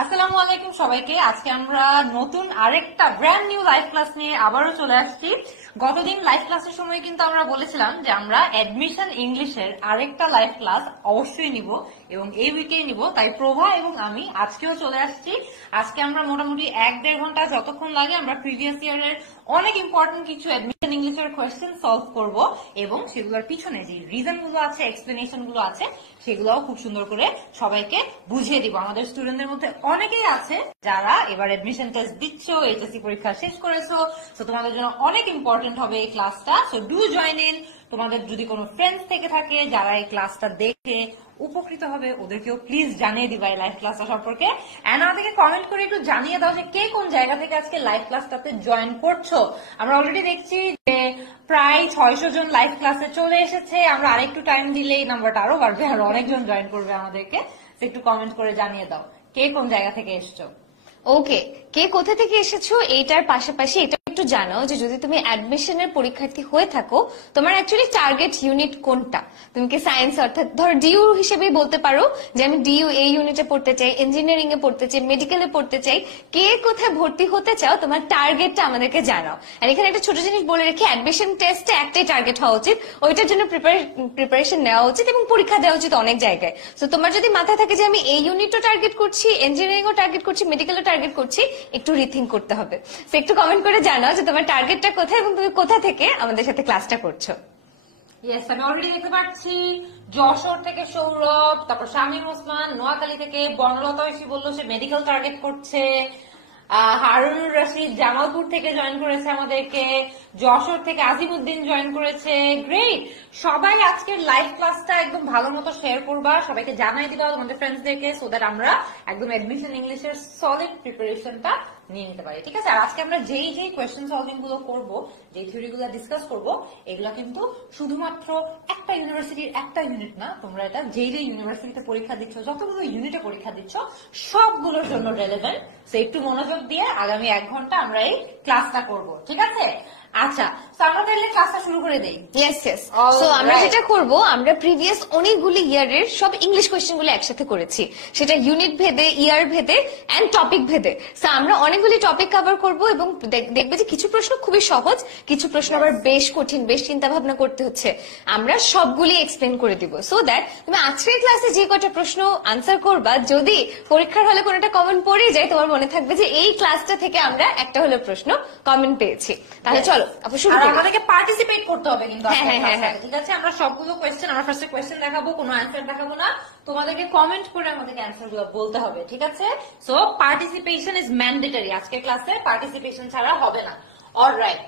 আসসালামু আলাইকুম সবাইকে। আজকে আমরা নতুন আরেকটা ব্র্যান্ড নিউ লাইভ ক্লাস নিয়ে আবারও চলে আসছি। গতদিন লাইভ ক্লাসের সময় কিন্তু আমরা বলেছিলাম যে আমরা অ্যাডমিশন ইংলিশের আরেকটা লাইভ ক্লাস অবশ্যই নিব এবং এই উইকেই নিব। তাই প্রভা এবং আমি আজকেও চলে আসছি। আজকে আমরা মোটামুটি 1-1.5 ঘন্টা যতক্ষণ লাগে আমরা প্রিভিয়াস ইয়ারের অনেক ইম্পর্টেন্ট কিছু অ্যাডমিশন ইংলিশের কোয়েশ্চেন সলভ করব এবং সেগুলোর পিছনে যে রিজন গুলো আছে, এক্সপ্লেনেশন গুলো আছে, সেগুলোও খুব সুন্দর করে সবাইকে বুঝিয়ে দিব। আমাদের স্টুডেন্টদের মধ্যে অনেকেই আছে যারা এবার অ্যাডমিশন টেস্ট দিচ্ছ, এইচএসসি পরীক্ষা শেষ করেছো, তো তোমাদের জন্য অনেক ইম্পর্টেন্ট হবে এই ক্লাসটা। So do join in. তোমাদের যদি কোনো ফ্রেন্ডস থেকে থাকে যারা এই ক্লাসটা দেখে উপকৃত হবে, ওদেরকেও প্লিজ জানিয়ে দিবা এই লাইভ ক্লাসটা সম্পর্কে। এন্ড আমাদেরকে কমেন্ট করে একটু জানিয়ে দাও যে কে কোন জায়গা থেকে আজকে লাইভ ক্লাসটাতে জয়েন করছো। আমরা অলরেডি দেখছি যে প্রায় 600 জন লাইভ ক্লাসে চলে এসেছে। আমরা আরেকটু টাইম দিলে এই নাম্বারটা আরো বাড়বে, আর অনেকজন জয়েন করবে আমাদেরকে। একটু কমেন্ট করে জানিয়ে দাও কে কোন জায়গা থেকে এসছো। ওকে, কে কোথা থেকে এসেছো এইটার পাশাপাশি এটা একটু জানাও যে যদি তুমি অ্যাডমিশনের পরীক্ষার্থী হয়ে থাকো, তোমার অ্যাকচুয়ালি টার্গেট ইউনিট কোনটা। তুমি কি সায়েন্স অর্থাৎ ধরো ডিইউ হিসেবেই বলতে পারো যে আমি ডিইউ এই ইউনিটে পড়তে চাই, ইঞ্জিনিয়ারিং এ পড়তে চাই, মেডিকেলে পড়তে চাই। কে কোথায় ভর্তি হতে চাও তোমার টার্গেটটা আমাদেরকে জানাও। আর এখানে একটা ছোট জিনিস বলে রেখে, অ্যাডমিশন টেস্টে একটাই টার্গেট হওয়া উচিত, ওইটার জন্য প্রিপারেশন নেওয়া উচিত এবং পরীক্ষা দেওয়া উচিত অনেক জায়গায়। তো তোমার যদি মাথায় থাকে যে আমি এই ইউনিটও টার্গেট করছি, ইঞ্জিনিয়ারিং ও টার্গেট করছি, মেডিকেলও টার্গেট করছি, একটু রিথিঙ্ক করতে হবে। তো একটু কমেন্ট করে জানাও যে তোমার টার্গেটটা কোথায় এবং তুমি কোথা থেকে আমাদের সাথে ক্লাসটা করছো। ইয়েস, আমি অলরেডি দেখতে পাচ্ছি যশোর থেকে সৌরভ, তারপর শামীম ওসমান, নোয়াখালী থেকে বনলতা ঐশী বললো সে মেডিকেল টার্গেট করছে, হারুনুর রশিদ জামালপুর থেকে জয়েন করেছে আমাদেরকে, যশোর থেকে আজিমউদ্দিন জয়েন করেছে। গ্রেট, সবাই আজকের লাইভ ক্লাসটা একদম ভালো মতো শেয়ার করবা, সবাইকে জানাই দিবা তোমাদের ফ্রেন্ডসদেরকে, সো দ্যাট আমরা একদম অ্যাডমিশন ইংলিশের সলিড প্রিপারেশনটা নিয়ে নিতে পারি। ঠিক আছে, আর আজকে আমরা যেই কোয়েশ্চেন সলভিং গুলো করবো, যে থিওরি গুলো ডিসকাস করবো, এগুলো কিন্তু শুধুমাত্র একটা ইউনিভার্সিটির একটা ইউনিট না, তোমরা এটা যেই ইউনিভার্সিটিতে পরীক্ষা দিচ্ছ, যতগুলো ইউনিটে পরীক্ষা দিচ্ছ, সবগুলোর জন্য রেলেভেন্ট। সো একটু মনোযোগ দিয়ে আগামী 1 ঘন্টা আমরা এই ক্লাসটা করব। ঠিক আছে, আচ্ছা, আমরা তাহলে ক্লাসটা শুরু করে দেই। Yes yes. সো আমরা যেটা করব, আমরা প্রিভিয়াস অনেকগুলি ইয়ারের সব ইংলিশ কোয়েশ্চেন গুলো একসাথে করেছি, সেটা ইউনিট ভেদে, ইয়ার ভেদে এন্ড টপিক ভেদে। সো আমরা অনেকগুলি টপিক কভার করব এবং দেখবে যে কিছু প্রশ্ন খুবই সহজ, কিছু প্রশ্ন আবার বেশ কঠিন, বেশ চিন্তা ভাবনা করতে হচ্ছে। আমরা সবগুলি এক্সপ্লেন করে দিব, সো দ্যাট তুমি আজকের ক্লাসে যে কটা প্রশ্ন আনসার করবা, যদি পরীক্ষার হলে কোনোটা কমন পড়ে যায়, তোমার মনে থাকবে যে এই ক্লাসটা থেকে আমরা একটা হলে প্রশ্ন কমন পেয়েছি। তাহলে চলো আমাদেরকে পার্টিসিপেট করতে হবে কিন্তু। ঠিক আছে, আমরা সবগুলো কোয়েশ্চেন, আমরা ফার্স্টে কোয়েশ্চেন দেখাবো, কোনো অ্যান্সার দেখাবো না, তোমাদেরকে কমেন্ট করে আমাদেরকে অ্যান্সার গুলো বলতে হবে। ঠিক আছে, সো পার্টিসিপেশন ইজ ম্যান্ডেটরি। আজকের ক্লাসে পার্টিসিপেশন ছাড়া হবে না। অলরাইট,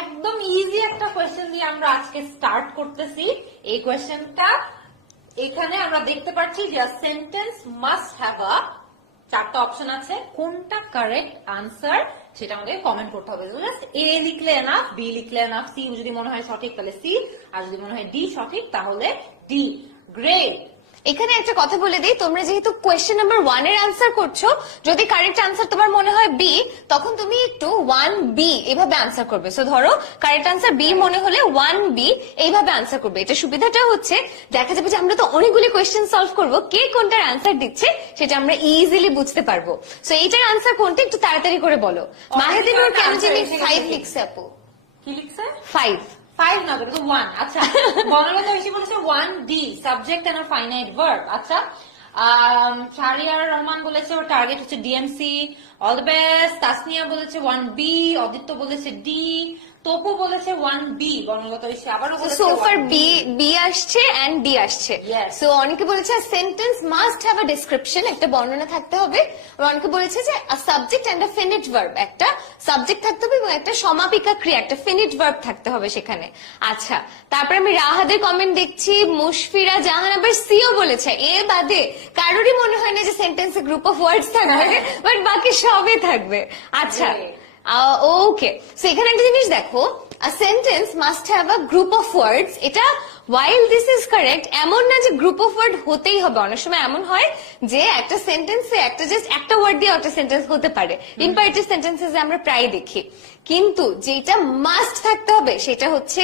একদম ইজি একটা কোয়েশ্চেন দিয়ে আমরা আজকে স্টার্ট করতেছি। এই কোয়েশ্চেনটা এখানে আমরা দেখতে পাচ্ছি যে সেন্টেন্স মাস্ট হ্যাভ আ, 4টা অপশন আছে, কোনটা কারেক্ট আনসার সেটা আমাদের কমেন্ট করতে হবে। এ লিখলে এনাফ, বি লিখলে এনাফ, সি যদি মনে হয় সঠিক তাহলে সি, আর যদি মনে হয় ডি সঠিক তাহলে ডি। গ্রেট। এখানে একটা কথা বলে দিই, তোমরা যেহেতু কোয়েশ্চেন নাম্বার 1 এর আনসার করছো, যদি কারেক্ট আনসার তোমার মনে হয় বি, তখন তুমি একটু 1B এইভাবে আনসার করবে। সো ধরো কারেক্ট আনসার বি মনে হলে 1B এইভাবে আনসার করবে। এটা সুবিধাটা হচ্ছে দেখা যাবে যে আমরা তো অনেকগুলি কোয়েশ্চেন সলভ করবো, কে কোনটার আনসার দিচ্ছে সেটা আমরা ইজিলি বুঝতে পারবো। সো এইটার আনসার কোনটা একটু তাড়াতাড়ি করে বলো। মাহিদুর কেন জানি 5 লিখছে আপু। কি লিখছে? 5 না, তো 1। আচ্ছা, বনলতা ঐশী বলেছে 1D, subject and finite verb. আচ্ছা, শাহরিয়ার রহমান বলেছে ওর টার্গেট হচ্ছে DMC. All the best. Tasnia বলেছে 1B, অদিত্য বলেছে ডি, তপু বলেছে 1B, বনলতা ঐশী আবারও বলেছে সো ফার বি আসছে এন্ড ডি আসছে। সো অনেকে বলেছে sentence must have a description, একটা বর্ণনা থাকতে হবে। আর অনেকে বলেছে যে subject and a finite verb, একটা সাবজেক্ট থাকতে হবে এবং একটা সমাপিকা ক্রিয়া, একটা ফিনিট ভার্ব থাকতে হবে সেখানে। আচ্ছা, তারপরে আমি রাহাদের কমেন্ট দেখছি, মুশফিরা জাহান আবার সিও বলেছে। এ বাদে কারোরই মনে হয় না যে সেন্টেন্সে গ্রুপ অফ ওয়ার্ডস থাকবে, বাট বাকি সবই থাকবে। আচ্ছা, ওকে। সো এখানে একটা জিনিস দেখো, a sentence must have a group of words. এটা while this is correct, এমন না যে গ্রুপ অফ ওয়ার্ড হতেই হবে। অনেক সময় এমন হয় যে একটা সেন্টেন্সে একটা ওয়ার্ড দিয়ে একটা সেন্টেন্স হতে পারে, ইম্পারেটিভ সেন্টেন্সেস আমরা প্রায় দেখি। কিন্তু যেটা মাস্ট থাকতে হবে সেটা হচ্ছে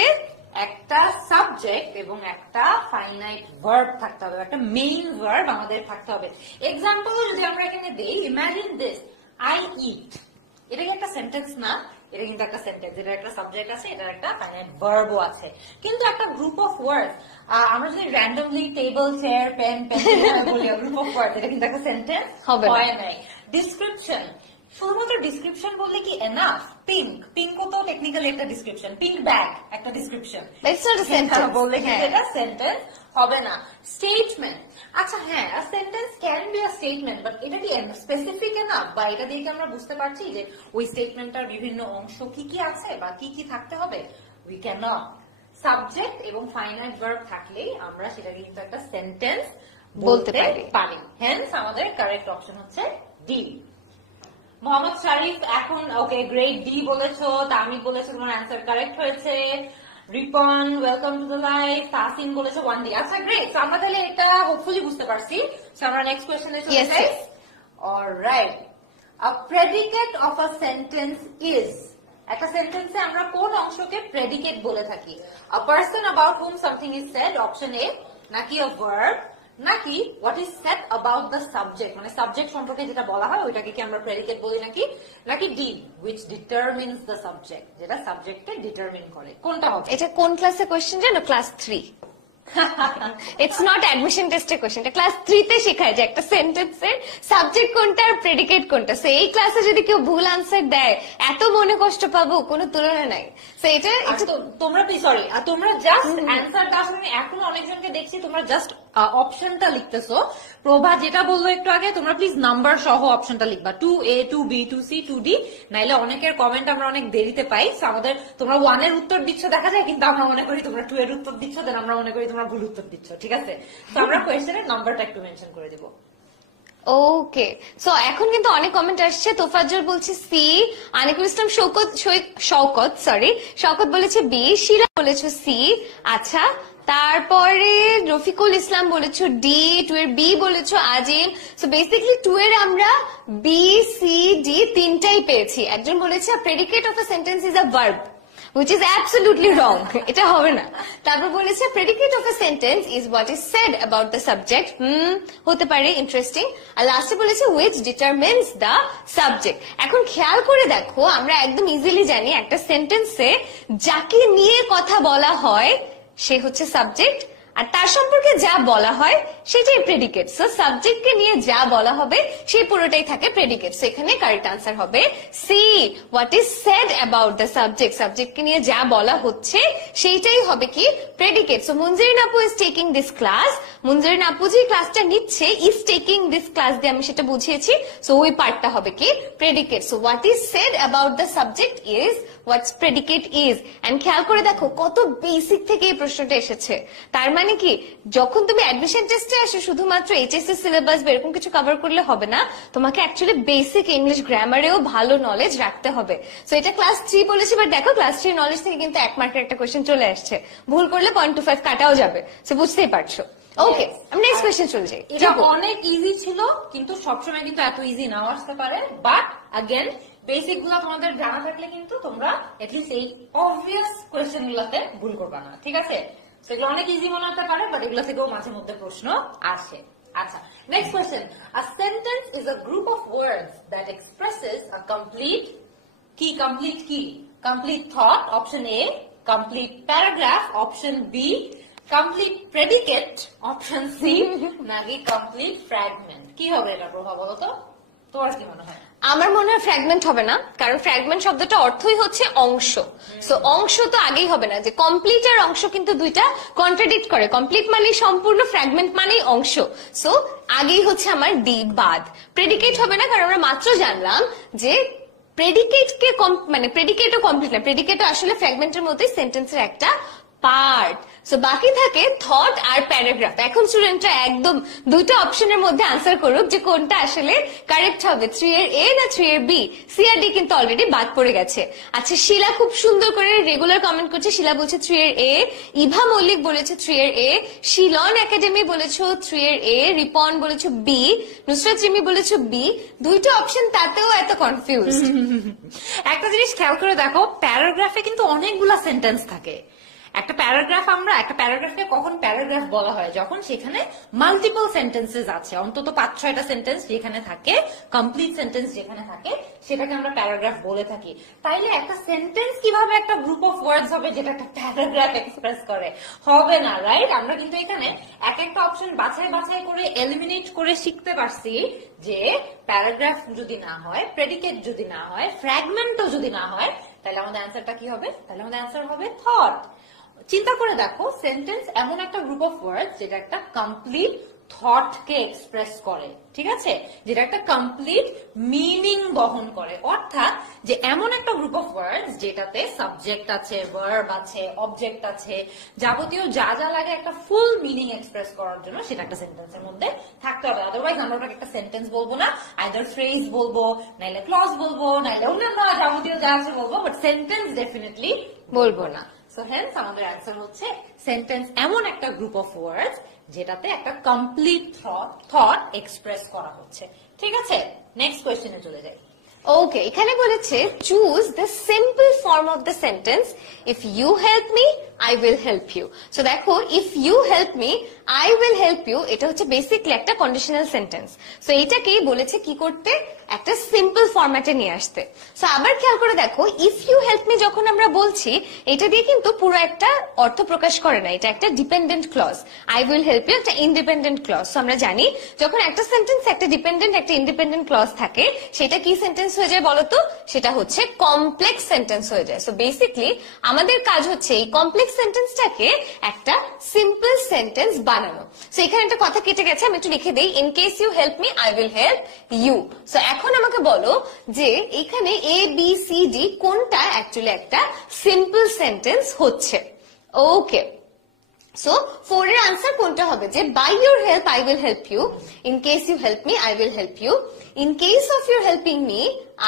একটা সাবজেক্ট এবং একটা ফাইনাইট ভার্ব থাকতে হবে, একটা মেইন ভার্ব আমাদের থাকতে হবে। এক্সাম্পল যদি আমরা এখানে দেই, ইমাজিন দিস, আই ইট, এটা কি একটা সেন্টেন্স না? এটা কিন্তু একটা সেন্টেন্স, এটা একটা সাবজেক্ট আছে, এটার একটা ফাইনাইট ভার্বও আছে। কিন্তু একটা গ্রুপ অফ ওয়ার্ডস, আমরা যদি randomly table, chair, pen, pencil বলি গ্রুপ অফ ওয়ার্ডস, এটা কিন্তু একটা সেন্টেন্স হয় নাই। ডিসক্রিপশন, শুধুমাত্র ডিসক্রিপশন বললে কি এনাফ? পিঙ্ক, পিঙ্কও তো টেকনিক্যালি একটা ডিসক্রিপশন, পিঙ্ক ব্যাগ একটা ডিসক্রিপশন, বললে কিন্তু এটা সেন্টেন্স হবে না। স্টেটমেন্ট, আচ্ছা হ্যাঁ, sentence can be a statement, but এটা কি স্পেসিফিক এনাফ? বা এটা দিয়ে কি আমরা বুঝতে পারছি যে ওই স্টেটমেন্টটার বিভিন্ন অংশ কি কি আছে বা কি কি থাকতে হবে? We can not. সাবজেক্ট এবং ফাইনাইট ভার্ব থাকলেই আমরা সেটাকে কিন্তু একটা সেন্টেন্স বলতে পারি। হেন্স আমাদের কারেক্ট অপশন হচ্ছে ডি। মোহাম্মদ শরীফ এখন ওকে গ্রেড ডি বলেছো, তামিদ বলেছো তোমার অ্যান্সার কারেক্ট হয়েছে। Ripon welcome to the live, Tasim বলেছো 1D। আচ্ছা গ্রেট, তো আমরা তাহলে এটা হোপফুলি বুঝতে পারছি। সো আমরা নেক্সট কোয়েশ্চেনে চলে যাই। Alright, a predicate of a sentence is, একটা সেন্টেন্সে আমরা কোন অংশকে প্রেডিকেট বলে থাকি? আ person about hmm something is said, option A, নাকি আ ভার্ব, নাকি what is said about the subject, মানে সাবজেক্ট সম্পর্কে যেটা বলা হয় ওইটাকে কি আমরা প্রেডিকেট বলি, নাকি D which determines the subject, যেটা সাবজেক্টে ডিটারমিন করে? কোনটা হবে? এটা কোন ক্লাসে কোশ্চেন জানো? ক্লাস 3। ইটস নট অ্যাডমিশন টেস্টের কোশ্চেন, এটা ক্লাস 3 তে শেখায় যে একটা সেন্টেন্সের সাবজেক্ট কোনটা আর প্রেডিকেট কোনটা। সো এই ক্লাসে যদি কেউ ভুল আনসার দেয় এত মনে কষ্ট পাবো, কোনো তুলনা নাই। সো এটা তোমরা সরি, তোমরা জাস্ট অ্যান্সারটা, আসলে আমি এখন অনেকজনকে দেখছি তোমরা জাস্ট অপশনটা লিখতেছো। প্রভা যেটা বললো একটু আগে, তোমরা প্লিজ নাম্বার সহ অপশনটা লিখবা, 2A, 2B, 2C, 2D, নাইলে অনেকের কমেন্ট আমরা অনেক দেরিতে পাই। আমাদের তোমরা 1 এর উত্তর দিচ্ছ দেখা যায়, কিন্তু আমরা মনে করি তোমরা 2 এর উত্তর দিচ্ছ, দেন আমরা মনে করি তোমরা ভুল উত্তর দিচ্ছ। ঠিক আছে, তো আমরা কোয়েশ্চেনের নাম্বারটা একটু মেনশন করে দিব। ওকে, সো এখন কিন্তু অনেক কমেন্ট আসছে। তোফাজ্জল বলছে সি, আনিকুল ইসলাম শওকত বলেছে বি, শিলা বলেছে সি। আচ্ছা, তারপরে রফিকুল ইসলাম বলেছো ডি, 2 এর বি বলেছো আজিম। সো বেসিক্যালি 2 এর আমরা বি, সি, ডি তিনটাই পেয়েছি। একজন বলেছে predicate of a sentence is a verb, which is absolutely wrong. এটা হবে না। তারপর বলেছে predicate of a sentence is what is said about the subject. হতে পারে, ইন্টারেস্টিং। আর লাস্টে বলেছে which determines the subject. এখন খেয়াল করে দেখো, আমরা একদম ইজিলি জানি একটা সেন্টেন্সে যাকে নিয়ে কথা বলা হয় সে হচ্ছে সাবজেক্ট, আর তার সম্পর্কে যা বলা হয় সেটাই প্রেডিকেট। সো সাবজেক্টকে নিয়ে যা বলা হবে সেই পুরোটাই থাকে প্রেডিকেট। সো এখানে কারেক্ট আনসার হবে C, what is said about the subject, সাবজেক্টকে নিয়ে যা বলা হচ্ছে সেইটাই হবে কি প্রেডিকেট। সো মুনজারিন আপু is taking this class, Munzarin আপু যে ক্লাসটা নিচ্ছে ইজ টেকিং দিস ক্লাস দিয়ে আমি সেটা বুঝিয়েছি। সো ওই পার্টটা হবে কি predicate. So what is said about the subject is what's predicate is. And খেয়াল করে দেখো কত বেসিক থেকে এই প্রশ্নটা এসেছে। তার মানে কি, যখন তুমি অ্যাডমিশন টেস্টে আসো শুধুমাত্র এইচএসসি সিলেবাস বা এরকম কিছু কভার করলে হবে না, তোমাকে অ্যাকচুয়ালি বেসিক ইংলিশ গ্রামারেও ভালো নলেজ রাখতে হবে। সো এটা ক্লাস 3 বলেছি, বাট দেখো ক্লাস 3 নলেজ থেকে কিন্তু 1 মার্কের একটা কোয়েশ্চেন চলে আসছে, ভুল করলে 0.25 কাটাও যাবে। সো বুঝতেই পারছো। ওকে, আমি নেক্সট কোয়েশ্চেন চলে যাই। এটা অনেক ইজি ছিল, কিন্তু সবসময় কিন্তু এত ইজি নাও আসতে পারে। বাট আগেন বেসিক গুলা তোমাদের জানা থাকলে কিন্তু তোমরা এটলিস্ট এই অবভিয়াস কোয়েশ্চেন গুলাতে ভুল করবা না। ঠিক আছে, সেগুলো অনেক ইজি মনে হতে পারে, বাট এগুলো থেকেও মাঝে মধ্যে প্রশ্ন আসে। আচ্ছা, next question. A sentence is a group of words that expresses a complete complete thought, option A, complete paragraph, option B, complete predicate, option C, নাকি কমপ্লিট ফ্র্যাগমেন্ট। কি হবে এটা প্রভাব, বলো তো, তোমার কি মনে হয়? আমার মনে হয় ফ্র্যাগমেন্ট হবে না, কারণ ফ্র্যাগমেন্ট শব্দটা অর্থই হচ্ছে অংশ। সো অংশ তো আগেই হবে না, যে কমপ্লিট আর অংশ কিন্তু দুইটা কন্ট্রাডিক্ট করে। কমপ্লিট মানে সম্পূর্ণ, ফ্র্যাগমেন্ট মানেই অংশ। সো আগেই হচ্ছে আমার ডি বাদ। প্রেডিকেট হবে না, কারণ আমরা মাত্র জানলাম যে প্রেডিকেটকে মানে প্রেডিকেটও কমপ্লিট না, প্রেডিকেটও আসলে ফ্র্যাগমেন্টের মধ্যে সেন্টেন্সের একটা পার্ট। সো বাকি থাকে থট আর প্যারাগ্রাফ। এখন স্টুডেন্টরা একদম দুইটা অপশনের মধ্যে আনসার করুক যে কোনটা আসলে কারেক্ট হবে, 3 এর এ না 3 এর বি। সি আর ডি কিন্তু অলরেডি বাদ পড়ে গেছে। আচ্ছা, শিলা খুব সুন্দর করে রেগুলার কমেন্ট করছে। শিলা বলছে 3 এর এ, ইভা মল্লিক বলেছে 3 এর এ, শিলন একাডেমি বলেছো 3 এর এ, রিপন বলেছো বি, নুসরাত রিমি বলেছো বি। দুইটা অপশন তাতেও এত কনফিউজ। একটা জিনিস খেয়াল করে দেখো, প্যারাগ্রাফে কিন্তু অনেকগুলা সেন্টেন্স থাকে। একটা প্যারাগ্রাফকে কখন প্যারাগ্রাফ বলা হয়, যখন সেখানে মাল্টিপল সেন্টেন্সেস আছে, অন্তত 5-6টা সেন্টেন্স যেখানে থাকে, কমপ্লিট সেন্টেন্স যেখানে থাকে, সেটাকে আমরা প্যারাগ্রাফ বলে থাকি। তাইলে একটা সেন্টেন্স কিভাবে একটা গ্রুপ অফ ওয়ার্ডস হবে যেটা একটা প্যারাগ্রাফ এক্সপ্রেস করে? হবে না, রাইট? আমরা কিন্তু এখানে এক একটা অপশন বাছাই বাছাই করে এলিমিনেট করে শিখতে পারছি যে প্যারাগ্রাফ যদি না হয়, প্রেডিকেট যদি না হয়, ফ্র্যাগমেন্টও যদি না হয়, তাহলে আমাদের অ্যান্সারটা কি হবে? তাহলে আমাদের অ্যান্সার হবে থট। চিন্তা করে দেখো, সেন্টেন্স এমন একটা গ্রুপ অফ ওয়ার্ডস যেটা একটা কমপ্লিট থটকে এক্সপ্রেস করে, ঠিক আছে, যেটা একটা কমপ্লিট মিনিং বহন করে। অর্থাৎ যে এমন একটা গ্রুপ অফ ওয়ার্ডস যেটাতে সাবজেক্ট আছে, ভার্ব আছে, অবজেক্ট আছে, যাবতীয় যা যা লাগে একটা ফুল মিনিং এক্সপ্রেস করার জন্য, সেটা একটা সেন্টেন্সের মধ্যে থাকতে হবে। আদারওয়াইজ আমরা ওটাকে একটা সেন্টেন্স বলবো না, আইদার ফ্রেজ বলবো, নাইলে ক্লজ বলবো, নাইলে অন্যান্য যাবতীয় যা আছে বলবো, বাট সেন্টেন্স ডেফিনেটলি বলবো না। সো হেন্স আমাদের অ্যান্সার হচ্ছে সেন্টেন্স এমন একটা গ্রুপ অফ ওয়ার্ডস যেটাতে একটা কমপ্লিট থট এক্সপ্রেস করা হচ্ছে। ঠিক আছে, নেক্সট কোয়েশ্চেনে চলে যাই। ওকে, এখানে বলেছে choose the simple form of the sentence, if you help me I will help you. So দেখো, if you help me I will help you, এটা হচ্ছে বেসিকলি একটা কন্ডিশনাল সেন্টেন্স। সো এটাকেই বলেছে কি করতে, একটা সিম্পল ফরম্যাটে নিয়ে আসতে। সো আবার খেয়াল করে দেখো, ইফ ইউ হেল্প মি যখন আমরা বলছি, এটা দিয়ে কিন্তু পুরো একটা অর্থ প্রকাশ করে না, এটা একটা dependent clause. I will help you একটা ইন্ডিপেন্ডেন্ট ক্লজ। সো আমরা জানি যখন একটা সেন্টেন্স একটা ডিপেন্ডেন্ট একটা ইন্ডিপেন্ডেন্ট ক্লজ থাকে, সেটা কি সেন্টেন্স হয়ে যায় বলতো? সেটা হচ্ছে কমপ্লেক্স সেন্টেন্স হয়ে যায়। সো বেসিকলি আমাদের কাজ হচ্ছে এই কমপ্লেক্স সেন্টেন্সটাকে একটা সিম্পল সেন্টেন্স বানানো। সো এখানে একটা কথা কেটে গেছে, আমি একটু লিখে দিই, in case you help me I will help you. So এখন আমাকে বলো যে এখানে এ বি সি ডি কোনটা অ্যাকচুয়ালি একটা সিম্পল সেন্টেন্স হচ্ছে। ওকে, সো 4 এর আনসার কোনটা হবে? যে by your help I will help you, in case you help me I will help you, in case of your helping me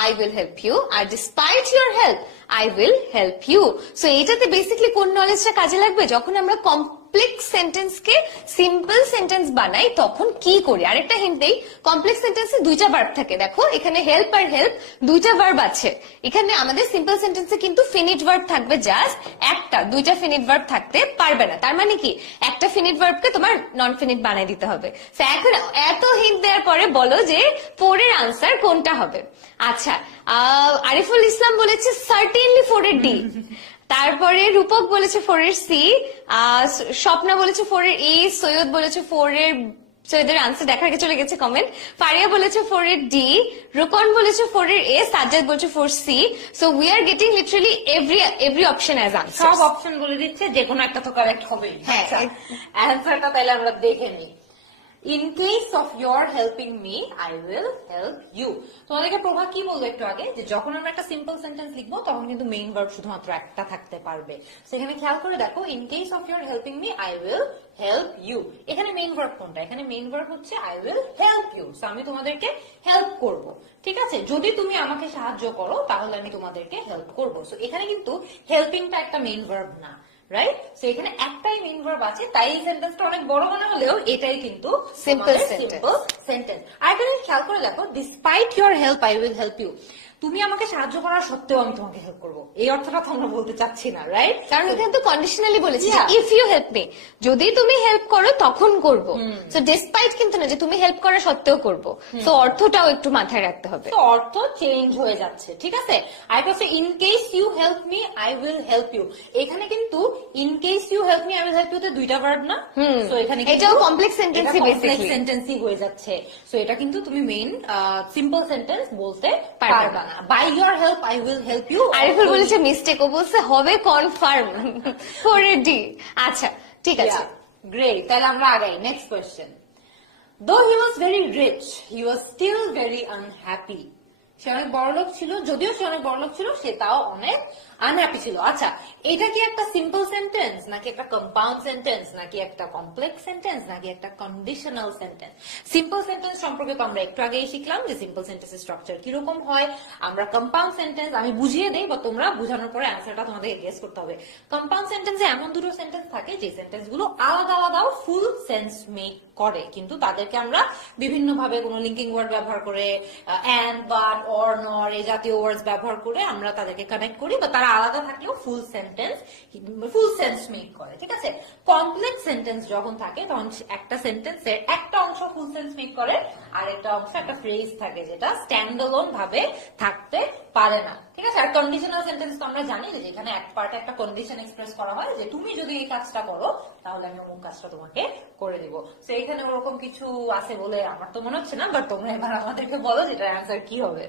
I will help you, আর despite your help I will help you. So এটাতে basically কোন নলেজটা কাজে লাগবে? যখন আমরা complex সেন্টেন্সকে simple sentence বানাই তখন কি করি? আরেকটা হিন্ট দেই, কমপ্লেক্স সেন্টেন্সে 2টা ভার্ব থাকে। দেখো এখানে হেল্প আর হেল্প 2টা ভার্ব আছে। এখানে আমাদের সিম্পল সেন্টেন্সে কিন্তু ফিনিট ভার্ব থাকবে জাস্ট একটা, 2টা ফিনিট ভার্ব থাকতে পারবে না। তার মানে কি, একটা ফিনিট ভার্বকে তোমার নন ফিনিট বানাই দিতে হবে। তো এখন এত হিন্ট দেওয়ার পরে বলো যে 4 এর আনসার কোনটা হবে? আচ্ছা, আরিফুল ইসলাম বলেছে সার্টেনলি 4 এর ডি, তারপরে রূপক বলেছে 4 এর সি, স্বপ্না বলেছে 4 এর ই, সৈয়দ বলেছে 4 এর, সৈয়দের আনসার দেখার আগে চলে গেছে কমেন্ট, ফারিয়া বলেছে 4 এর ডি, রুকন বলেছে 4 এর এ, সাজ্জাদ বলেছে 4 C. So we are getting literally every option as answer. সব অপশন বলে দিচ্ছে, যে কোনো একটা তো কারেক্ট হবেই। হ্যাঁ, অ্যান্সারটা তাহলে আমরা দেখে নিই। In case of your helping me I will help you. তোমাদেরকে প্রভা কি বলবো একটু আগে, যে যখন আমরা একটা সিম্পল সেন্টেন্স লিখবো তখন কিন্তু মেইন ভার্ব শুধুমাত্র একটা থাকতে পারবে। সেখানে খেয়াল করে দেখো, in case of your helping me I will help you, এখানে মেইন ভার্ব কোনটা? এখানে মেইন ভার্ব হচ্ছে I will help you. So আমি তোমাদেরকে হেল্প করব, ঠিক আছে? যদি তুমি আমাকে সাহায্য করো তাহলে আমি তোমাদেরকে হেল্প করবো। সো এখানে কিন্তু হেল্পিংটা একটা মেইন ভার্ব না, রাইট? সো এখানে একটাই মেইন ভার্ব আছে, তাই এই সেন্টেন্সটা অনেক বড় মনে হলেও এটাই কিন্তু সিম্পল সেন্টেন্স। আর এখানে খেয়াল করে দেখো, despite your help I will help you, তুমি আমাকে সাহায্য করার সত্ত্বেও আমি তোমাকে হেল্প করবো, এই অর্থটা তো আমরা বলতে চাচ্ছি না, রাইট? কারণ এখানে তো কন্ডিশনালি বলেছি ইফ ইউ হেল্প মি, যদি তুমি হেল্প করো তখন করব। সো ডিসপাইট কিন্তু না যে তুমি হেল্প করা সত্ত্বেও করব। সো অর্থটাও একটু মাথায় রাখতে হবে, তো অর্থ চেঞ্জ হয়ে যাচ্ছে, ঠিক আছে? আর হচ্ছে in case you help me I will help you, এখানে কিন্তু in case you help me I will help you তে 2টা ভার্ব না, সো এখানে এটাও কমপ্লেক্স সেন্টেন্সই বেসিক্যালি সেন্টেন্সই হয়ে যাচ্ছে। সো এটা কিন্তু তুমি মেইন সিম্পল সেন্টেন্স বলতে পারবে না। By your help I will help you, Ariful বলেছে মিস্টেক, ও বলছে হবে কনফার্ম 4 এর ডি। আচ্ছা ঠিক আছে, গ্রেট। তাহলে আমরা আগাই, next question. Though he was very rich, he was still very unhappy. সে অনেক বড়লোক ছিল, যদিও সে অনেক বড়লোক ছিল, সে তাও অনেক আনহ্যাপি ছিল। আচ্ছা, এটা কি একটা সিম্পল সেন্টেন্স, নাকি একটা কম্পাউন্ড সেন্টেন্স, নাকি একটা কমপ্লেক্স সেন্টেন্স, নাকি একটা কন্ডিশনাল সেন্টেন্স? সিম্পল সেন্টেন্স সম্পর্কে তো আমরা একটু আগেই শিখলাম যে সিম্পল সেন্টেন্সের স্ট্রাকচার কিরকম হয়। আমরা কম্পাউন্ড সেন্টেন্স আমি বুঝিয়ে দেই, বা তোমরা বুঝানোর পরে অ্যান্সারটা তোমাদেরকে গেস করতে হবে। কম্পাউন্ড সেন্টেন্সে এমন দুটো সেন্টেন্স থাকে যে সেন্টেন্স গুলো আলাদা আলাদাও ফুল সেন্স মেক করে, কিন্তু তাদেরকে আমরা বিভিন্ন ভাবে কোনো লিঙ্কিং ওয়ার্ড ব্যবহার করে, অ্যান্ড, বাট, অর, নর এই জাতীয় ওয়ার্ডস ব্যবহার করে আমরা তাদেরকে কানেক্ট করি, বা তারা আলাদা থাকলেও ফুল সেন্স মেক করে। ঠিক আছে, কমপ্লেক্স সেন্টেন্স যখন থাকে তখন একটা সেন্টেন্সের একটা অংশ ফুল সেন্স মেক করে, আর একটা অংশ একটা ফ্রেজ থাকে যেটা স্ট্যান্ডঅলোন ভাবে থাকতে পারে না। ঠিক আছে, আর কন্ডিশনাল সেন্টেন্স তো আমরা জানি যে এখানে এক পার্টে একটা কন্ডিশন এক্সপ্রেস করা হয় যে তুমি যদি এই কাজটা করো তাহলে আমি অমুক কাজটা তোমাকে করে দিব। তো এখানে ওরকম কিছু আছে বলে আমার তো মনে হচ্ছে না, বাট তোমরা এবার আমাদেরকে বলো যেটার অ্যান্সার কি হবে।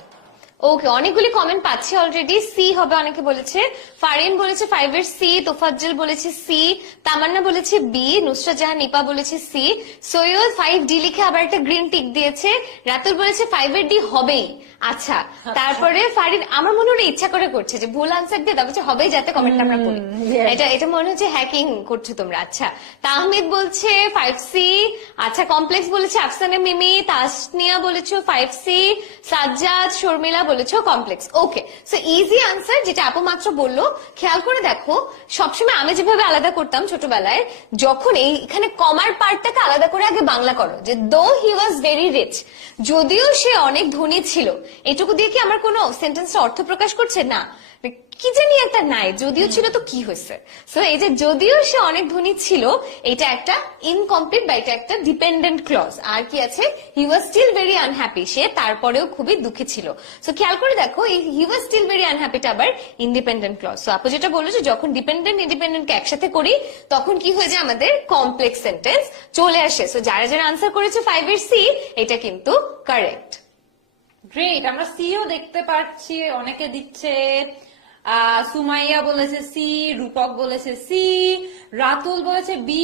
ওকে, অনেকগুলি কমেন্ট পাচ্ছি অলরেডি। সি হবে অনেকে বলেছে, ফারিন বলেছে 5 এর সি, তোফাজ্জল বলেছে সি, তামান্না বলেছে বি, নুসরাত জাহান নিপা বলেছে সি, সৈয়দ 5 ডি লিখে আবার একটা গ্রিন টিক দিয়েছে, রাতুল বলেছে 5 এর ডি হবেই। আচ্ছা, তারপরে ফারিন আমার মনে হলো ইচ্ছা করে করছে যে ভুল আনসার দিয়ে তারপর হবেই যাতে কমেন্ট আমরা পড়ি, এটা মনে হচ্ছে হ্যাকিং করছো তোমরা। আচ্ছা, তাহমিদ বলছে 5C, আচ্ছা কমপ্লেক্স বলেছে আফসানা মিমি, তাসনিয়া বলেছো 5C, সাজ্জাদ শর্মিলা বলেছো কমপ্লেক্স। ওকে, সো ইজি আনসার যেটা আপু মাত্র বললো। খেয়াল করে দেখো, সবসময় আমি যেভাবে আলাদা করতাম ছোটবেলায়, যখন এখানে কমার পার্টটাকে আলাদা করে আগে বাংলা করো, যে দো হি ওয়াজ ভেরি রিচ, যদিও সে অনেক ধনী ছিল, এটুকু দিয়ে কি আমার কোনো সেন্টেন্সটা অর্থ প্রকাশ করছে না, কি জানি একটা নাই, যদিও ছিল তো কি হয়েছে। সো এই যে যদিও সে অনেক ধনী ছিল, এটা একটা ইনকমপ্লিট বা এটা একটা ডিপেন্ডেন্ট ক্লজ। আর কি আছে, হি ওয়াজ স্টিল ভেরি আনহ্যাপি, সে তারপরেও খুবই দুঃখী ছিল। সো খেয়াল করে দেখো, এই হি ওয়াজ স্টিল ভেরি আনহ্যাপিটা আবার ইন্ডিপেন্ডেন্ট ক্লজ। সো আপু যেটা বললো যে যখন ডিপেন্ডেন্ট ইন্ডিপেন্ডেন্টকে একসাথে করি তখন কি হয়ে যায়, আমাদের কমপ্লেক্স সেন্টেন্স চলে আসে। সো যারা যারা আনসার করেছে 5 এর সি, এটা কিন্তু কারেক্ট। গ্রেট, আমরা সিও দেখতে পাচ্ছি অনেকে দিচ্ছে। সুমাইয়া বলেছে সি, রূপক বলেছে সি, রাতুল বলেছে বি,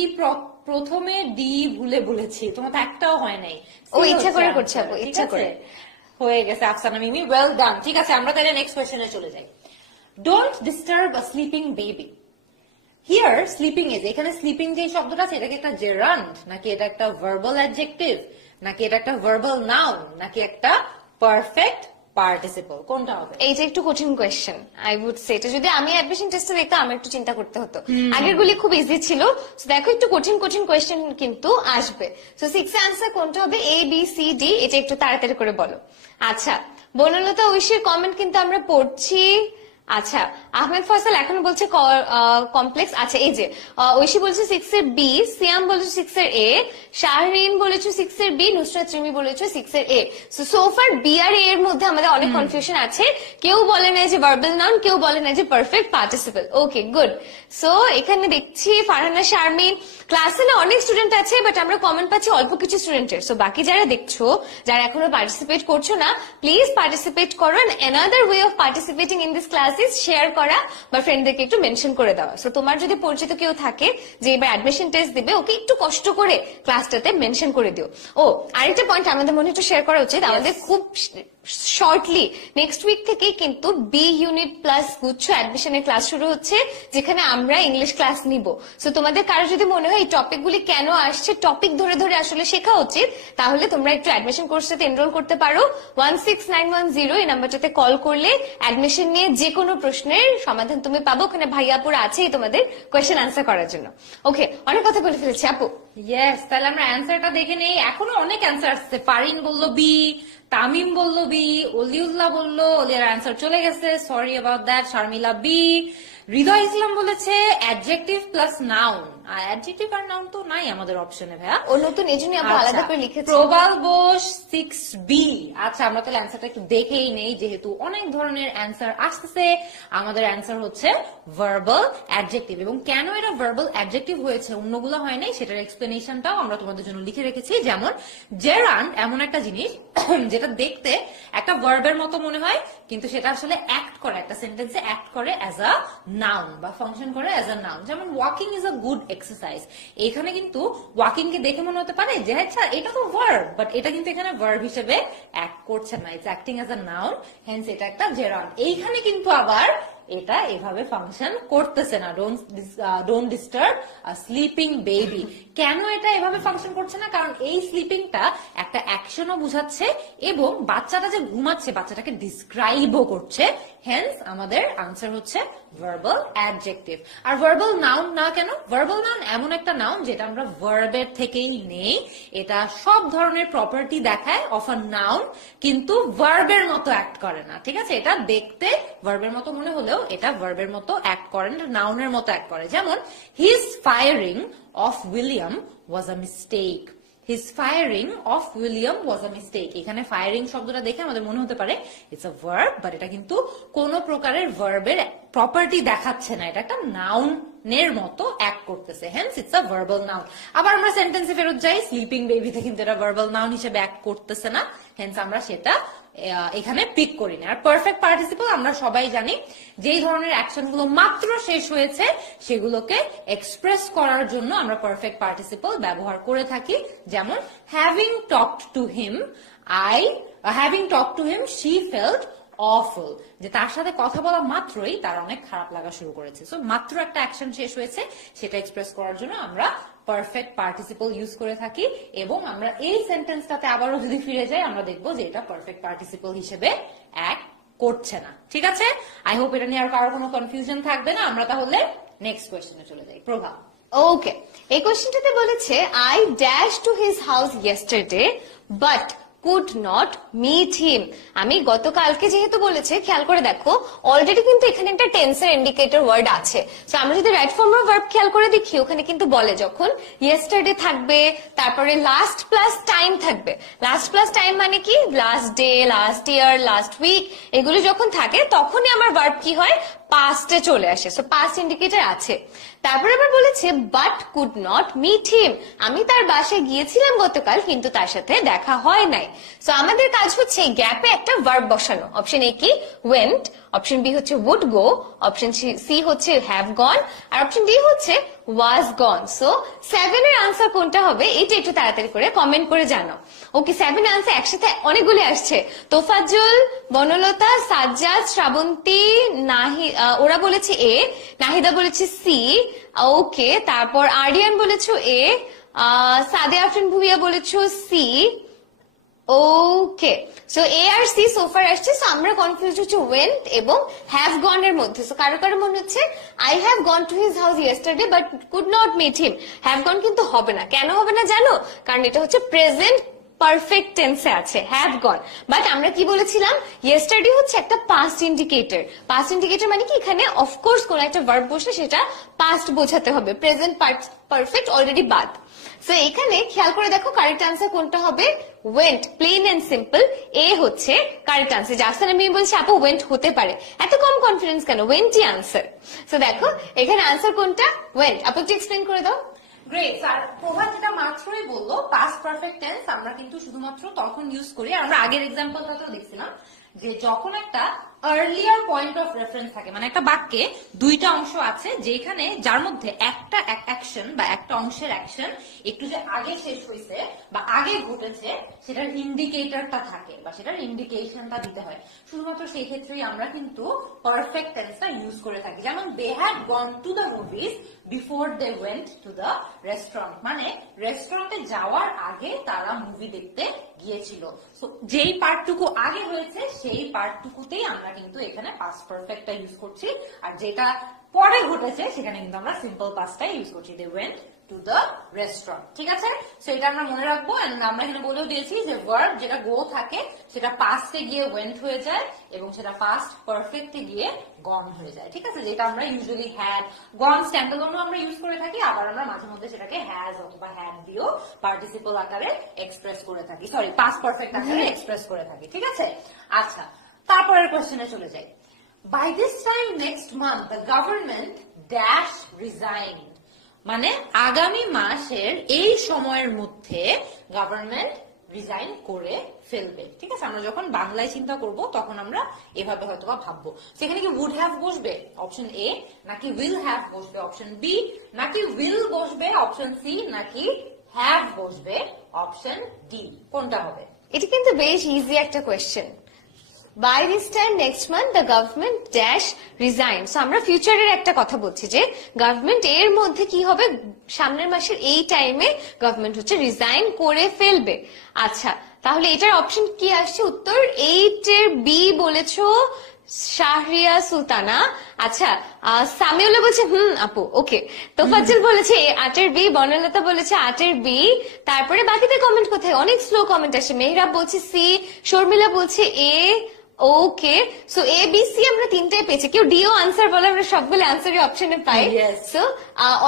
প্রথমে ডি ভুলে বলেছি, তোমার তো একটাও হয় নাই। ও ইচ্ছা করে করছে আপু, ইচ্ছা করে হয়ে গেছে। আফসানা মিমি, ওয়েল ডান। ঠিক আছে, আমরা তাহলে নেক্সট কোয়েশ্চেনে চলে যাই। Don't disturb a sleeping baby. Here sleeping is, এখানে স্লিপিং যে শব্দটা আছে এটা কি একটা জেরান্ড, নাকি এটা একটা ভার্বাল অ্যাডজেক্টিভ, নাকি এটা একটা ভার্বাল নাউন, নাকি একটা পারফেক্ট পার্টিসিপল, কোনটা হবে? এইটা একটু কঠিন কোয়েশ্চেন আই উড সে। এটা যদি আমি অ্যাডমিশন টেস্টে দেখতাম আমার একটু চিন্তা করতে হতো, আগের গুলি খুব ইজি ছিল। দেখো একটু কঠিন কোয়েশ্চেন কিন্তু আসবে। সো 6 এর আনসার কোনটা হবে, এ বি সি ডি, এটা একটু তাড়াতাড়ি করে বলো। আচ্ছা, বনলতা ঐশীর কমেন্ট কিন্তু আমরা পড়ছি। আচ্ছা, আহমেদ ফয়সাল এখনো বলছে কমপ্লেক্স। আচ্ছা, এই যে ঐশী বলছে 6 এর বি, সিয়াম বলেছে 6 এর এ, শাহরিন বলেছে 6 এর বি, নুসরাত রিমি বলেছে 6 এর এ। সো ফার বি আর এ এর মধ্যে আমাদের অনেক কনফিউশন আছে। কেউ বলে না যে ভার্বাল নাউন, কেউ বলে না যে পারফেক্ট পার্টিসিপল। ওকে, গুড। সো এখানে দেখছি ফারহানা শারমিন, ক্লাসে না অনেক স্টুডেন্ট আছে, বাট আমরা কমেন্ট পাচ্ছি অল্প কিছু স্টুডেন্টের। সো বাকি যারা দেখছো, যারা এখনো পার্টিসিপেট করছো না, প্লিজ পার্টিসিপেট করো। Another way of participating in this class is share করা বা ফ্রেন্ডদেরকে একটু মেনশন করে দেওয়া। সো তোমার যদি পরিচিত কেউ থাকে যে এবার অ্যাডমিশন টেস্ট দিবে, ওকে একটু কষ্ট করে ক্লাসটাতে মেনশন করে দিও। ও আরেকটা পয়েন্ট আমাদের মনে একটু শেয়ার করা উচিত, আমাদের খুব শর্টলি নেক্সট উইক থেকে কিন্তু বি ইউনিট প্লাস গুচ্ছ অ্যাডমিশনের ক্লাস শুরু হচ্ছে, যেখানে আমরা ইংলিশ ক্লাস নিব। সো তোমাদের কারো যদি মনে হয় এই টপিকগুলি কেন আসছে, টপিক ধরে ধরে আসলে শেখা উচিত, তাহলে তোমরা একটু অ্যাডমিশন কোর্সটাতে এনরোল করতে পারো। 16910 এই নাম্বারটাতে কল করলে অ্যাডমিশন নিয়ে যে কোনো প্রশ্নের সমাধান তুমি পাবো। ওখানে ভাইয়াপুরা আছেই তোমাদের কোয়েশ্চেন আনসার করার জন্য। ওকে, অনেক কথা বলে ফেলেছি আপু। ইয়েস, তাহলে আমরা অ্যান্সারটা দেখে নেই। এখনো অনেক অ্যান্সার আসছে। ফারিন বললো বি, তামিম বললো বি, অলিউল্লাহ বললো, অলিয়ার অ্যান্সার চলে গেছে, sorry about that. Sharmila B, Hridoy Islam বলেছে অ্যাডজেক্টিভ প্লাস নাউন। অ্যাডজেক্টিভ আর নাউন তো নাই আমাদের অপশনে ভাইয়া, ও নতুন, এই জন্য আলাদা করে লিখেছি। প্রবাল বোস 6B। আচ্ছা, আমরা তাহলে অ্যান্সারটা একটু দেখেই নেই, যেহেতু অনেক ধরনের অ্যান্সার আসতেছে। আমাদের অ্যান্সার হচ্ছে ভার্বাল অ্যাডজেক্টিভ, এবং কেন এটা ভার্বাল অ্যাডজেক্টিভ হয়েছে, অন্যগুলো হয় নাই, সেটার এক্সপ্লেনেশনটাও আমরা তোমাদের জন্য লিখে রেখেছি। যেমন জেরান্ড এমন একটা জিনিস যেটা দেখতে একটা ভার্বের মতো মনে হয়, কিন্তু সেটা আসলে অ্যাক্ট করে, একটা সেন্টেন্সে অ্যাক্ট করে অ্যাজ আ নাউন বা ফাংশন করে অ্যাজ আ নাউন। যেমন walking is a good exercise, এখানে কিন্তু ওয়াকিং কে দেখে মনে হতে পারে যে আচ্ছা এটা তো ভার্ব, বাট এটা কিন্তু এখানে ভার্ব হিসেবে অ্যাক্ট করছে না, it's acting as a noun, hence এটা একটা জেরান্ড। এইখানে কিন্তু আবার এটা এভাবে ফাংশন করতেছে না। Don't disturb sleeping baby. কেন এটা এভাবে ফাংশন করছে না? কারণ এই স্লিপিংটা একটা অ্যাকশনও বুঝাচ্ছে এবং বাচ্চাটা যে ঘুমাচ্ছে বাচ্চাটাকে ডিসক্রাইবও করছে। হেন্স আমাদের আনসার হচ্ছে ভার্বাল অ্যাডজেক্টিভ। আর ভার্বাল নাউন না কেন? ভার্বাল নাউন এমন একটা নাউন যেটা আমরা ভার্বের থেকেই নেই। এটা সব ধরনের প্রপার্টি দেখায় অফ আ নাউন, কিন্তু ভার্বের মতো অ্যাক্ট করে না। ঠিক আছে, এটা দেখতে ভার্বের মতো মনে হলেও এটা ভার্বের মতো অ্যাক্ট করে না, নাউনের মতো অ্যাক্ট করে। যেমন his firing of William was a mistake. His firing of William was a mistake. এখানে ফায়ারিং শব্দটা দেখে আমাদের মনে হতে পারে ইটস আ ভার্ব, বাট এটা কিন্তু কোন প্রকারের ভার্বের প্রপার্টি দেখাচ্ছে না, এটা একটা নাউনের মতো অ্যাক্ট করতেছে। Hence it's a verbal noun. আবার আমরা সেন্টেন্সে ফেরত যাই, স্লিপিং বেবিতে কিন্তু এটা ভার্বাল নাউন হিসেবে অ্যাক্ট করতেছে না। হেন্স আমরা সেটা এখানে পিক করি না। আর পারফেক্ট পার্টিসিপল আমরা সবাই জানি যেই ধরনের অ্যাকশন গুলো মাত্র শেষ হয়েছে সেগুলোকে এক্সপ্রেস করার জন্য আমরা পারফেক্ট পার্টিসিপল ব্যবহার করে থাকি। যেমন having talked to him she felt awful, যে তার সাথে কথা বলা মাত্রই তার অনেক খারাপ লাগা শুরু করেছে। সো মাত্র একটা অ্যাকশন শেষ হয়েছে, সেটা এক্সপ্রেস করার জন্য আমরা পারফেক্ট পার্টিসিপল ইউজ করে থাকি। এবং আমরা এই সেন্টেন্সটাতে আবারও যদি ফিরে যাই আমরা দেখবো যে এটা পারফেক্ট পার্টিসিপল হিসেবে অ্যাক্ট করছে না। ঠিক আছে, আই হোপ এটা নিয়ে আর কারো কোনো কনফিউশন থাকবে না। আমরা তাহলে নেক্সট কোয়েশ্চেনে চলে যাই। প্রভা, ওকে, এই কোশ্চেনটাতে বলেছে I dash to his house yesterday but could not meet him. আমি গতকালকে যেহেতু বলেছে, খেয়াল করে দেখো অলরেডি কিন্তু এখানে একটা টেন্সের ইন্ডিকেটর ওয়ার্ড আছে। তো আমরা যদি রাইট ফর্ম অফ ভার্ব খেয়াল করে দেখি, ওখানে কিন্তু বলে যখন ইয়েস্টারডে থাকবে তারপরে লাস্ট প্লাস টাইম থাকবে। লাস্ট প্লাস টাইম মানে কি? Last day, last year, last week, এগুলো যখন থাকে তখনই আমার ভার্ব কি হয়? পাস্টে চলে আসে। সো পাস্ট ইন্ডিকেটর আছে। তারপরে আবার বলেছে but could not meet him. আমি তার বাসায় গিয়েছিলাম গতকাল কিন্তু তার সাথে দেখা হয় নাই। সো আমাদের কাজ হচ্ছে গ্যাপে একটা ভার্ব বসানো। অপশন এ কি? ওয়েন্ট, অপশন বি হচ্ছে উড গো, অপশন সি হচ্ছে হ্যাভ গন, আর অপশন ডি হচ্ছে ওয়াজ গন। সো 7 এর আনসার কোনটা হবে এটা একটু তাড়াতাড়ি করে কমেন্ট করে জানো। ওকে, 7 আনসার একসাথে অনেকগুলি আসছে। তোফাজ্জল, বনলতা, সাজ্জাদ, শ্রাবন্তী, ওরা বলেছে এ, নাহিদা বলেছে সি। ওকে, তারপর আরিয়ান বলেছো এ, সাদে আফরিন ভুইয়া বলেছো সি। ওকে, সো এ আর সি সোফার আসছে। সো আমরা কনফিউজ হচ্ছে ওয়েন্ট এবং হ্যাভ গন এর মধ্যে। সো কারো কারো মনে হচ্ছে I have gone to his house yesterday but could not meet him. Have gone কিন্তু হবে না। কেন হবে না জানো? কারণ এটা হচ্ছে প্রেজেন্ট পারফেক্ট টেন্সে আছে, হ্যাভ গন। বাট আমরা কি বলেছিলাম? ইয়েস্টারডে হচ্ছে একটা পাস্ট ইন্ডিকেটর। পাস্ট ইন্ডিকেটর মানে কি? এখানে অফকোর্স কোন একটা ভার্ব বসে সেটা পাস্ট বোঝাতে হবে, প্রেজেন্ট পারফেক্ট অলরেডি বাদ। সো এখানে খেয়াল করে দেখো কারেক্ট আনসার কোনটা হবে? Went, plain and simple. A হচ্ছে কারেক্ট আনসার। জাস্তান আমি বলছি আপু ওয়েন্ট হতে পারে, এত কম কনফিডেন্স কেন? ওয়েন্টই আনসার। সো দেখো এখানে আনসার কোনটা? ওয়েন্ট। আপু একটু এক্সপ্লেন করে দাও। Great sir. প্রভা যেটা মাত্রই বললো, পাস্ট পারফেক্ট টেন্স আমরা কিন্তু শুধুমাত্র তখন ইউজ করি, আর আমরা আগের এক্সাম্পলটাতেও দেখছিলাম যে যখন একটা আর্লিয়ার পয়েন্ট অফ রেফারেন্স থাকে, মানে একটা বাক্যে দুইটা অংশ আছে যেখানে যার মধ্যে একটা অ্যাকশন বা একটা অংশের অ্যাকশন একটু যে আগে শেষ হয়েছে বা আগে ঘটেছে সেটার ইন্ডিকেটরটা থাকে বা সেটার ইন্ডিকেশনটা দিতে হয়। শুধুমাত্র সেই ক্ষেত্রেই আমরা কিন্তু পারফেক্ট টেন্সটা ইউজ করে থাকি। যেমন they had gone to the movies before they went to the restaurant, মানে রেস্টুরেন্টে যাওয়ার আগে তারা মুভি দেখতে গিয়েছিল। যেই পার্টটুকু আগে হয়েছে সেই পার্টটুকুতেই আমরা কিন্তু এখানে পাস্ট পারফেক্টটা ইউজ করছি, আর যেটা পরে ঘটেছে সেখানে কিন্তু আমরা সিম্পল পাস্টটাই ইউজ করছি, they went to the restaurant. ঠিক আছে, সো এটা আমরা মনে রাখবো। আমরা এখানে বলেও দিয়েছি যে ভার্ব যেটা গো থাকে সেটা পাস্টে গিয়ে ওয়েন্ট হয়ে যায় এবং সেটা পাস্ট পারফেক্টে গিয়ে গন হয়ে যায়। ঠিক আছে, যেটা আমরা ইউজুয়ালি হ্যাড গন স্ট্যান্ডালোনও আমরা ইউজ করে থাকি, আবার আমরা মাঝে মধ্যে সেটাকে হ্যাজ অথবা হ্যাড দিয়েও পার্টিসিপল আকারে এক্সপ্রেস করে থাকি, সরি পাস্ট পারফেক্ট আকারে এক্সপ্রেস করে থাকি। ঠিক আছে, আচ্ছা তারপরের কোশ্চেনে চলে যাই। By this time next month the government dash resigned, মানে আগামী মাসের এই সময়ের মধ্যে গভর্নমেন্ট রিজাইন করে ফেলবে। ঠিক আছে, আমরা যখন বাংলায় চিন্তা করব তখন আমরা এভাবে হয়তো ভাববো। সেখানে কি উড হ্যাভ বসবে অপশন এ, নাকি উইল হ্যাভ বসবে অপশন বি, নাকি উইল বসবে অপশন সি, নাকি হ্যাভ বসবে অপশন ডি? কোনটা হবে? এটা কিন্তু বেশ ইজি একটা question. By this time next month the government dash resign. So আমরা ফিউচারের একটা কথা বলছি যে গভর্নমেন্ট এর মধ্যে কি হবে, সামনের মাসের এই টাইমে গভর্নমেন্ট হচ্ছে রিজাইন করে ফেলবে। আচ্ছা, তাহলে এটার অপশন কি আসছে? উত্তর 8 এর বি বলেছো শাহরিয়া সুলতানা। আচ্ছা, সামিউল্লাহ বলছে আপু ওকে। তোফাজ্জল বলেছে 8 এর বি, বর্ণলতা বলেছে 8 এর বি। তারপরে বাকিদের কমেন্ট কোথায়? অনেক স্লো কমেন্ট আসে। মেহরাব বলছে সি, শর্মিলা বলছে এ। ওকে, সো এ বি সি আমরা তিনটাই পেয়েছি। কেউ ডিও আনসার বলে, আমরা সবগুলো আনসারই অপশনে পাই। সো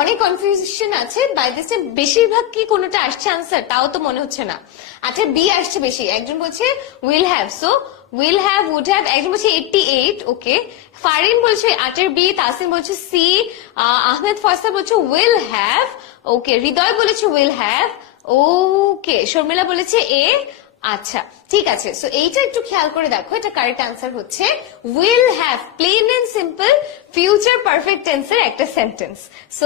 অনেক কনফিউশন আছে। বাই দিস টাইম বেশিরভাগ কি কোনোটা আসছে আনসার, তাও তো মনে হচ্ছে না। আচ্ছা, বি আসছে বেশি। একজন বলছে will have, so will have, would have. একজন বলছে 88, ওকে। ফারিন বলছে 8 এর বি, তাসিম বলছে সি, আহমেদ ফয়সাল বলছে উইল হ্যাভ, ওকে। হৃদয় বলেছে উইল হ্যাভ, ওকে। শর্মিলা বলেছে এ। আচ্ছা, ঠিক আছে। সো এইটা একটু খেয়াল করে দেখো, এটা কারেক্ট আনসার হচ্ছে will have, plain and simple future perfect টেন্সের একটা সেন্টেন্স। সো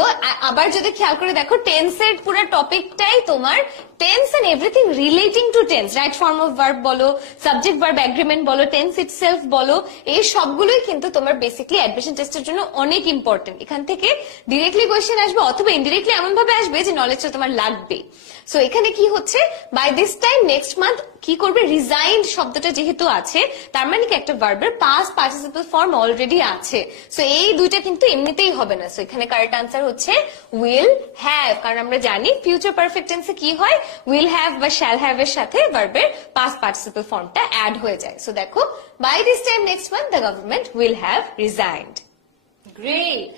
আবার যদি খেয়াল করে দেখো, টেন্সের পুরো টপিকটাই তোমার tense and everything relating to tense, right form of verb বলো, সাবজেক্ট ভার্ব এগ্রিমেন্ট বলো, টেন্স ইটসেলফ বলো, এই সবগুলোই কিন্তু তোমার বেসিক্যালি অ্যাডমিশন টেস্টের জন্য অনেক ইম্পর্টেন্ট। এখান থেকে ডিরেক্টলি কোয়েশ্চেন আসবে অথবা ইনডিরেক্টলি এমন ভাবে আসবে যে নলেজটা তোমার লাগবে। সো এখানে কি হচ্ছে, by this time next month কি করবে, রিজাইন্ড শব্দটা যেহেতু আছে, তার মানে কি একটা ভার্বের পাস্ট পার্টিসিপল ফর্ম অলরেডি আছে। সো এই দুইটা কিন্তু এমনিতেই হবে না। সো এখানে কারেক্ট আনসার হচ্ছে উইল হ্যাভ, কারণ আমরা জানি ফিউচার পারফেক্ট টেন্সে কি হয়, উইল হ্যাভ বা শ্যাল হ্যাভ এর সাথে ভার্বের পাস্ট পার্টিসিপল ফর্মটা অ্যাড হয়ে যায়। সো দেখো, by this time next month the government will have resigned. Great.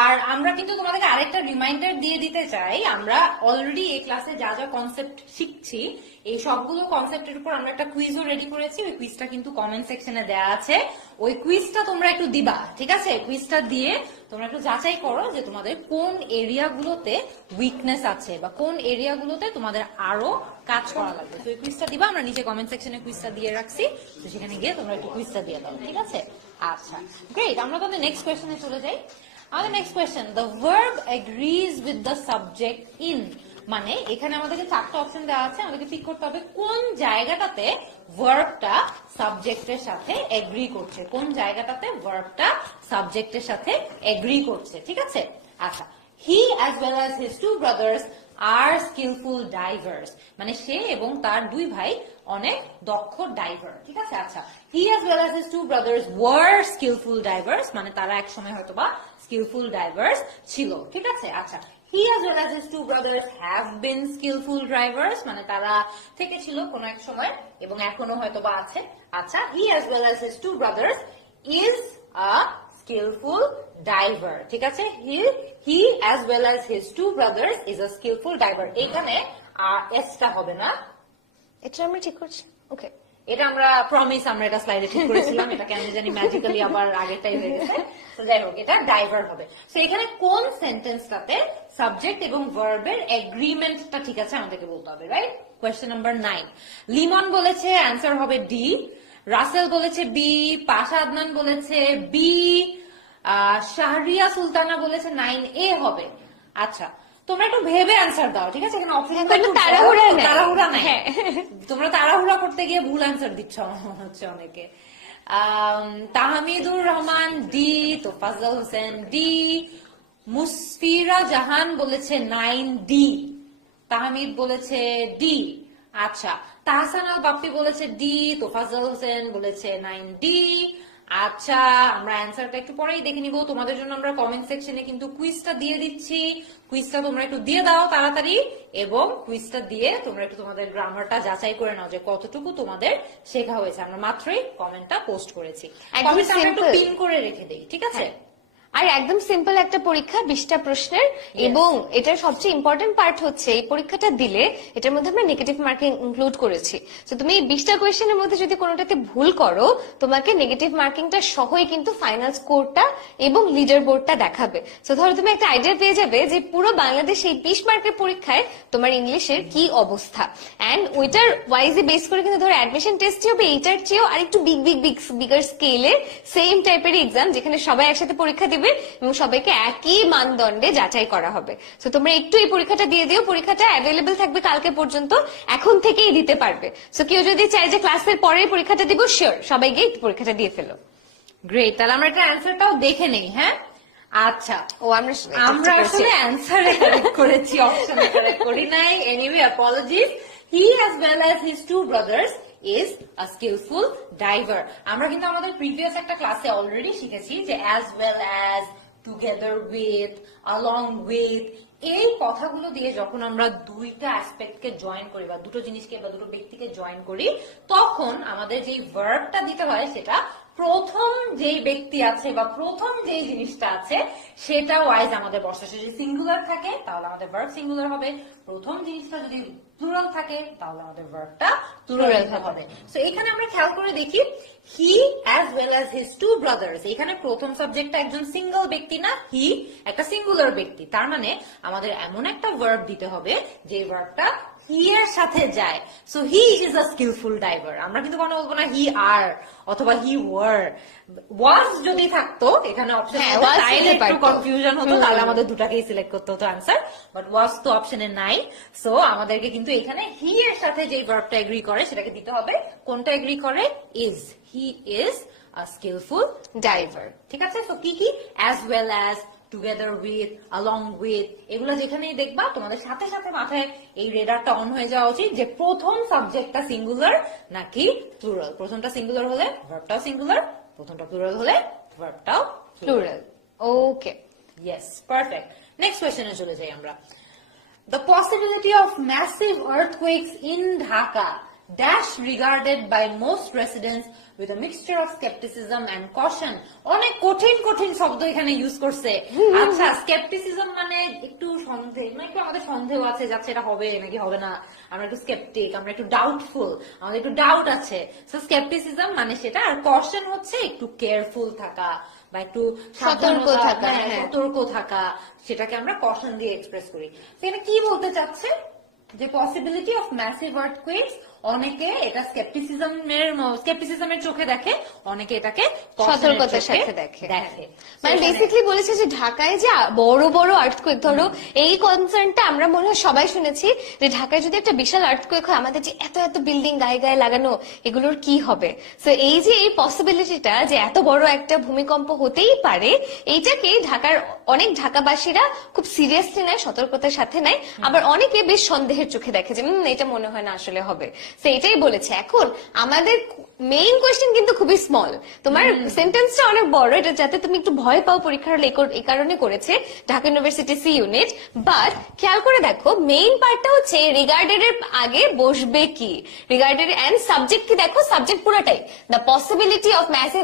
আর আমরা কিন্তু তোমাদেরকে আরেকটা রিমাইন্ডার দিয়ে দিতে চাই, আমরা অলরেডি এই ক্লাসে যা যা কনসেপ্ট শিখছি, এই সবগুলো কনসেপ্টের উপর আমরা একটা কুইজও রেডি করেছি। ওই কুইজটা কিন্তু কমেন্ট সেকশনে দেওয়া আছে, ওই কুইজটা তোমরা একটু দিবা, ঠিক আছে? কুইজটা দিয়ে তোমরা একটু যাচাই করো যে তোমাদের কোন এরিয়াগুলোতে উইকনেস আছে বা কোন এরিয়াগুলোতে তোমাদের আরো কাজ করা লাগবে। তো এই কুইজটা দিবা, আমরা নিচে কমেন্ট সেকশনে কুইজটা দিয়ে রাখছি, তো সেখানে গিয়ে তোমরা একটু কুইজটা দিয়ে দাও, ঠিক আছে? আচ্ছা, গ্রেট। আমরা তাহলে নেক্সট কোয়েশ্চনে চলে যাই। আমাদের next question, the verb agrees with the subject in, মানে এখানে আমাদেরকে 4টা অপশন দেওয়া আছে, আমাদেরকে ঠিক করতে হবে কোন জায়গাটাতে ভার্বটা সাবজেক্টের সাথে এগ্রি করছে, কোন জায়গাটাতে ভার্বটা সাবজেক্টের সাথে এগ্রি করছে, ঠিক আছে? আচ্ছা, he as well as his two brothers are skillful divers, মানে সে এবং তার দুই ভাই অনেক দক্ষ ডাইভার, ঠিক আছে? আচ্ছা, he as well as his two brothers were skillful divers, মানে তারা এক সময় হয়তোবা স্কিলফুল ডাইভার্স ছিল, ঠিক আছে? আচ্ছা, he as well as his two brothers have been skillful drivers, মানে তারা থেকে ছিল কোন এক সময় এবং এখনো হয়তোবা আছে। আচ্ছা, he as well as his two brothers is a skillful diver, ঠিক আছে? he as well as his two brothers is a skillful diver, এখানে s টা হবে না, এটা আমরা ঠিক করছি, ওকে। এটা আমরা প্রমিস, আমরা এটা স্লাইডে ঠিক করেছিলাম, এটা কেন জানি ম্যাজিক্যালি আবার আগেরটাই হয়ে গেছে। তো যাই হোক, এটা ডাইভার হবে। তো এখানে কোন সেন্টেন্সটাতে সাবজেক্ট এবং ভার্বের এগ্রিমেন্টটা ঠিক আছে আমাদেরকে বলতে হবে, রাইট? Question number 9। লিমন বলেছে অ্যান্সার হবে ডি, রাসেল বলেছে বি, পাশা আদনান বলেছে বি, শাহরিয়া সুলতানা বলেছে 9A হবে। আচ্ছা, তোমরা একটু ভেবে অ্যান্সার দাও, ঠিক আছে? এখানে অপশন তাড়াহুড়া নাই, তোমরা তাড়াহুড়া করতে গিয়ে ভুল অ্যান্সার দিচ্ছ মনে হচ্ছে অনেকে। তাহমিদুর রহমান ডি, তোফাজ্জল হোসেন ডি, মুসফিরা জাহান বলেছে 9D, তাহমিদ বলেছে ডি। আচ্ছা, তাহসান আল বাপ্পি বলেছে ডি, তোফাজ্জল হোসেন বলেছে 9D। আচ্ছা, আমরা অ্যান্সারটা একটু পরেই দেখে নিব। তোমাদের জন্য আমরা কমেন্ট সেকশনে কিন্তু কুইজটা দিয়ে দিচ্ছি, কুইজটা তোমরা একটু দিয়ে দাও তাড়াতাড়ি, এবং কুইজটা দিয়ে তোমরা একটু তোমাদের গ্রামারটা যাচাই করে নাও যে কতটুকু তোমাদের শেখা হয়েছে। আমরা মাত্রই কমেন্টটা পোস্ট করেছি, কমেন্টটা আমরা একটু পিন করে রেখে দেই, ঠিক আছে? আর একদম সিম্পল একটা পরীক্ষা, 20টা প্রশ্নের, এবং এটার সবচেয়ে ইম্পর্টেন্ট পার্ট হচ্ছে এই পরীক্ষাটা দিলে এটার মধ্যে আমরা নেগেটিভ মার্কিং ইনক্লুড করেছি। তো তুমি এই 20টা কোয়েশ্চেনের মধ্যে যদি কোনোটাতে ভুল করো, তোমাকে নেগেটিভ মার্কিংটা সহই কিন্তু ফাইনাল স্কোরটা এবং লিডার বোর্ডটা দেখাবে। তো ধরো তুমি একটা আইডিয়া পেয়ে যাবে যে পুরো বাংলাদেশ এই 20 মার্কের পরীক্ষায় তোমার ইংলিশের কি অবস্থা, এন্ড ওইটার ওয়াইজে বেস করে কিন্তু ধরো অ্যাডমিশন টেস্ট হবে এইটার চেয়েও আরেকটু বিগার স্কেলে সেম টাইপের এক্সাম, যেখানে সবাই একসাথে পরীক্ষা দিবে দিবে এবং সবাইকে একই মানদণ্ডে যাচাই করা হবে। তো তোমরা একটু এই পরীক্ষাটা দিয়ে দিও, পরীক্ষাটা অ্যাভেলেবল থাকবে কালকে পর্যন্ত, এখন থেকেই দিতে পারবে। তো কেউ যদি চায় যে ক্লাসের পরে পরীক্ষাটা দিব, শিওর সবাই গিয়ে পরীক্ষাটা দিয়ে ফেলো। গ্রেট, তাহলে আমরা এটা অ্যান্সারটাও দেখে নেই। হ্যাঁ আচ্ছা, ও আমরা আসলে অ্যান্সারে কারেক্ট করেছি, অপশনে কারেক্ট করি নাই। Anyway apologies. He as well as his two brothers is a skillful diver. আমরা কিন্তু আমাদের প্রিভিয়াস একটা ক্লাসে অলরেডি শিখেছি যে as well as, together with, along with, এই কথাগুলো দিয়ে যখন আমরা দুইটা অ্যাসপেক্টকে জয়েন করি বা দুটো জিনিসকে বা দুটো ব্যক্তিকে জয়েন করি, তখন আমাদের যে ভার্বটা দিতে হয় সেটা প্রথম যেই ব্যক্তি আছে বা প্রথম যেই জিনিসটা আছে সেটা ওয়াইজ আমাদের বর্ষাশে যদি সিঙ্গুলার থাকে তাহলে আমাদের ভার্ব সিঙ্গুলার হবে, প্রথম জিনিসটা যদি প্লুরাল থাকে তাহলে আমাদের ভার্বটা প্লুরাল হবে। সো এখানে আমরা খেয়াল করে দেখি, he as well as his two brothers, এখানে প্রথম সাবজেক্টটা একজন সিঙ্গল ব্যক্তি না, হি একটা সিঙ্গুলার ব্যক্তি। তার মানে আমাদের এমন একটা ভার্ব দিতে হবে যে ভার্বটা হি এর সাথে যায়। So he is a skillful diver. আমরা কিন্তু কোনো বলবো না হি আর অথবা হি ওয়ার। ওয়াজ যদি থাকতো এখানে অপশন তাহলে একটু কনফিউশন হতো, তাহলে আমাদের দুটাকেই সিলেক্ট করতে হতো আনসার, বাট ওয়াজ তো অপশনে নাই। সো আমাদেরকে কিন্তু এখানে হি এর সাথে যে ভার্বটা এগ্রি করে সেটাকে দিতে হবে। কোনটা এগ্রি করে? Is. He is a skillful diver. ঠিক আছে, সো কি কি? As well as, together with, along with, এগুলো যেখানেই দেখবা তোমাদের সাথে সাথে মাথায় এই রেডারটা অন হয়ে যাওয়া উচিত যে প্রথম সাবজেক্টটা সিঙ্গুলার নাকি প্লুরাল। প্রথমটা সিঙ্গুলার হলে ভার্বটাও সিঙ্গুলার, প্রথমটা প্লুরাল হলে ভার্বটাও প্লুরাল। ওকে, ইয়েস, পারফেক্ট। নেক্সট কোয়েশ্চেনে চলে যাই আমরা। The possibility of massive earthquakes in Dhaka dash regarded by most residents with a mixture of skepticism and caution. অনেক কঠিন কঠিন শব্দ এখানে ইউজ করছে। আচ্ছা, স্কেপটিসিজম মানে একটু সন্দেহ, মানে একটু আমাদের সন্দেহ আছে যাচ্ছে এটা হবে নাকি হবে না, আমরা একটু স্কেপটিক, আমরা একটু ডাউটফুল, আমাদের একটু ডাউট আছে। সো স্কেপটিসিজম মানে সেটা, আর কশন হচ্ছে একটু কেয়ারফুল থাকা বা একটু সতর্ক থাকা, সতর্ক থাকা, সেটাকে আমরা কশন দিয়ে এক্সপ্রেস করি। সেখানে কি বলতে চাচ্ছে যে পসিবিলিটি অফ ম্যাসিভ আর্থকুয়েকস, অনেকে এটা স্কেপটিসিজমের চোখে দেখে, অনেকে এটাকে সতর্কতার সাথে দেখে। মানে বেসিক্যালি বলেছে যে ঢাকায় যে বড় বড় আর্থকুয়েক, ধরো এই কনসার্নটা আমরা মনে হয় সবাই শুনেছি যে ঢাকায় যদি একটা বিশাল আর্থকুয়েক হয়, আমাদের যে এত এত বিল্ডিং গায়ে গায়ে লাগানো, এগুলোর কি হবে? সো এই যে এই পসিবিলিটিটা যে এত বড় একটা ভূমিকম্প হতেই পারে, এইটাকে ঢাকার অনেক ঢাকাবাসীরা খুব সিরিয়াসলি নেয়, সতর্কতার সাথে নেয়, আবার অনেকে বেশ সন্দেহের চোখে দেখে যে এটা মনে হয় না আসলে হবে। তো এটাই বলেছে। এখন আমাদের মেইন কোয়েশ্চেন কিন্তু খুবই স্মল, তোমার সেন্টেন্সটা অনেক বড়, এটা যাতে তুমি একটু ভয় পাও পরীক্ষার এই কারণে করেছে Dhaka university C unit. But খেয়াল করে দেখো, মেইন পার্টটা হচ্ছে রিগার্ডেড এর আগে বসবে কি, রিগার্ডেড এন্ড সাবজেক্ট কি, দেখো সাবজেক্ট পুরোটাই the possibility of massive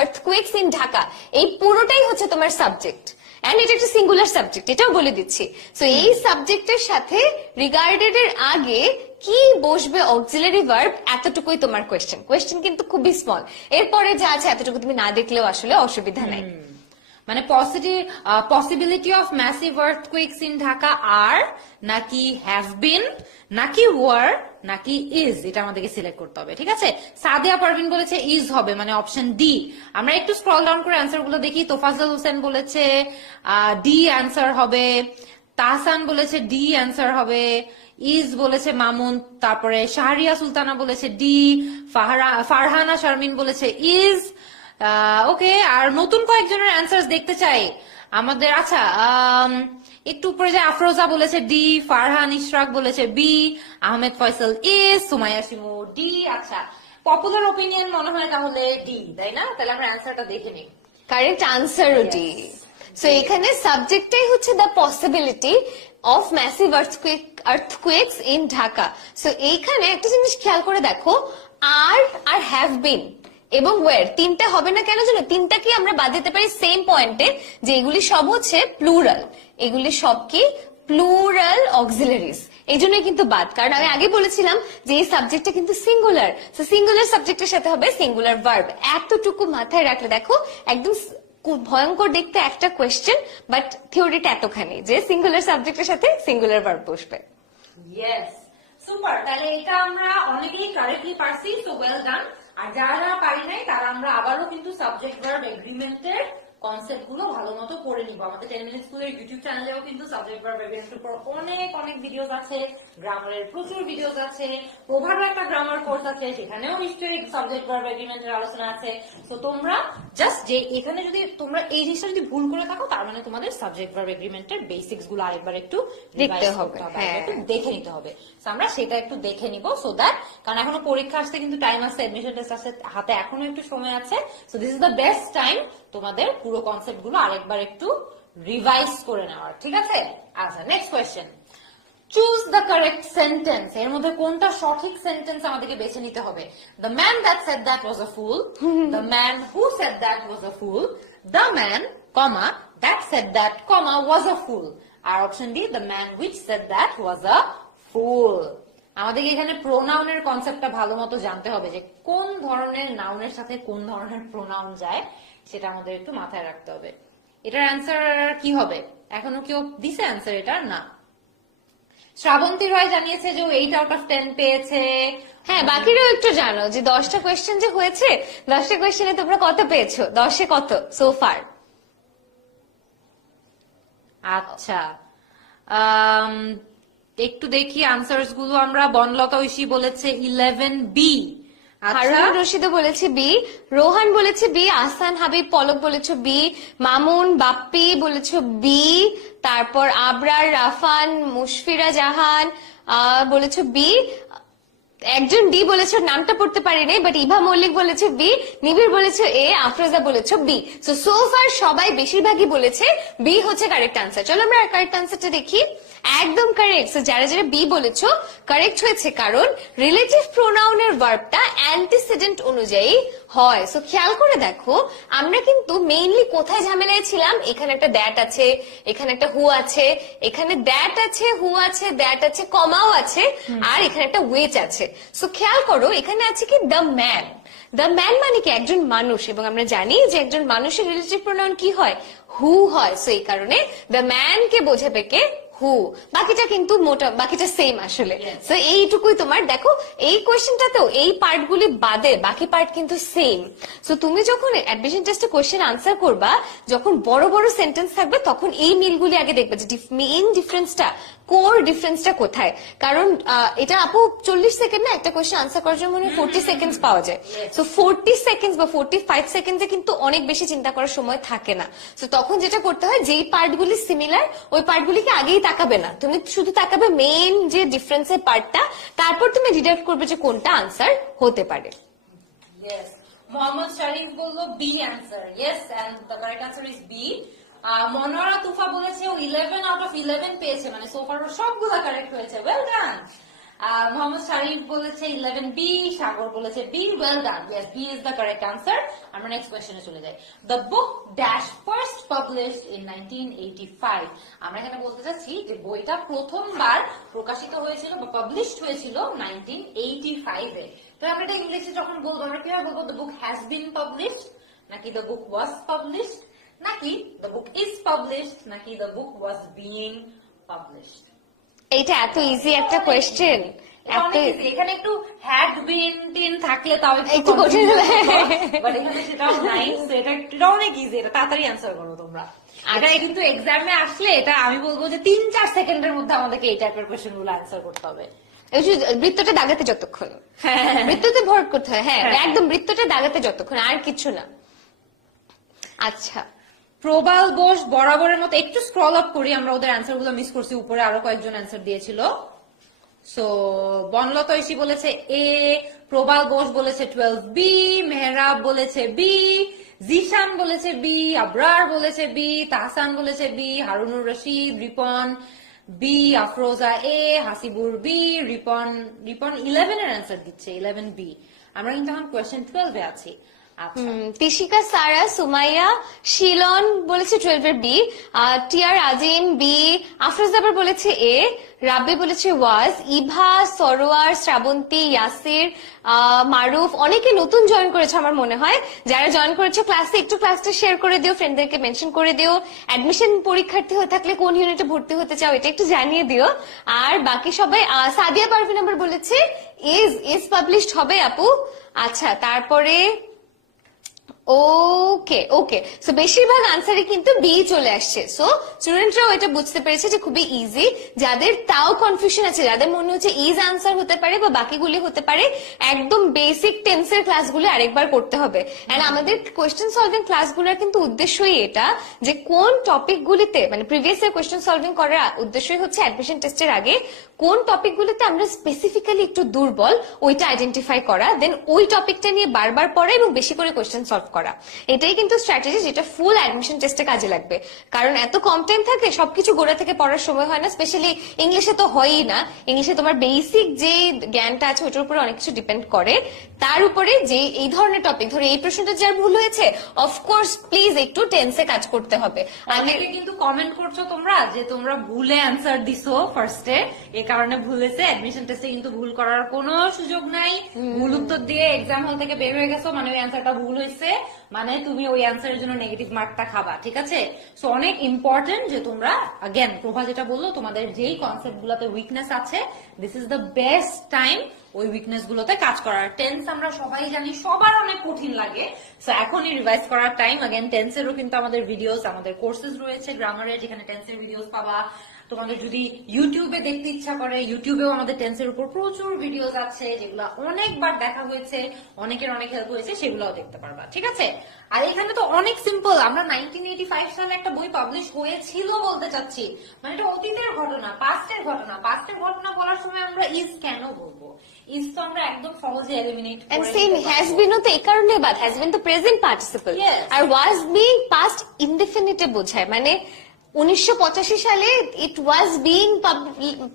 earthquakes in Dhaka, এই পুরোটাই হচ্ছে তোমার সাবজেক্ট। এন্ড এটা একটা সিঙ্গুলার সাবজেক্ট, এটাও বলে দিচ্ছি। সো এই সাবজেক্টের সাথে রিগার্ডেড এর আগে কি বসবে অক্সিলারি ভার্ব, এতটুকুই তোমার কোয়েশ্চেন। কোয়েশ্চেন কিন্তু খুবই স্মল, এরপরে যা আছে এতটুকু তুমি না দেখলেও আসলে অসুবিধা নাই। মানে possibility of massive earthquakes in Dhaka আর নাকি হ্যাভ বিন নাকি ওয়ার নাকি ইজ, এটা আমাদেরকে সিলেক্ট করতে হবে। ঠিক আছে, সাদিয়া পারভিন বলেছে ইজ হবে, মানে অপশন ডি। আমরা একটু স্ক্রল ডাউন করে অ্যান্সার গুলো দেখি। তোফাজ্জল হোসেন বলেছে ডি অ্যান্সার হবে, তাহসান বলেছে ডি অ্যান্সার হবে, ইজ বলেছে মামুন, তারপরে শাহরিয়া সুলতানা বলেছে ডি, ফারহানা শারমিন বলেছে ইজ। ওকে, আর নতুন কয়েকজনের অ্যান্সার দেখতে চাই আমাদের। আচ্ছা, একটু উপরে যে আফরোজা বলেছে ডি, ফারহান ইশরাক বলেছে B, Ahmed Faisal is, Sumaiya Shimu D. আচ্ছা, পপুলার ওপিনিয়ন মনে হয় তাহলে ডি, তাই না? তাহলে আমরা অ্যান্সারটা দেখে নিই। Correct আনসারও D. সো এখানে সাবজেক্টটাই হচ্ছে the possibility of massive earthquakes in Dhaka. So এইখানে একটা জিনিস খেয়াল করে দেখো, আর হ্যাভ বিন এবং ওয়ের তিনটা হবে না কেন জানো? তিনটা কি আমরা বাদ দিতে পারি সেম পয়েন্টে, যে এগুলি সব হচ্ছে প্লুরাল, এগুলি সব কি প্লুরাল অক্সিলারিজ, এই জন্যই কিন্তু বাদ। কারণ আমি আগে বলেছিলাম যে এই সাবজেক্টটা কিন্তু সিঙ্গুলার, তো সিঙ্গুলার সাবজেক্টের সাথে হবে সিঙ্গুলার ভার্ব। এতটুকু মাথায় রাখলে দেখো একদম ভয়ঙ্কর দেখতে একটা কোয়েশ্চেন, বাট থিওরিটা এতখানি যে সিঙ্গুলার সাবজেক্টের সাথে সিঙ্গুলার ভার্ব বসবে। Yes, super. তাহলে এটা আমরা অনেকেই কারেক্টলি পারছি, সো ওয়েল ডান। আর যারা পারি নাই তারা আমরা আবারও কিন্তু সাবজেক্ট ভার্ব এগ্রিমেন্টের কনসেপ্ট গুলো ভালো মতো পড়ে নিবো। আমাদের 10 মিনিট স্কুলের ইউটিউব চ্যানেলেও কিন্তু সাবজেক্ট ভার্ব এগ্রিমেন্টের উপর অনেক অনেক ভিডিওস আছে, গ্রামারের প্রচুর ভিডিওস আছে, প্রভারও একটা গ্রামার কোর্স আছে, সেখানেও নিশ্চয়ই সাবজেক্ট ভার্ব এগ্রিমেন্টের আলোচনা আছে। তো তোমরা জাস্ট যে এখানে যদি তোমরা এই জিনিসটা যদি ভুল করে থাকো, তার মানে তোমাদের সাবজেক্ট ভার্ব এগ্রিমেন্টের বেসিক্স গুলো আরেকবার একটু দেখতে revise হবে, করতে হবে, হ্যাঁ। একটু দেখে নিতে হবে। So আমরা সেটা একটু দেখে নিব, সো দ্যাট, কারণ এখনো পরীক্ষা আসতে কিন্তু টাইম আছে, এডমিশন টেস্ট আসতে হাতে এখনো একটু সময় আছে। So this is the best time তোমাদের পুরো কনসেপ্ট গুলো আরেকবার একটু রিভাইজ করে নেওয়ার, ঠিক আছে? আচ্ছা, next question, choose the correct sentence. এর মধ্যে কোনটা সঠিক সেন্টেন্স আমাদেরকে বেছে নিতে হবে। The man that said that was a fool, the man who said that was a fool, the man comma that said that comma was a fool, আর option D, the man which said that was a fool. আমাদেরকে এখানে প্রোনাউনের কনসেপ্টটা ভালো মতো জানতে হবে, যে কোন ধরনের নাউনের সাথে কোন ধরনের প্রোনাউন যায়, সেটা আমাদের একটু মাথায় রাখতে হবে। এটার অ্যান্সার কি হবে? এখনো কেউ দিছে অ্যান্সার এটার? না। শ্রাবন্তী রায় জানিয়েছে যে ও 8 আউট অফ 10 পেয়েছে। হ্যাঁ, বাকিরাও একটু জানো যে 10টা কোয়েশ্চেন যে হয়েছে, 10টা কোয়েশ্চেনে তোমরা কত পেয়েছো, 10-এ কত সো ফার? আচ্ছা, একটু দেখি আনসার্স গুলো আমরা। বনলতা ঐশী বলেছে 11B। হারুন রশিদও বলেছে বি, রোহান বলেছে বি, আহসান হাবিব পলক বলেছে বি, মামুন বাপ্পি বলেছে বি, তারপর আবরার, রাফান, মুশফিরা জাহান বলেছে বি, একজন ডি বলেছে, নামটা পড়তে পারিনি, বাট ইভা মল্লিক বলেছে বি, নিবিড় বলেছে এ, আফরোজা বলেছে বি। সো ফার সবাই বেশিরভাগই বলেছে বি হচ্ছে কারেক্ট আনসার। চলো আমরা কারেক্ট আনসারটা দেখি। একদম কারেক্ট। যারা যারা বি বলেছো কারেক্ট হয়েছে, কারণ রিলেটিভ প্রোনাউনের ভার্বটা অ্যান্টিসিডেন্ট অনুযায়ী হয়। সো খেয়াল করে দেখো, আমরা কিন্তু মেইনলি কোথায় ঝামেলায় ছিলাম? এখানে একটা দ্যাট আছে, এখানে একটা হু আছে, এখানে দ্যাট আছে, হু আছে, দ্যাট আছে, কমাও আছে, আর এখানে একটা ওয়েচ আছে। সো খেয়াল করো, এখানে আছে কি দ্য ম্যান। দ্য ম্যান মানে কি? একজন মানুষ, এবং আমরা জানি যে একজন মানুষের রিলেটিভ প্রোনাউন কি হয়? হু হয়। সো এই কারণে দ্য ম্যান কে বোঝাবে কে? হু। বাকিটা কিন্তু বাকিটা সেম আসলে। সো এইটুকুই তোমার দেখো, এই কোয়েশ্চেনটাতেও এই পার্টগুলি বাদে বাকি পার্ট কিন্তু সেম। সো তুমি যখন অ্যাডমিশন টেস্টে কোয়েশ্চেন আনসার করবা, যখন বড় বড় সেন্টেন্স থাকবে, তখন এই মিলগুলি আগে দেখবে যে মেইন ডিফারেন্সটা, কোর ডিফারেন্সটা কোথায়। কারণ এটা আপু 40 সেকেন্ড না একটা কোয়েশ্চেন আনসার করার জন্য 40 সেকেন্ডস পাওয়া যায়। সো 40 সেকেন্ডস বা 45 সেকেন্ডে কিন্তু অনেক বেশি চিন্তা করার সময় থাকে না। সো তখন যেটা করতে হয়, যেই পার্টগুলি সিমিলার ওই পার্টগুলিকে আগেই তাকাবে না, তুমি শুধু তাকাবে মেইন যে ডিফারেন্সের পার্টটা, তারপর তুমি ডিডাক্ট করবে যে কোনটা আনসার হতে পারে। Yes. মোহাম্মদ শরীফ বললো B answer. Yes, and the correct answer is B. Manora Tufa বলেছে ও 11 আউট অফ 11 পেয়েছে, মানে সোফার সবগুলা কারেক্ট হয়েছে। Well done. মোহাম্মদ শরীফ বলেছে 11B, সাগর বলেছে B. Well done. Yes, B is the correct answer. আমরা নেক্সট কোয়েশ্চেনে চলে যাই। The book dash first published in 1985। আমরা এখানে বলতে চাচ্ছি যে বইটা প্রথমবার প্রকাশিত হয়েছিল বা পাবলিশড হয়েছিল 1985 এ। তো আমরা এটা ইংলিশে যখন বলবো, আমরা কিভাবে বলবো? The book has been published, নাকি দ্য বুক ওয়াজ পাবলিশড, নাকি দ্য বুক ইজ পাবলিশড, নাকি the book was being published? এইটা এত ইজি একটা কোয়েশ্চেন, এখানে একটু হ্যাড বিন টিন থাকলে তাও একটু কঠিন হবে, বাট এখানে সেটাও নাই। এটা অনেক ইজি, এটা তাড়াতাড়ি অ্যান্সার করো তোমরা। এটা কিন্তু এক্সামে আসলে এটা আমি বলবো যে 3-4 সেকেন্ডের মধ্যে আমাদেরকে এই টাইপের কোয়েশ্চেন গুলো অ্যান্সার করতে হবে। বৃত্তটা দাগাতে যতক্ষণ, বৃত্ততে ভর করতে হয়। হ্যাঁ, একদম বৃত্তটা দাগাতে যতক্ষণ, আর কিছু না। আচ্ছা, প্রবাল বোস বরাবরের মতো একটু স্ক্রল আপ করি, আমরা ওদের অ্যান্সার গুলো মিস করছি, উপরে আরো কয়েকজন অ্যান্সার দিয়েছিল। সো বনলতা ঐশী বলেছে এ, প্রবাল বোস বলেছে 12B, মেহরাব বলেছে বি, জিশান বলেছে বি, আবরার বলেছে বি, তাহসান বলেছে বি, হারুনুর রশিদ, রিপন বি, আফরোজা এ, হাসিবুর বি, রিপন 11 এর অ্যান্সার দিচ্ছে, 11B। আমরা কিন্তু এখন কোয়েশ্চেন 12 এ আছি। তিশিকা, সারা, সুমাইয়া, শিলন বলেছে 12 এর বি, টিআর আজিম বি, আফরোজ আবার বলেছে এ, রাব্বি বলেছে ওয়াজ, ইভা, সরোয়ার, শ্রাবন্তী, ইয়াসির, মারুফ, অনেকে নতুন জয়েন করেছে আমার মনে হয়। যারা জয়েন করেছে ক্লাসে, একটু ক্লাসটা শেয়ার করে দিও, ফ্রেন্ডদেরকে মেনশন করে দিও। অ্যাডমিশন পরীক্ষার্থী হয়ে থাকলে কোন ইউনিটে ভর্তি হতে চাও এটা একটু জানিয়ে দিও। আর বাকি সবাই, সাদিয়া পারভিন আবার বলেছে ইজ পাবলিশড হবে আপু। আচ্ছা, তারপরে ও ওকে ওকে, সো বেশিরভাগ আনসারে কিন্তু বি চলে আসছে। সো স্টুডেন্টরাও এটা বুঝতে পেরেছে যে খুবই ইজি। যাদের তাও কনফিউশন আছে, যাদের মনে হচ্ছে ইজ আনসার হতে পারে বা বাকিগুলি হতে পারে, একদম বেসিক টেন্সের ক্লাসগুলো আরেকবার করতে হবে। এন্ড আমাদের কোয়েশ্চেন সলভিং ক্লাসগুলোর কিন্তু উদ্দেশ্যই এটা যে কোন টপিকগুলিতে, মানে প্রিভিয়াস ইয়ার কোয়েশ্চেন সলভিং করার উদ্দেশ্যই হচ্ছে অ্যাডমিশন টেস্টের আগে কোন টপিকগুলিতে আমরা স্পেসিফিক্যালি একটু দুর্বল ওইটা আইডেন্টিফাই করা, দেন ওই টপিকটা নিয়ে বারবার পড়া এবং বেশি করে কোয়েশ্চেন সলভ করা। এটাই কিন্তু স্ট্র্যাটেজি যেটা ফুল অ্যাডমিশন টেস্টে কাজে লাগবে। কারণ এত কম টাইম থাকে, সবকিছু গোড়া থেকে পড়ার সময় হয় না, স্পেশালি ইংলিশে তো হয়ই না। ইংলিশে তোমার বেসিক যে জ্ঞানটা আছে ওটার উপরে অনেক কিছু ডিপেন্ড করে। তার উপরে যে এই ধরনের টপিক, ধরো এই প্রশ্নটা যার ভুল হয়েছে, অফকোর্স প্লিজ একটু টেন্সে কাজ করতে হবে। অনেকে কিন্তু কমেন্ট করছো তোমরা যে তোমরা ভুলে অ্যান্সার দিছো ফার্স্টে, এই কারণে ভুল হয়েছে। অ্যাডমিশন টেস্টে কিন্তু ভুল করার কোনো সুযোগ নাই। ভুল উত্তর দিয়ে এক্সাম হল থেকে বের হয়ে গেছো মানে ওই অ্যান্সারটা ভুল হয়েছে, মানে তুমি ওই অ্যান্সারের জন্য নেগেটিভ মার্কটা খাবা, ঠিক আছে? সো অনেক ইম্পর্টেন্ট যে তোমরা, আগেন প্রভা যেটা বললো, তোমাদের যেই কনসেপ্ট গুলোতে উইকনেস আছে, this is the best time ওই উইকনেস গুলোতে কাজ করার। টেন্স আমরা সবাই জানি সবার অনেক কঠিন লাগে, সো এখনই রিভাইজ করার টাইম। আগেন টেন্সেরও কিন্তু আমাদের ভিডিওস, আমাদের কোর্সেস রয়েছে গ্রামারের, যেখানে টেন্সের ভিডিওস পাবা। তোমাদের যদি ইউটিউবে দেখতে ইচ্ছা করে, ইউটিউবেও আমাদের টেন্সের উপর প্রচুর ভিডিওস আছে যেগুলো অনেকবার দেখা হয়েছে, অনেকের অনেক হেল্প হয়েছে, সেগুলোও দেখতে পারবা, ঠিক আছে? আর এখানে তো অনেক সিম্পল। আমরা 1985 সালে একটা বই পাবলিশ হয়েছিল বলতে চাচ্ছি, মানে এটা অতীতের ঘটনা, পাস্টের ঘটনা। পাস্টের ঘটনা বলার সময় আমরা ইজ কেন বলবো? ইজ তো আমরা একদম সহজে এলিমিনেট করে এন্ড সেম হ্যাজ বিন তো এই কারণে বাদ, হ্যাজ বিন তো প্রেজেন্ট পার্টিসিপল, আর ওয়াজ বিং পাস্ট ইনডেফিনিটে বোঝায়। মানে 1985 সালে ইট ওয়াজ বিং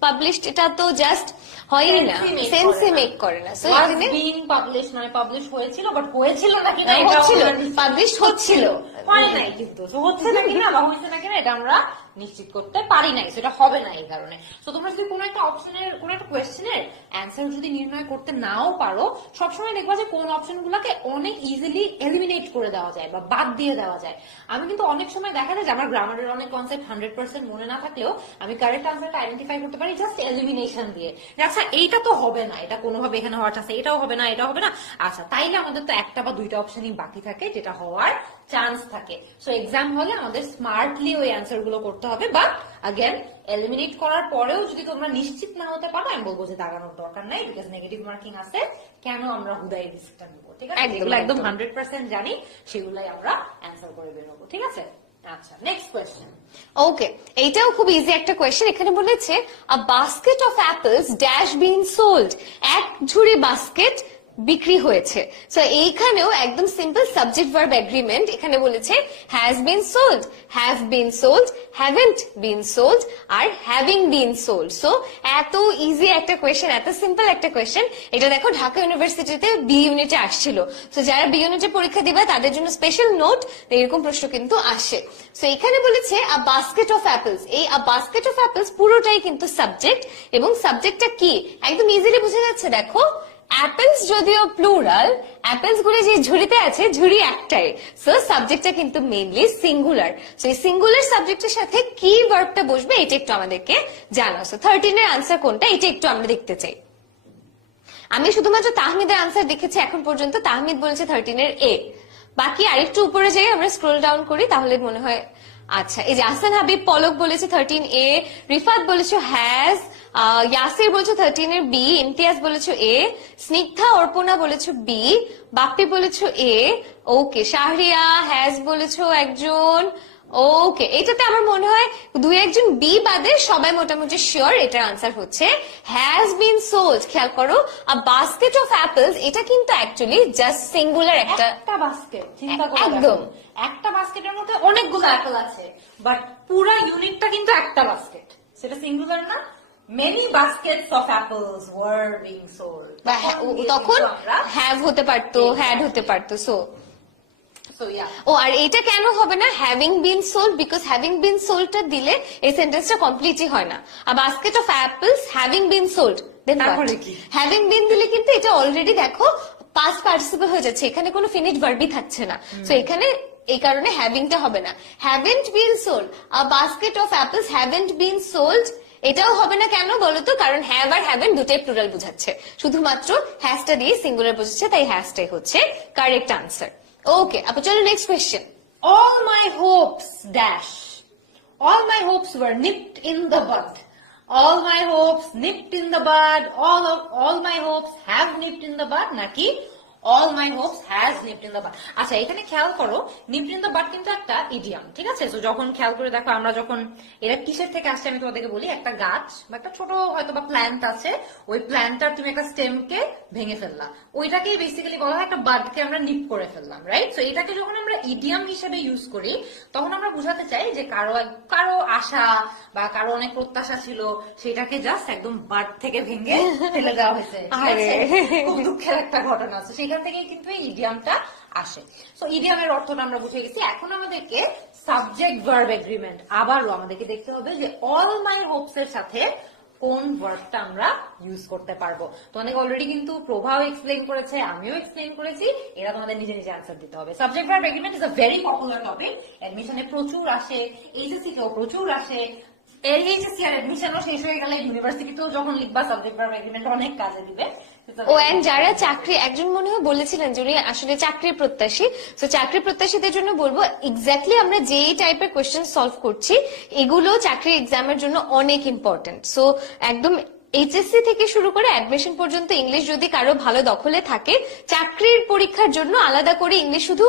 পাবলিশড, এটা তো জাস্ট হয়নি না, সেন্সে মেক করে না। সো এখানে বিং পাবলিশ মানে পাবলিশ হয়েছিল, বাট হয়েছিল নাকি না হচ্ছিল, পাবলিশ হচ্ছিল, হয় নাই, কিন্তু হচ্ছে নাকি না বা হয়েছে নাকি না এটা আমরা নিশ্চিত করতে পারি নাই, সেটা হবে না এই কারণে। তো তোমরা যদি কোনো একটা অপশনের, কোনো একটা কোয়েশ্চেনের অ্যান্সার যদি নির্ণয় করতে নাও পারো, সবসময় দেখবা যে কোন অপশন গুলাকে অনেক ইজিলি এলিমিনেট করে দেওয়া যায় বা বাদ দিয়ে দেওয়া যায়। আমি কিন্তু অনেক সময় দেখা যায় যে আমার গ্রামারের অনেক কনসেপ্ট 100% মনে না থাকলেও আমি কারেক্ট আনসারটা আইডেন্টিফাই করতে পারি জাস্ট এলিমিনেশন দিয়ে। আচ্ছা এইটা তো হবে না, এটা কোনোভাবে এখানে হওয়ার চান্স, এটাও হবে না, এটাও হবে না, আচ্ছা তাইলে আমাদের তো একটা বা দুইটা অপশনই বাকি থাকে যেটা হওয়ার চান্স থাকে। সো এক্সাম হলে আমাদের স্মার্টলি ওই অ্যান্সার গুলো করতে হবে। বাট আগেন এলিমিনেট করার পরেও যদি তোমরা নিশ্চিত না হতে পারো, আমি বলবো যে দাগানোর দরকার নাই, বিকজ নেগেটিভ মার্কিং আছে, কেন আমরা হুদাই রিস্কটা নিবো, ঠিক আছে? যেগুলো একদম 100% জানি সেগুলাই আমরা অ্যান্সার করে বেরোবো, ঠিক আছে? আচ্ছা, নেক্সট কোয়েশ্চেন। ওকে, এইটাও খুব ইজি একটা কোয়েশ্চেন। এখানে বলেছে আ basket of apples dash been sold, এক ঝুড়ি বাস্কেট বিক্রি হয়েছে। সো এইখানেও একদম সিম্পল সাবজেক্ট ভার্ব এগ্রিমেন্ট। এখানে বলেছে has been sold, have been sold, haven't been sold are having been sold. So এত ইজি একটা কোয়েশ্চেন, এত সিম্পল একটা কোয়েশ্চেন। এটা দেখো ঢাকা ইউনিভার্সিটিতে বি ইউনিটে আসছিল। সো যারা বি ইউনিটে পরীক্ষা দিবে তাদের জন্য স্পেশাল নোট, এরকম প্রশ্ন কিন্তু আসে। সো এখানে বলেছে আ বাস্কেট অফ অ্যাপলস, এই আ বাস্কেট অফ অ্যাপলস পুরোটাই কিন্তু সাবজেক্ট, এবং সাবজেক্টটা কি একদম ইজিলি বোঝা যাচ্ছে। দেখো অ্যাপেলস যদিও প্লুরাল, অ্যাপেলস গুলো যে ঝুড়িতে আছে ঝুড়ি একটাই, সো সাবজেক্টটা কিন্তু মেইনলি সিঙ্গুলার। সো এই সিঙ্গুলার সাবজেক্টের সাথে কি ভার্বটা বসবে এটা একটু আমাদেরকে জানো। সো 13 এর আনসার কোনটা এটা একটু আমরা দেখতে চাই। আমি শুধুমাত্র তাহমিদের আনসার দেখেছি এখন পর্যন্ত। তাহমিদ বলেছে 13 এর এ। বাকি আরেকটু উপরে যাই, আমরা স্ক্রল ডাউন করি তাহলে মনে হয়। আচ্ছা, এই যে আহসান হাবিব পলক বলেছে 13 এ, রিফাত বলেছে হ্যাজ, ইয়াসির বলেছো 13 এর বি, ইমতিয়াজ বলেছো এ, স্নিগ্ধা অর্পণা বলেছো বি, বাপ্পি বলেছো এ, ওকে, শাহরিয়া হ্যাজ বলেছো একজন, ওকে। এটাতে আমার মনে হয় দুই একজন বি বাদে সবাই মোটামুটি শিওর এটার আনসার হচ্ছে হ্যাজ বিন সোল্ড। খেয়াল করো, আ বাস্কেট অফ অ্যাপলস এটা কিন্তু অ্যাকচুয়ালি জাস্ট সিঙ্গুলার একটা বাস্কেট, চিন্তা করো একদম একটা বাস্কেটের মধ্যে অনেকগুলো অ্যাপেল আছে, বাট পুরো ইউনিটটা কিন্তু একটা বাস্কেট, সেটা সিঙ্গুলার না। Many baskets of apples were being sold. তখন হ্যাভ হতে পারতো, হ্যাড হতে পারতো। ও আর এটা কেন হবে না having been sold, because having been সোল্ডটা দিলে এই সেন্টেন্সটা কমপ্লিটলি হয় না। A basket of apples having been sold, then having been দিলে কিন্তু এটা অলরেডি দেখো পাস্ট পার্টিসিপল হয়ে যাচ্ছে, এখানে কোনো ফিনিশ ভার্বই থাকছে না। সো এখানে এই কারণে হ্যাভিংটা হবে না। Haven't been sold, a basket of apples haven't been sold, এটাও হবে না কেন বলতো, কারণ হ্যাভ আর হ্যাভেন্ট দুটাই প্লুরাল বোঝাচ্ছে, শুধুমাত্র হ্যাজটা দিয়ে সিঙ্গুলার বোঝাচ্ছে, তাই হ্যাজটাই হচ্ছে কারেক্ট আনসার। ওকে, আপু চলো next question. All my hopes dash. All my hopes were nipped in the bud. All my hopes nipped in the bud. All my hopes have nipped in the bud. নাকি all my hopes has nipped in the bud. আচ্ছা, এখানে খেয়াল করো, nipped in the bud কিন্তু একটা idiom, ঠিক আছে? তো যখন খেয়াল করে দেখো, আমরা যখন এরা কিসের থেকে আসছে আমি তোমাদেরকে বলি, একটা গাছ বা একটা ছোট হয়তো বা প্ল্যান্ট আছে, ওই প্ল্যান্টটার তুমি একটা স্টেমকে ভেঙে ফেললা, ওইটাকেই বেসিক্যালি বলা হয় একটা বাডকে আমরা নিপ করে ফেললাম, রাইট? তো এটাকে যখন আমরা ইডিয়াম হিসেবে ইউজ করি, তখন আমরা বুঝাতে চাই যে কারো আশা বা কারো অনেক প্রত্যাশা ছিল, সেটাকে জাস্ট একদম বাড থেকে ভেঙে ফেলে দেওয়া হয়েছে। খুব দুঃখের একটা ঘটনা আছে, সেখান থেকে কিন্তু এই ইডিয়ামটা আসে। তো ইডিয়ামের অর্থটা আমরা বুঝে গেছি। এখন আমাদেরকে সাবজেক্ট ভার্ব এগ্রিমেন্ট আবারও আমাদেরকে দেখতে হবে যে অল মাই হোপস এর সাথে কোন ভার্বটা আমরা ইউজ করতে পারবো। তো অনেক অলরেডি কিন্তু প্রভাও এক্সপ্লেইন করেছে, আমিও এক্সপ্লেইন করেছি, এরা তোমাদের নিজে নিজে আনসার দিতে হবে। Subject verb agreement is a very popular topic, এডমিশনে প্রচুর আসে, এইচএসসি তেও প্রচুর আসে। এইচএসসি আর এডমিশনও শেষ হয়ে গেলে ইউনিভার্সিটিতেও যখন লিখবা সাবজেক্ট ভার্ব এগ্রিমেন্ট অনেক কাজে দিবে। ও এন্ড যারা চাকরি, একজন মনে হয় বলেছিলেন যে উনি আসলে চাকরির প্রত্যাশী, তো চাকরি প্রত্যাশীদের জন্য বলবো এক্স্যাক্টলি আমরা যে টাইপের কোয়েশ্চেন সলভ করছি এগুলো চাকরি এক্সামের জন্য অনেক ইম্পর্টেন্ট। সো একদম এইচএসসি থেকে শুরু করে অ্যাডমিশন পর্যন্ত ইংলিশ যদি কারো ভালো দখলে থাকে, চাকরির পরীক্ষার জন্য আলাদা করে ইংলিশ শুধু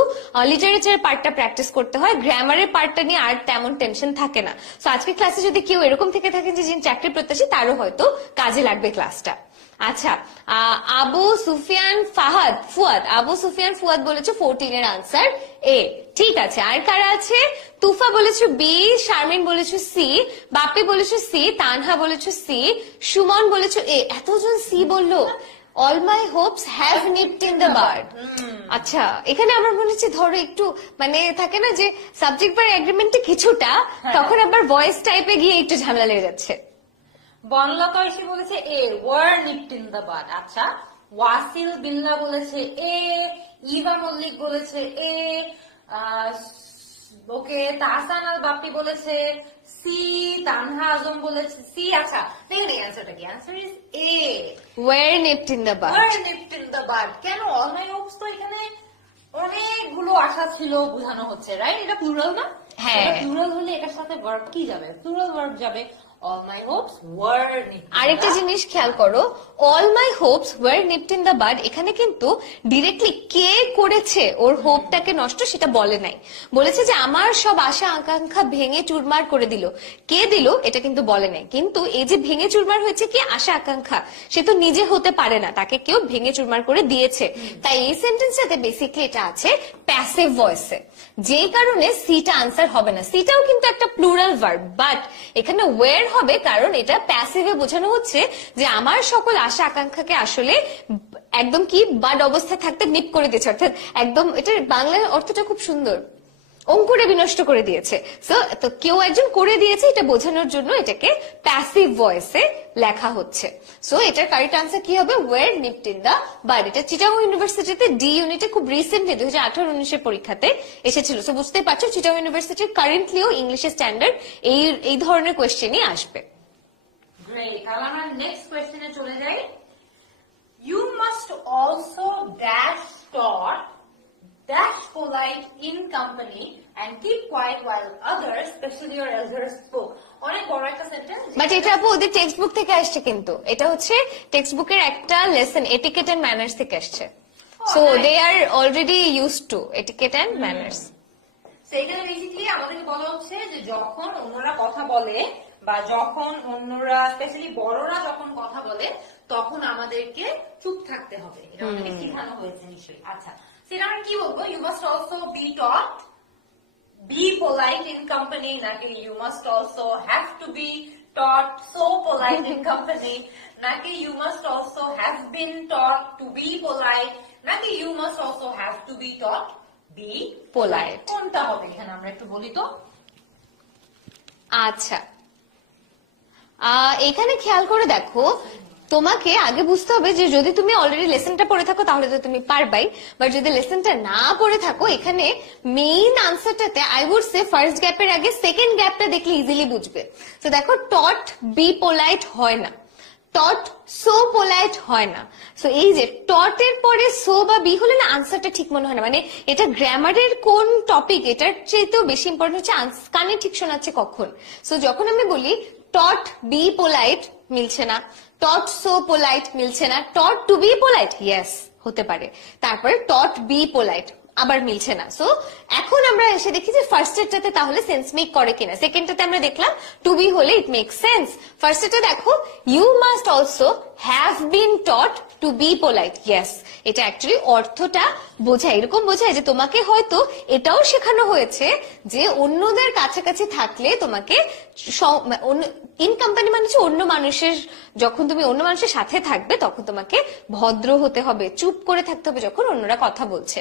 লিটারেচারের পার্টটা প্র্যাকটিস করতে হয়, গ্রামারের পার্টটা নিয়ে আর তেমন টেনশন থাকে না। তো আজকে ক্লাসে যদি কেউ এরকম থেকে থাকেন যে যিনি চাকরির প্রত্যাশী, তারও হয়তো কাজে লাগবে ক্লাসটা। আচ্ছা, আবু সুফিয়ান ফুয়াদ বলেছে 14 এর আনসার এ। ঠিক আছে, আর কারা আছে? তুফা বলেছে বি, শারমিন বলেছে সি, বাপি বলেছে সি, তানহা বলেছে সি, সুমন বলেছে এ। এতজন সি বললো। All my hopes have nipped in the bud. আচ্ছা, এখানে আমার মনে হচ্ছে ধরো একটু মানে থাকে না যে সাবজেক্ট ভার্ব এগ্রিমেন্টে কিছুটা, তখন আবার ভয়েস টাইপে গিয়ে একটু ঝামেলা লেগে যাচ্ছে। বনলতা এসে বলেছে A, war nipped in the bud. আচ্ছা, ওয়াসিল বিল্লা বলেছে এ, ইভা মল্লিক বলেছে এ, ওকে, তাহসান আল বাপ্পি বলেছে সি, তানহা আজম বলেছে সি। আচ্ছা, দেখেন এই অ্যান্সারটা কি? Answer is A, war nipped in the bud. Were nipped in the bud. কেন? অল মাই হোপস তো এখানে অনেকগুলো আশা ছিল বোঝানো হচ্ছে, রাইট? এটা প্লুরাল না? হ্যাঁ, প্লুরাল হলে এটার সাথে ভার্ব কি যাবে? প্লুরাল ভার্ব যাবে। All my hopes were nipped. আরেকটা জিনিস খেয়াল করো, all my hopes were nipped in the bud, এখানে কিন্তু ডিরেক্টলি কে করেছে ওর হোপটাকে নষ্ট সেটা বলে নাই, বলেছে যে আমার সব আশা আকাঙ্ক্ষা ভেঙে চুরমার করে দিল। কে দিল এটা কিন্তু বলে নাই, কিন্তু এই যে ভেঙে চুরমার হয়েছে কি আশা আকাঙ্ক্ষা, সে তো নিজে হতে পারে না, তাকে কেউ ভেঙে চুরমার করে দিয়েছে। তাই এই সেন্টেন্সটাতে বেসিক্যালি এটা আছে প্যাসিভ ভয়েসে, যেই কারণে সিটা আনসার হবে না। সিটাও কিন্তু একটা প্লুরাল ভার্ব, বাট এখানে ওয়ার হবে কারণ এটা প্যাসিভে বোঝানো হচ্ছে যে আমার সকল আশা আকাঙ্ক্ষাকে আসলে একদম কি বাড অবস্থায় থাকতে নিপ করে দিয়েছে, অর্থাৎ একদম এটার বাংলার অর্থটা খুব সুন্দর, অঙ্কুরে বিনষ্ট করে দিয়েছে। তো কেউ একজন করে দিয়েছে এটা বোঝানোর জন্য এটাকে প্যাসিভ ভয়েসে লেখা হচ্ছে। সো এটার কারেক্ট আনসার কি হবে? Were nipped in the bud. এটা চিটাগং ইউনিভার্সিটিতে ডি ইউনিটে খুব রিসেন্টলি 2018-19 পরীক্ষাতে এসেছিল। সো বুঝতেই পারছো চিটাগং ইউনিভার্সিটির কারেন্টলিও ইংলিশের স্ট্যান্ডার্ড এই ধরনের কোয়েশ্চেনই আসবে। গ্রেট, তাহলে আমরা নেক্সট কোয়েশ্চেনে চলে যাই। You must also dash taught dash polite in company and keep quiet while others, especially your elders, spoke. অনেক বড় একটা সেন্টেন্স, বাট এটা আপু ওদের টেক্সট বুক থেকে আসছে, কিন্তু এটা হচ্ছে টেক্সট বুকের একটা লেসন, এটিকেট এন্ড ম্যানার্স থেকে আসছে। So they are already used to etiquette and manners. সেইখানে বেসিক্যালি আমাদেরকে বলা হচ্ছে যে যখন অন্যরা কথা বলে বা যখন অন্যরা স্পেশালি বড়রা যখন কথা বলে তখন আমাদেরকে চুপ থাকতে হবে, এটা আমাদেরকে শেখানো হয়েছে নিশ্চয়ই। আচ্ছা, সেটা আমরা কি বলবো? You must also be taught be polite in company, নাকি you must also have to be taught so polite in company, নাকি you must also have been taught to be polite, নাকি you must also have to be taught be polite? কোনটা হবে এখানে আমরা একটু বলি তো। আচ্ছা, এখানে খেয়াল করে দেখো, তোমাকে আগে বুঝতে হবে যে যদি তুমি অলরেডি লেসনটা পড়ে থাকো তাহলে তো তুমি পারবাই, বাট যদি লেসনটা না পড়ে থাকো এখানে মেইন আনসারটাতে আই উড সে ফার্স্ট গ্যাপের আগে সেকেন্ড গ্যাপটা দেখলে ইজিলি বুঝবে। তো দেখো টট বি পোলাইট হয় না, টট সো পোলাইট হয় না। সো এই যে টটের পরে সো বা বি হলে না আনসারটা ঠিক মনে হয় না, মানে এটা গ্রামারের কোন টপিক এটার চেয়েতেও বেশি ইম্পর্টেন্ট হচ্ছে কানে ঠিক শোনাচ্ছে কখন। সো যখন আমি বলি টট বি পোলাইট মিলছে না, টট সো পোলাইট মিলছে না, টট টু বি পোলাইট ইয়েস হতে পারে, তারপরে টট বি পোলাইট আবার মিলছে না। সো এখন আমরা এসে দেখি যে ফার্স্ট এরটাতে তাহলে সেন্স মেক করে কিনা। সেকেন্ডটাতে আমরা দেখলাম টু বি হলে ইট মেক সেন্স। ফার্স্ট এরটা দেখো you must also have been taught to be polite, yes এটা অ্যাকচুয়ালি অর্থটা বোঝায়, এরকম বোঝায় যে তোমাকে হয়তো এটাও শেখানো হয়েছে যে অন্যদের কাছাকাছি থাকলে তোমাকে ইন কোম্পানি মানে হচ্ছে অন্য মানুষের, যখন তুমি অন্য মানুষের সাথে থাকবে তখন তোমাকে ভদ্র হতে হবে, চুপ করে থাকতে হবে যখন অন্যরা কথা বলছে।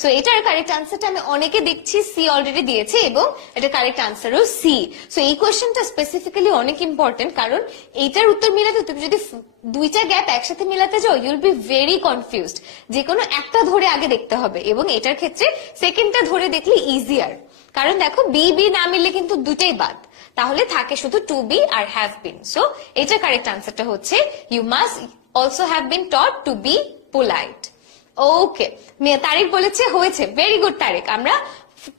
সো এটার কারেক্ট আনসারটা আমি অনেকে দেখছি সি অলরেডি দিয়েছে এবং এটা কারেক্ট আনসারও সি। সো এই কোয়েশ্চেনটা স্পেসিফিক্যালি অনেক ইম্পর্টেন্ট, কারণ এইটার উত্তর মিলাতে তুমি যদি দুইটা গ্যাপ একসাথে মিলাতে যাও ইউল বি ভেরি কনফিউজড, যে কোনো একটা ধরে আগে দেখতে হবে এবং এটার ক্ষেত্রে সেকেন্ডটা ধরে দেখলে ইজিয়ার, কারণ দেখো বি বি না মিললে কিন্তু দুটাই বাদ, তাহলে থাকে শুধু টু বি আর হ্যাভ বিন। সো এটা কারেক্ট আনসারটা হচ্ছে you must also have been taught to be polite. Okay, Tariq বলেছে হয়েছে, ভেরি গুড তারিক। আমরা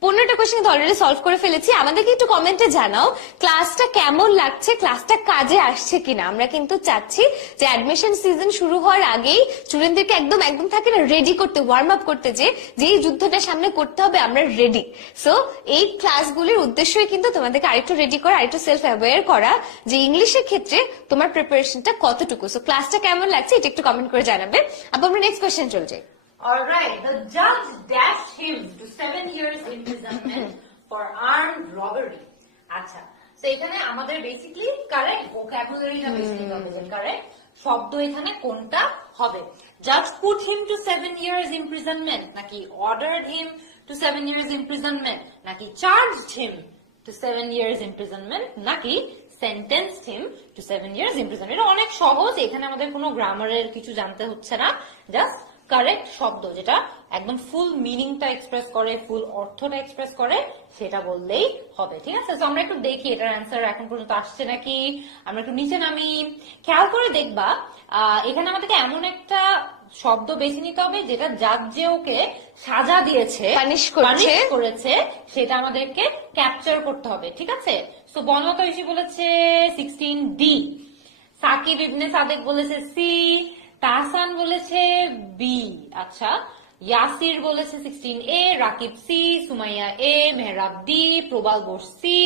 15টা কোয়েশ্চেন অলরেডি সলভ করে ফেলেছি। আমাদেরকে একটু কমেন্টে জানাও ক্লাসটা কেমন লাগছে, ক্লাসটা কাজে আসছে কিনা। আমরা কিন্তু চাচ্ছি যে অ্যাডমিশন সিজন শুরু হওয়ার আগেই স্টুডেন্টদেরকে একদম থাকে না রেডি করতে, ওয়ার্ম আপ করতে, যে যেই যুদ্ধটা সামনে করতে হবে আমরা রেডি। সো এই ক্লাসগুলির উদ্দেশ্যই কিন্তু তোমাদেরকে আরেকটু রেডি করা, আরেকটু সেলফ অ্যাওয়্যার করা যে ইংলিশের ক্ষেত্রে তোমার প্রিপারেশনটা কতটুকু। সো ক্লাসটা কেমন লাগছে এটা একটু কমেন্ট করে জানাবে। আবার আমরা নেক্সট কোয়েশ্চেন চলে যাই। Alright, the judge dashed him to 7 years imprisonment for armed robbery. আচ্ছা, তো এখানে আমাদের বেসিক্যালি কারেক্ট ভোকাবুলারিটা বেস নিতে হবে, যে কারেক্ট শব্দ এখানে কোনটা হবে। Judge put him to 7 years imprisonment, নাকি ordered him to 7 years imprisonment, নাকি charged him to 7 years imprisonment, নাকি sentenced him to 7 years imprisonment। এটা অনেক সহজ, এখানে আমাদের কোনো গ্রামারের কিছু জানতে হচ্ছে না, জাস্ট কারেক্ট শব্দ যেটা একদম ফুল মিনিংটা এক্সপ্রেস করে, ফুল অর্থটা এক্সপ্রেস করে সেটা বললেই হবে। ঠিক আছে, তো আমরা একটু দেখি এটার অ্যান্সার এখন পর্যন্ত আসছে নাকি। আমরা একটু নিচে নামি, খেয়াল করে দেখবা এখানে আমাদেরকে এমন একটা শব্দ বেছে নিতে হবে যেটা জাজ যে ওকে সাজা দিয়েছে, পানিশ করেছে সেটা আমাদেরকে ক্যাপচার করতে হবে। ঠিক আছে, সো বনলতা ঐশী বলেছে 16D, সাকিব ইবনে সাদেক বলেছে সি, তাহসান বলেছে বি, আচ্ছা ইয়াসির বলেছে 16A, রাকিব সি, সুমাইয়া এ, মেহরাব ডি, প্রবাল বোস সি।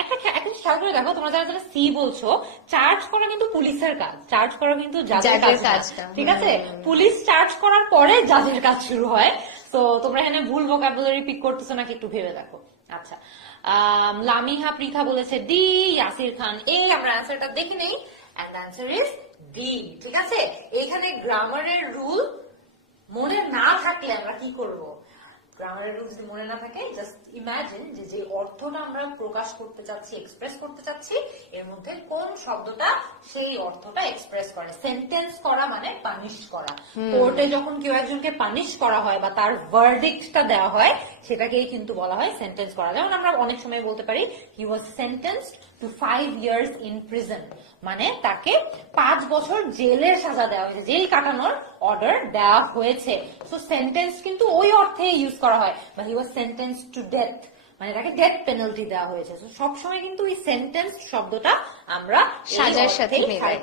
একটা খেয়াল করে দেখো, তোমরা যারা যারা সি বলছো, চার্জ করা কিন্তু পুলিশের কাজ, চার্জ করা কিন্তু জাজের কাজ। ঠিক আছে, পুলিশ চার্জ করার পরে জাজের কাজ শুরু হয়। তো তোমরা এখানে ভুল ভোকাবুলারি পিক করতেছো নাকি একটু ভেবে দেখো। আচ্ছা, লামিহা পৃথা বলেছে ডি, ইয়াসির খান এ। আমরা অ্যান্সারটা দেখে নেই, and the answer is D. ঠিক আছে, এখানে গ্রামারের রুল মনে না থাকলে আমরা কি করব? গ্রামারের রুল যদি মনে না থাকে, জাস্ট ইমাজিন যে অর্থটা আমরা প্রকাশ করতে চাচ্ছি, এক্সপ্রেস করতে চাচ্ছি, এর মধ্যে কোন শব্দটা সেই অর্থটা এক্সপ্রেস করে। সেন্টেন্স করা মানে পানিশ করা। কোর্টে যখন কেউ একজনকে পানিশ করা হয় বা তার ভার্ডিক্টটা দেওয়া হয়, সেটাকেই কিন্তু বলা হয় সেন্টেন্স করা। যেমন আমরা অনেক সময় বলতে পারি হি ওয়াজ সেন্টেন্সড টু 5 years in prison, মানে তাকে 5 বছর জেলের সাজা দেওয়া হয়েছে, জেল কাটানোর অর্ডার দেওয়া হয়েছে। সো সেন্টেন্স কিন্তু ওই অর্থে ইউজ করা হয়, বা হি ওয়াজ সেন্টেন্সড টু ডেথ, মানে তাকে ডেথ পেনাল্টি দেওয়া হয়েছে। সবসময় কিন্তু এই সেন্টেন্স শব্দটা আমরা সাজার সাথে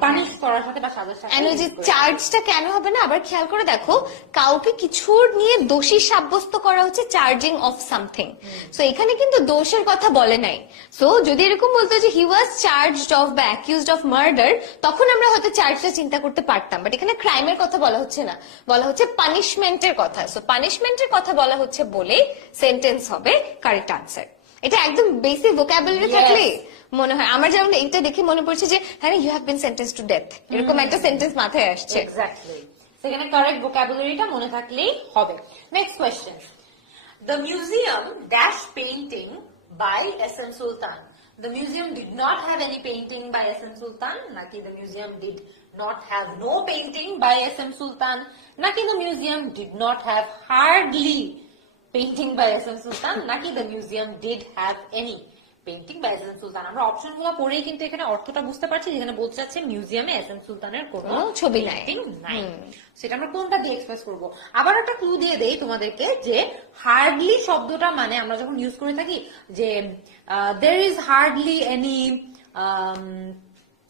পানিশ করার সাথে বা সাজার সাথে। যে চার্জটা কেন হবে না, আবার খেয়াল করে দেখো, কাউকে কিছু নিয়ে দোষী সাব্যস্ত করা হচ্ছে চার্জিং অফ সামথিং। সো এখানে কিন্তু দোষের কথা বলে নাই। সো যদি এরকম বলতো যে হি ওয়াজ চার্জড অফ বা অ্যাকিউজড অফ মার্ডার, তখন আমরা হয়তো চার্জটা চিন্তা করতে পারতাম, বাট এখানে ক্রাইমের কথা বলা হচ্ছে না, বলা হচ্ছে পানিশমেন্টের কথা। সো পানিশমেন্টের কথা বলা হচ্ছে বলে সেন্টেন্স হবে কারেক্ট আনসার। এটা একদম বেসিক ভোকাবুলারি থাকলে মনে হয়, আমার যেমন এটা দেখে মনে পড়ছে যে হ্যাঁ you have been sentenced to death, এরকম একটা সেন্টেন্স মাথায় আসছে। এক্স্যাক্টলি, সেখানে কারেক্ট ভোকাবুলারিটা মনে থাকলেই হবে। Next question, the museum dash painting by S M. Sultan. The museum did not have any painting by S.M. Sultan, naki the museum did not have no painting by S.M. Sultan, naki the museum did not have hardly painting by S.M. Sultan, naki the museum did have any painting বা S M সুলতান। আমরা option গুলো পড়েই কিন্তু এখানে অর্থটা বুঝতে পারছি, যেখানে বলতে চাচ্ছে মিউজিয়ামে এস এম সুলতানের কোনো ছবি নাই। নাই। সেটা আমরা কোনটা দিয়ে এক্সপ্রেস করবো? আবার একটা ক্লু দিয়ে দেই তোমাদেরকে, যে হার্ডলি শব্দটা মানে আমরা যখন ইউজ করে থাকি যে there is hardly any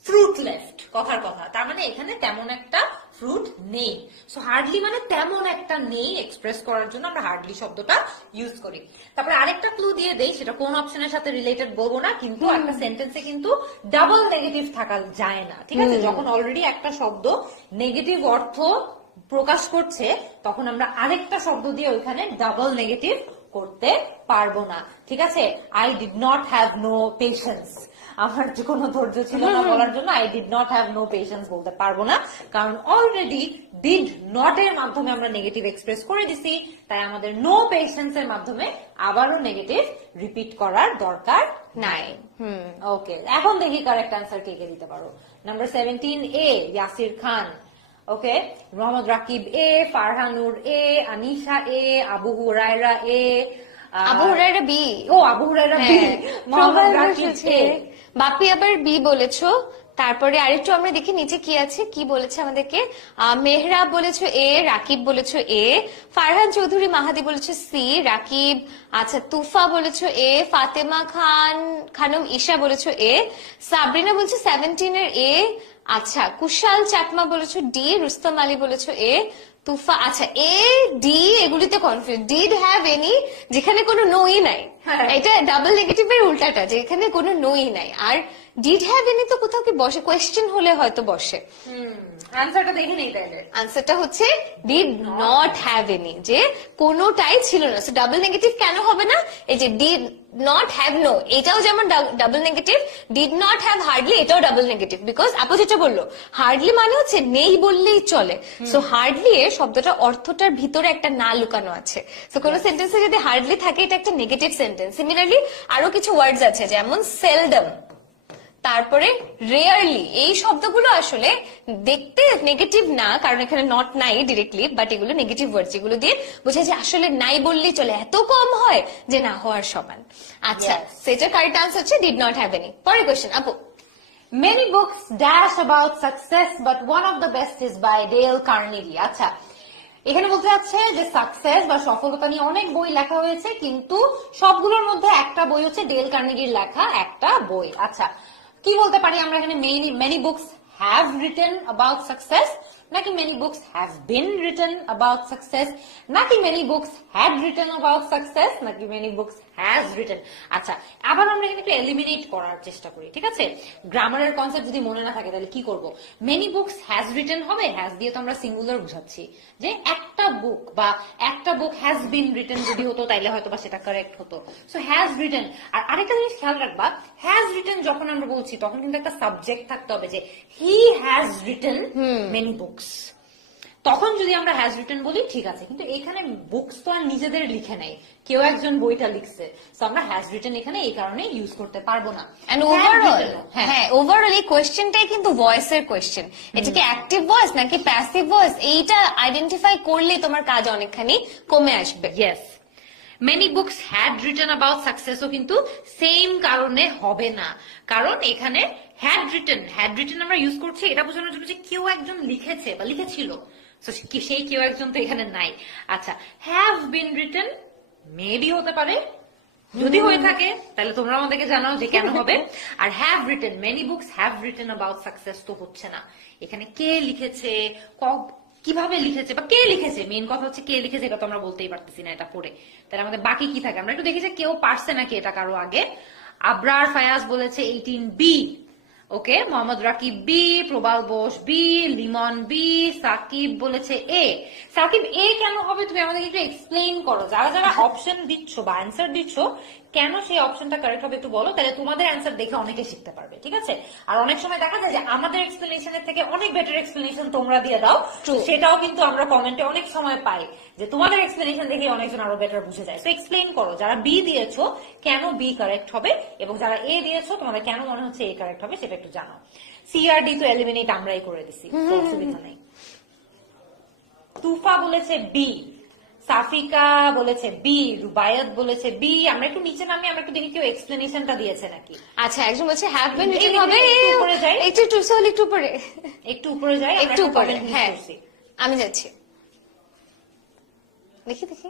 fruit left, কথার কথা, তার মানে এখানে তেমন একটা ফ্রুট নেই। সো হার্ডলি মানে তেমন একটা নেই এক্সপ্রেস করার জন্য আমরা হার্ডলি শব্দটা ইউজ করি। তারপরে আরেকটা ক্লু দিয়ে দেই, সেটা কোন অপশনের সাথে রিলেটেড বলবো না, কিন্তু একটা সেন্টেন্সে কিন্তু ডাবল নেগেটিভ থাকা যায় না, ঠিক আছে? যখন অলরেডি একটা শব্দ নেগেটিভ অর্থ প্রকাশ করছে, তখন আমরা আরেকটা শব্দ দিয়ে ওইখানে ডাবল নেগেটিভ করতে পারবো না, ঠিক আছে? I did not have no patience, আমার যে কোনো ধৈর্য ছিল না বলার জন্য I did not have no patience বলতে পারবো না, কারণ অলরেডি ডিড নট এর মাধ্যমে আমরা নেগেটিভ এক্সপ্রেস করে দিছি, তাই আমাদের নো পেশেন্স এর মাধ্যমে আবারও নেগেটিভ রিপিট করার দরকার নাই। ওকে, এখন দেখি কারেক্ট আনসার কে কে দিতে পারো। নাম্বার 17 এ ইয়াসির খান, ওকে, মোহাম্মদ রাকিব এ, ফারহানুর এ, আনিশা এ, আবু হুরায়রা এ, আবু হুরায়রা বি, ও আবু হুরায়রা বি, মোহাম্মদ রাকিব এ, বাপি আবার বি বলেছো। তারপরে আরেকটু আমরা দেখি নিচে কি আছে, কি বলেছে আমাদেরকে। মেহরাব বলেছো এ, রাকিব বলেছো এ, ফারহান চৌধুরী মাহাদি বলেছো সি, রাকিব, আচ্ছা তুফা বলেছো এ, ফাতেমা খানম ঈশা বলেছো এ, সাবরিনা বলছে 17 এর এ, আচ্ছা কুশাল চাকমা বলেছো ডি, রুস্তম আলী বলেছো এ, তুফা, আচ্ছা এ ডি এগুলিতে কনফিউজ। ডিড হ্যাভ এনি, যেখানে কোনো নোই নাই, এটা ডাবল নেগেটিভের উল্টাটা, যেখানে কোনো নোই নাই। আর ডিড হ্যাভ এনি তো কোথাও কি বসে, কোয়েশ্চেন হলে হয়তো বসে। আনসারটা দেখে নেই তাহলে। আনসারটা হচ্ছে ডিড নট হ্যাভ এনি, যে কোনোটাই ছিল না। সো ডাবল নেগেটিভ কেন হবে না? এই যে ডিড নট হ্যাভ নো, এটাও যেমন double negative, did not have hardly এটাও ডাবল নেগেটিভ, বিকজ আপু যেটা বললো হার্ডলি মানে হচ্ছে নেই বললেই চলে। সো হার্ডলি এর শব্দটা অর্থটার ভিতরে একটা না লুকানো আছে। সো কোন সেন্টেন্সে যদি হার্ডলি থাকে এটা একটা নেগেটিভ সেন্টেন্স। সিমিলারলি আরো কিছু ওয়ার্ডস আছে যেমন সেলডম, তারপরে রেয়ারলি, এই শব্দগুলো আসলে দেখতে নেগেটিভ না, কারণ এখানে নট নাই ডিরেক্টলি, বাট এগুলো নেগেটিভ ওয়ার্ড, যেগুলো দিয়ে বোঝা যায় আসলে নাই বললেই চলে, এত কম হয় যে না হওয়ার সমান। আচ্ছা, সেটার কারেক্ট আনসার হচ্ছে ডিড নট হ্যাভ এনি। পরের কোয়েশ্চেন আপু। Many books dash about success, but one of the best is by Dale Carnegie. আচ্ছা, এখানে বলতে যাচ্ছে যে সাকসেস বা সফলতা নিয়ে অনেক বই লেখা হয়েছে, কিন্তু সবগুলোর মধ্যে একটা বই হচ্ছে ডেল কার্নেগির লেখা একটা বই। আচ্ছা, কি বলতে পারি আমরা এখানে? Many books have written about success, নাকি many books have been written about success, নাকি many books had written about success, নাকি মেনি বুকস হ্যাজ রিটেন? আচ্ছা, আবার আমরা এখানে একটু এলিমিনেট করার চেষ্টা করি, ঠিক আছে? গ্রামারের কনসেপ্ট যদি মনে না থাকে তাহলে কি করব? মেনি বুকস হ্যাজ রিটেন হবে, হ্যাজ দিয়ে তো আমরা সিঙ্গুলার বুঝাচ্ছি, যে একটা বুক বা একটা বুক হ্যাজ বিন রিটেন যদি হতো তাইলে হয়তো বা সেটা কারেক্ট হতো। So has written. আর আরেকটা জিনিস খেয়াল রাখবা, হ্যাজ রিটেন যখন আমরা বলছি তখন কিন্তু একটা সাবজেক্ট থাকতে হবে, যে he has written many books. তখন যদি আমরা হ্যাজ রিটেন বলি ঠিক আছে, কিন্তু এখানে বুকস তো আর নিজেদের লিখে নেই, কেউ একজন বইটা লিখছে, তো আমরা হ্যাজ রিটেন এখানে এই কারণে ইউজ করতে পারবো না। ওভারঅল এই কোয়েশ্চেনটাই কিন্তু ভয়েসের কোয়েশ্চেন, এটা কি অ্যাক্টিভ ভয়েস নাকি প্যাসিভ ভয়েস, এইটা আইডেন্টিফাই করলে তোমার কাজ অনেকখানি কমে আসবে। Yes, many books had written about সাকসেসও কিন্তু সেম কারণে হবে না, কারণ এখানে হ্যাড রিটেন আমরা ইউজ করছি এটা বোঝানোর জন্য যে কেউ একজন লিখেছে বা লিখেছিল, সেই কেউ একজন তো এখানে নাই। আচ্ছা, হ্যাভ বিন রিটেন মেবি হতে পারে, যদি হয়ে থাকে তাহলে তোমরা আমাদেরকে জানাও যে কেন হবে। আর have written, many books have written about success তো হচ্ছে না, এখানে কে লিখেছে, কিভাবে লিখেছে বা কে লিখেছে, মেইন কথা হচ্ছে কে লিখেছে, এটা তো আমরা বলতেই পারতেছি না এটা পড়ে। তাহলে আমাদের বাকি কি থাকে? আমরা একটু দেখি যে কেউ পারছে নাকি এটা কারো আগে। আবরার ফায়াজ বলেছে 18B, ওকে, মোহাম্মদ রাকিব বি, প্রবাল বোস বি, লিমন বি, সাকিব বলেছে এ। সাকিব এ কেন হবে তুমি আমাদের একটু এক্সপ্লেইন করো, যারা যারা অপশন দিচ্ছ বা অ্যান্সার দিচ্ছ কেন সেই অপশনটা কারেক্ট হবে একটু বলো, তাহলে তোমাদের অ্যান্সার দেখে অনেকে শিখতে পারবে, ঠিক আছে? আর অনেক সময় দেখা যায় যে আমাদের এক্সপ্লেনেশনের থেকে অনেক বেটার এক্সপ্লেনেশন তোমরা দিয়ে দাও, সেটাও কিন্তু আমরা কমেন্টে অনেক সময় পাই যে তোমাদের এক্সপ্লেনেশন দেখে অনেকজন আরো বেটার বুঝে যায়। তো এক্সপ্লেইন করো যারা বি দিয়েছো কেন বি কারেক্ট হবে, এবং যারা এ দিয়েছো তোমাদের কেন মনে হচ্ছে এ কারেক্ট হবে সেটা একটু জানাও। সিআরডি তো এলিমিনেট আমরাই করে দিছি, অসুবিধা নেই। তুফা বলেছে বি, সাফিকা বলেছে বি, রুবায়াত বলেছে বি। আমরা একটু নিচে নামি, আমরা একটু দেখি কেউ এক্সপ্লেনেশনটা দিয়েছে নাকি। আচ্ছা, একজন বলছে হ্যাভ বিন রিটেন এই হবে, একটু উপরে যাই। একটু একটু সল একটু উপরে, একটু উপরে যাই, আমরা একটু একটা উপরে, comment miss হ্যাঁ করছি। আমি যাচ্ছি, দেখি দেখি।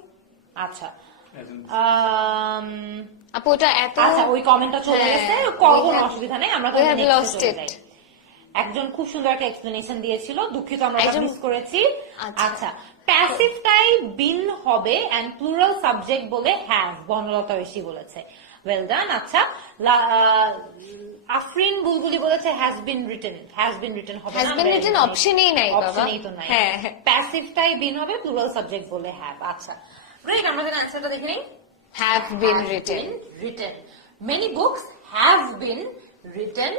আচ্ছা আপু ওটা এত, আচ্ছা ওই কমেন্টটা চলে হ্যাঁ, গেছে, কোনো অসুবিধা নেই, আমরা we তাহলে have next এ lost চলে it. যাই। একজন খুব সুন্দর একটা এক্সপ্লেনেশন দিয়েছিল, দুঃখিত আমরা একজন- মিস করেছি। আচ্ছা। আচ্ছা, প্যাসিভটাই বিন হবে এন্ড প্লুরাল সাবজেক্ট বলে হ্যাভ, বনলতা ঐশী বলেছে, ওয়েল ডান। আচ্ছা, আফরিন বুলবুলি বলেছে has been written, has been written হবে না, has been written অপশনেই নাই বাবা, অপশনেই তো নাই। হ্যাঁ হ্যাঁ। প্যাসিভটাই বিন হবে, প্লুরাল সাবজেক্ট বলে হ্যাভ। আচ্ছা গ্রেট, আমরা যেন অ্যান্সারটা দেখে নিই। have been written. written. Many books have been written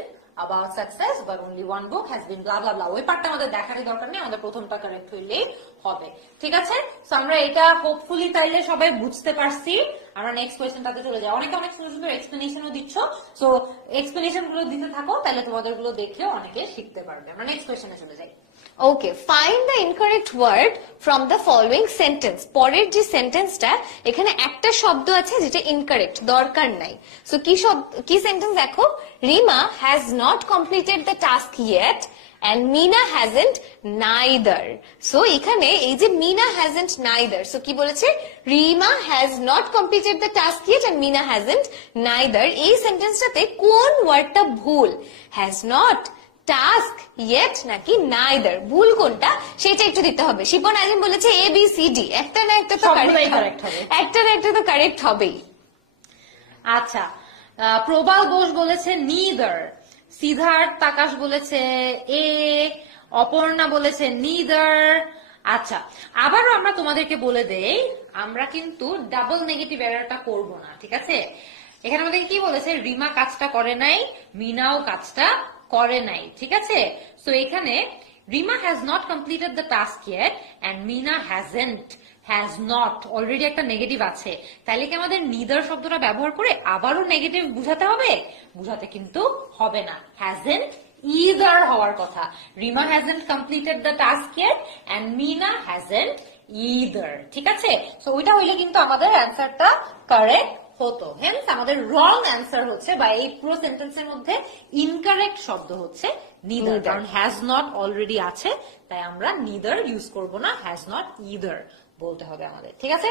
about success, but only one book has been blah blah blah. ওই পার্টটা আমাদের দেখারই দরকার নেই, আমাদের প্রথমটা কারেক্ট হইলেই হবে। ঠিক আছে, সো আমরা এটা হোপফুলি তাইলে সবাই বুঝতে পারছি। আমরা নেক্সট কোয়েশ্চেনটাতে চলে যাই। অনেকে অনেক সুন্দর সুন্দর এক্সপ্লেনেশনও দিচ্ছ, সো এক্সপ্লেনেশন গুলো দিতে থাকো, তাহলে তোমাদের গুলো দেখলেও অনেকে শিখতে পারবে। আমরা নেক্সট কোয়েশ্চেনে চলে যাই। Okay, find the incorrect word from the following sentence. পরের যে সেন্টেন্সটা, এখানে একটা শব্দ আছে যেটা ইনকারেক্ট, দরকার নাই। সো কি শব্দ, কি সেন্টেন্স দেখো, Rima has not completed the task yet and Meena hasn't neither. So এখানে এই যে Meena hasn't neither, সো কি বলেছে, Rima has not completed the task yet and Meena hasn't neither। এই সেন্টেন্সটাতে কোন ওয়ার্ডটা ভুল, has not, টাস্ক, ইয়েট নাকি নাইদার, ভুল কোনটা সেটা একটু দিতে হবে। শিপন আলিম বলেছে এ বি সি ডি, একটা না একটা তো সবগুলোই কারেক্ট correct হবে। একটা না একটা তো কারেক্ট হবেই। আচ্ছা, প্রবাল ঘোষ বলেছে নিদার, সিদ্ধার্থ তাকাশ বলেছে এ, অপর্ণা বলেছে নিদার। আচ্ছা, আবারও আমরা তোমাদেরকে বলে দেই, আমরা কিন্তু ডাবল নেগেটিভ এররটা করব না, ঠিক আছে। এখানে আমাদের কি বলেছে, রিমা কাজটা করে নাই, মিনাও কাজটা করে নাই, ঠিক আছে। সো এখানে Rima has not completed the task yet and Mina hasn't, has not already একটা নেগেটিভ আছে, তাহলে কি আমাদের নিদার শব্দটা ব্যবহার করে আবারও নেগেটিভ বুঝাতে হবে? বুঝাতে কিন্তু হবে না, হ্যাজেন্ট ইদার হওয়ার কথা। Rima hasn't completed the task yet and Mina hasn't either, ঠিক আছে। সো ওইটা হইলে কিন্তু আমাদের অ্যান্সারটা কারেক্ট হতো। হেন্স আমাদের রং অ্যান্সার হচ্ছে, বা এই পুরো সেন্টেন্সের মধ্যে ইনকারেক্ট শব্দ হচ্ছে নিদার, কারণ হ্যাজ নট অলরেডি আছে, তাই আমরা নিদার ইউজ করব না, হ্যাজ নট ইদার বলতে হবে আমাদের, ঠিক আছে।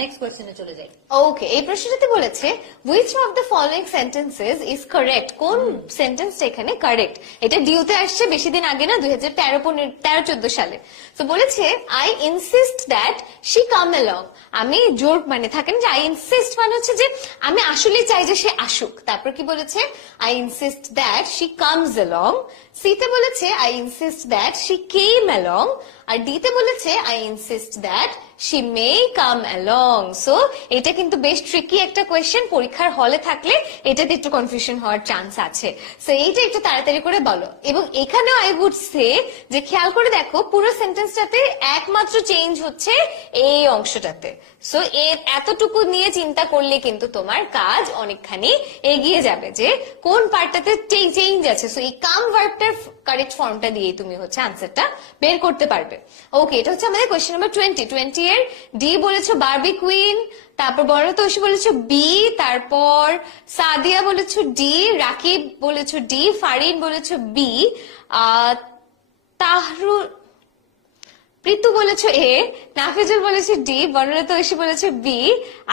নেক্সট কোয়েশ্চেনে চলে যাই। ওকে, এই প্রশ্নটাতে বলেছে which of the following sentences is correct, কোন সেন্টেন্সটা এখানে কারেক্ট। এটা ডিউতে আসছে বেশি দিন আগে না, 2013-14 সালে। তো বলেছে I insist that she come along, আমি জোর, মানে থাকেন যে আই ইনসিস্ট মানে হচ্ছে যে আমি আসলে চাই যে সে আসুক। তারপর কি বলেছে, I insist that she comes along. সিতে বলেছে I insist that she came along, আর ডিতে বলেছে I insist that she may come along. So এটা কিন্তু বেশ ট্রিকি একটা কোয়েশ্চেন, পরীক্ষার হলে থাকলে এটাতে একটু কনফিউশন হওয়ার চান্স আছে। সো এইটা একটু তাড়াতাড়ি করে বলো। এবং এখানেও আই উড সে যে খেয়াল করে দেখো পুরো সেন্টেন্সটাতে একমাত্র চেঞ্জ হচ্ছে এই অংশটাতে। সো এর এতটুকু নিয়ে চিন্তা করলে কিন্তু তোমার কাজ অনেকখানি এগিয়ে যাবে, যে কোন পার্টটাতে চেঞ্জ আছে। সো এই কাম ভার্বটার কারেক্ট ফর্মটা দিয়ে তুমি হচ্ছে আনসারটা বের করতে পারবে। ওকে, এটা হচ্ছে আমাদের কোয়েশ্চেন নাম্বার 20 এর ডি বলেছো বারবি কুইন, তারপর বনলতা ঐশী বলেছো বি, তারপর সাদিয়া বলেছো ডি, রাকিব বলেছো ডি, ফারিন বলেছো বি, তাহরুল, প্রীতু বলেছো এ, নাফিজুল বলেছে ডি, বনলতা ঐশী বলেছে বি।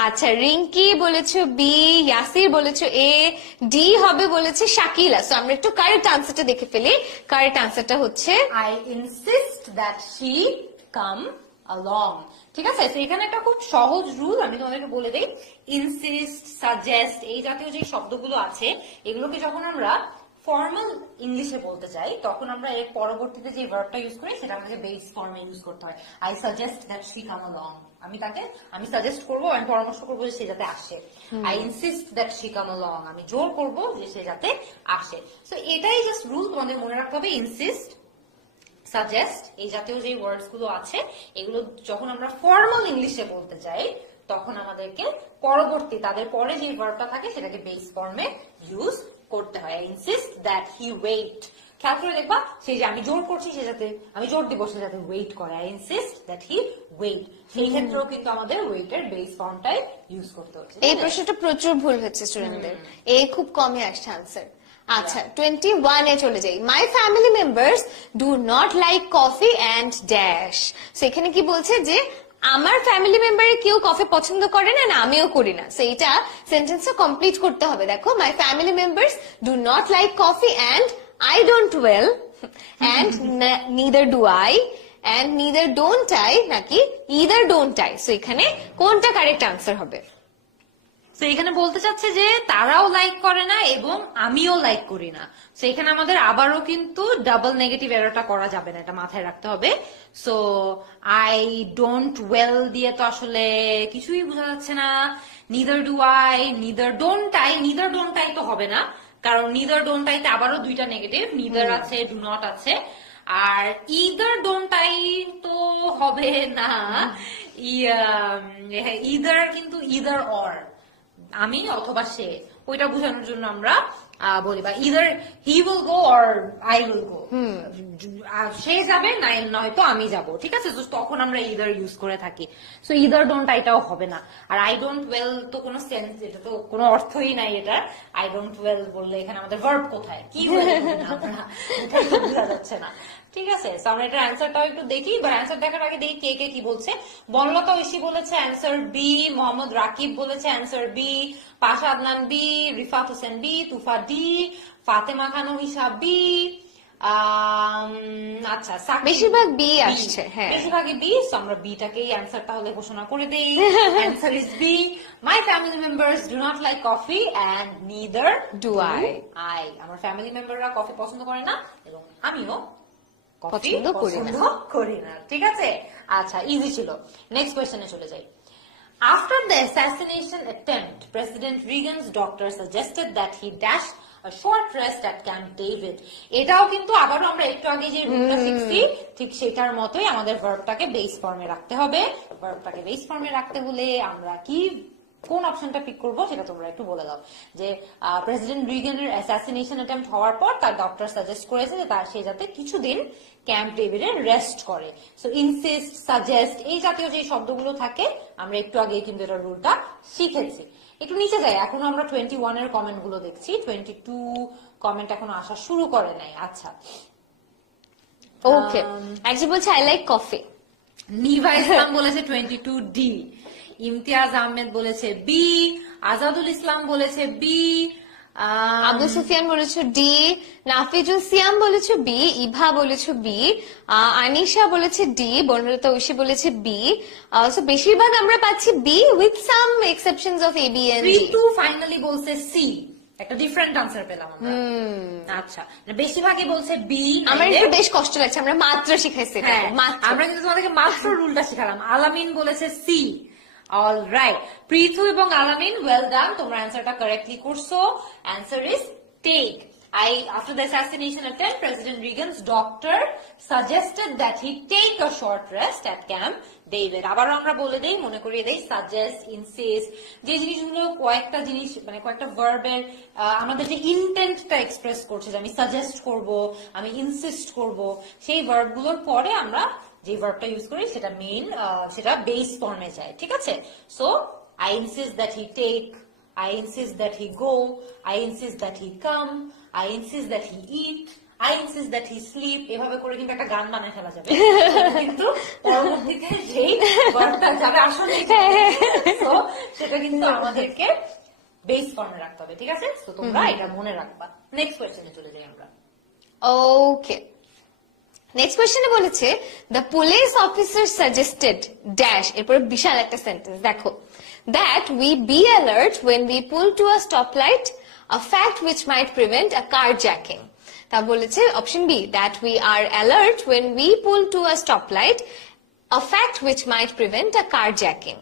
আচ্ছা, রিঙ্কি বলেছো বি, ইয়াসির বলেছো এ, ডি হবে বলেছে শাকিলা। সো আমরা একটু কারেক্ট আনসারটা দেখে ফেলি। কারেক্ট আনসারটা হচ্ছে I insist that she come along, ঠিক আছে। তো এখানে একটা খুব সহজ রুল আমি তোমাদেরকে বলে দেই, ইনসিস্ট, সাজেস্ট, এই জাতীয় যে শব্দগুলো আছে, এগুলোকে যখন আমরা ফর্মাল ইংলিশে বলতে চাই, তখন আমরা এর পরবর্তীতে যে ভার্বটা ইউজ করি সেটা আমাকে বেস ফর্মে ইউজ করতে হয়। I suggest that she come along, আমি সাজেস্ট করবো, আমি পরামর্শ করবো যে সে যাতে আসে। I insist that she come along, আমি জোর করবো যে সে যাতে আসে। সো এটাই জাস্ট রুল, তোমাদের মনে রাখতে হবে। ইনসিস্ট, সাজেস্ট, এই জাতীয় যে ওয়ার্ডস গুলো আছে, এগুলো যখন আমরা ফর্মাল ইংলিশে বলতে চাই, তখন আমাদেরকে পরবর্তী তাদের পরে যে ভার্বটা থাকে সেটাকে বেস ফর্মে ইউজ করতে হয়। ইনসিস্ট দ্যাট হি ওয়েট খেয়াল করে দেখবা সেই যে আমি জোর করছি সে যাতে আমি জোর দিব সে যাতে ওয়েট করে, I insist that he wait. সেই ক্ষেত্রেও কিন্তু আমাদের ওয়েটের বেস ফর্মটাই ইউজ করতে হচ্ছে। এই প্রশ্নটা প্রচুর ভুল হচ্ছে স্টুডেন্টদের, এই খুব কমই আসছে আনসার। আচ্ছা 21 এ চলে যাই। মাই family members do not like coffee and dash. সেখানে কি বলছে যে আমার ফ্যামিলি মেম্বারে কেউ কফি পছন্দ করে না, আমিও করি না। সো এইটা সেন্টেন্সটা কমপ্লিট করতে হবে। দেখো, মাই family members do not like coffee and I don't well and neither do I and neither don't I নাকি ইদার ডোন্ট আই। সো এখানে কোনটা কারেক্ট আনসার হবে? তো এখানে বলতে চাচ্ছে যে তারাও লাইক করে না এবং আমিও লাইক করি না। তো এখানে আমাদের আবারও কিন্তু ডাবল নেগেটিভ এররটা করা যাবে না, এটা মাথায় রাখতে হবে। সো আই ডোন্ট ওয়েল দিয়ে তো আসলে কিছুই বোঝা যাচ্ছে না। Neither do I, neither don't I, neither don't I তো হবে না, কারণ নিদার ডোন্ট আইতে আবারও দুইটা নেগেটিভ, নিদার আছে, ডু নট আছে। আর ইদার ডোন্ট আই তো হবে না, ইদার কিন্তু ইদার অর, আমি অথবা সে, ওইটা বোঝানোর জন্য আমরা বলি, বা either he will go or I will go, সে যাবে নয়তো আমি যাব, ঠিক আছে? তখন আমরা ইদার ইউজ করে থাকি। সো ইদার ডোন্ট আইটাও হবে না। আর আই ডোন্ট ওয়েল তো কোনো সেন্স, এটা তো কোনো অর্থই নাই এটা। আই ডোন্ট ওয়েল বললে এখানে আমাদের ভার্ব কোথায়, কি বোঝা যাচ্ছে না, ঠিক আছে? আমরা এটার অ্যান্সারটাও একটু দেখি, বা অ্যান্সার দেখার আগে দেখি কে কে কি বলছে। বনলতা ঐশী বলেছে অ্যান্সার বি, মোহাম্মদ রাকিব বলেছে answer B, Pasha Adnan B, Rifat Hossain B, Tufa D, Fatema Khanam Isha B. আচ্ছা, বেশিরভাগ বি আসছে, হ্যাঁ বেশিরভাগই বি। আমরা বিটাকেই অ্যান্সার তাহলে ঘোষণা করে দেই। Answer is B, my family members do not like coffee and neither do I. আমার ফ্যামিলি মেম্বাররা কফি পছন্দ করে না এবং আমিও পছন্দ করি না, ঠিক আছে? আচ্ছা, ইজি ছিল। নেক্সট কোয়েশ্চেনে চলে যাই। After the assassination attempt, President Reagan's doctor suggested that he dash a short rest at Camp David. এটাও কিন্তু আবারও আমরা একটু আগে যে রুলটা শিখছি ঠিক সেটার মতোই আমাদের ভার্বটাকে বেস ফর্মে রাখতে হবে। ভার্বটাকে বেস ফর্মে রাখতে হলে আমরা কি কোন অপশনটা পিক করবো সেটা তোমরা একটু বলে দাও। যে প্রেসিডেন্ট রিগানের অ্যাসাসিনেশন অ্যাটেম্প্ট হওয়ার পর তার ডক্টর সাজেস্ট করেছে যে তার সে যাতে কিছুদিন ক্যাম্প ডেভিডে রেস্ট করে। সো ইনসিস্ট, সাজেস্ট, এই জাতীয় যে শব্দগুলো থাকে আমরা একটু আগে কিন্তু এটা রুলটা শিখেছি। একটু নিচে যাই, এখন আমরা 21 এর কমেন্ট গুলো দেখছি। 22 কমেন্ট এখনো আসা শুরু করে নাই। আচ্ছা, ওকে, একজন বলছে আই লাইক কফি। নিভা ইসলাম বলেছে 22 ডি, ইমতিয়াজ আহমেদ বলেছে বি, আজাদুল ইসলাম বলেছে বি, আবু সুফিয়ান বলেছো ডি, নাফিজুল সিয়াম বলেছো বি, ইভা বলেছো বি, আনিশা বলেছে ডি, বনলতা ঐশী বলেছে বি। সো বেশিরভাগ আমরা পাচ্ছি B with some exceptions of A B and G. 32 finally বলছে সি, একটা ডিফারেন্ট আনসার পেলাম আমরা। আচ্ছা, বেশিরভাগই বলছে বি। আমার একটু বেশ কষ্ট লাগছে, আমরা মাত্র শিখাইছি। হ্যাঁ, আমরা কিন্তু তোমাদেরকে মাত্র রুলটা শিখালাম। আলামিন বলেছে সি। অল রাইট, পৃথু এবং আলামিন, ওয়েল ডান, তোমরা অ্যান্সারটা কারেক্টলি করছো। Answer is take. After the assassination attempt, President Reagan's doctor suggested that he take a short rest at Camp David. আবারও আমরা বলে দেই, মনে করিয়ে দেই, সাজেস্ট, ইনসিস্ট, যে জিনিসগুলো কয়েকটা জিনিস মানে কয়েকটা ভার্বের আমাদের যে ইন্টেন্টটা এক্সপ্রেস করছে, যে আমি সাজেস্ট করব, আমি ইনসিস্ট করব, সেই ভার্বগুলোর পরে আমরা যে ভার্বটা ইউজ করি সেটা মেইন, সেটা বেস ফর্মে যায়, ঠিক আছে? So I insist that he take, I insist that he go, I insist that he come, I insist that he eat, I insist that he sleep. এভাবে করে কিন্তু একটা গান বানায় ফেলা যাবে, কিন্তু পরবর্তীতে যেই ভার্বটা যাবে আসলে সেটা কিন্তু আমাদেরকে বেস ফর্মে রাখতে হবে, ঠিক আছে? তো তোমরা এটা মনে রাখবা। নেক্সট কোয়েশ্চেনে চলে যাই আমরা। ওকে, নেক্সট কোয়েশ্চেনে বলেছে the police officer suggested dash, এরপরে বিশাল একটা সেন্টেন্স দেখো, that we be alert when we pull to a stoplight, a fact which might prevent a carjacking. তা বলেছে option B, that we are alert when we pull to a stoplight, a fact which might prevent a carjacking.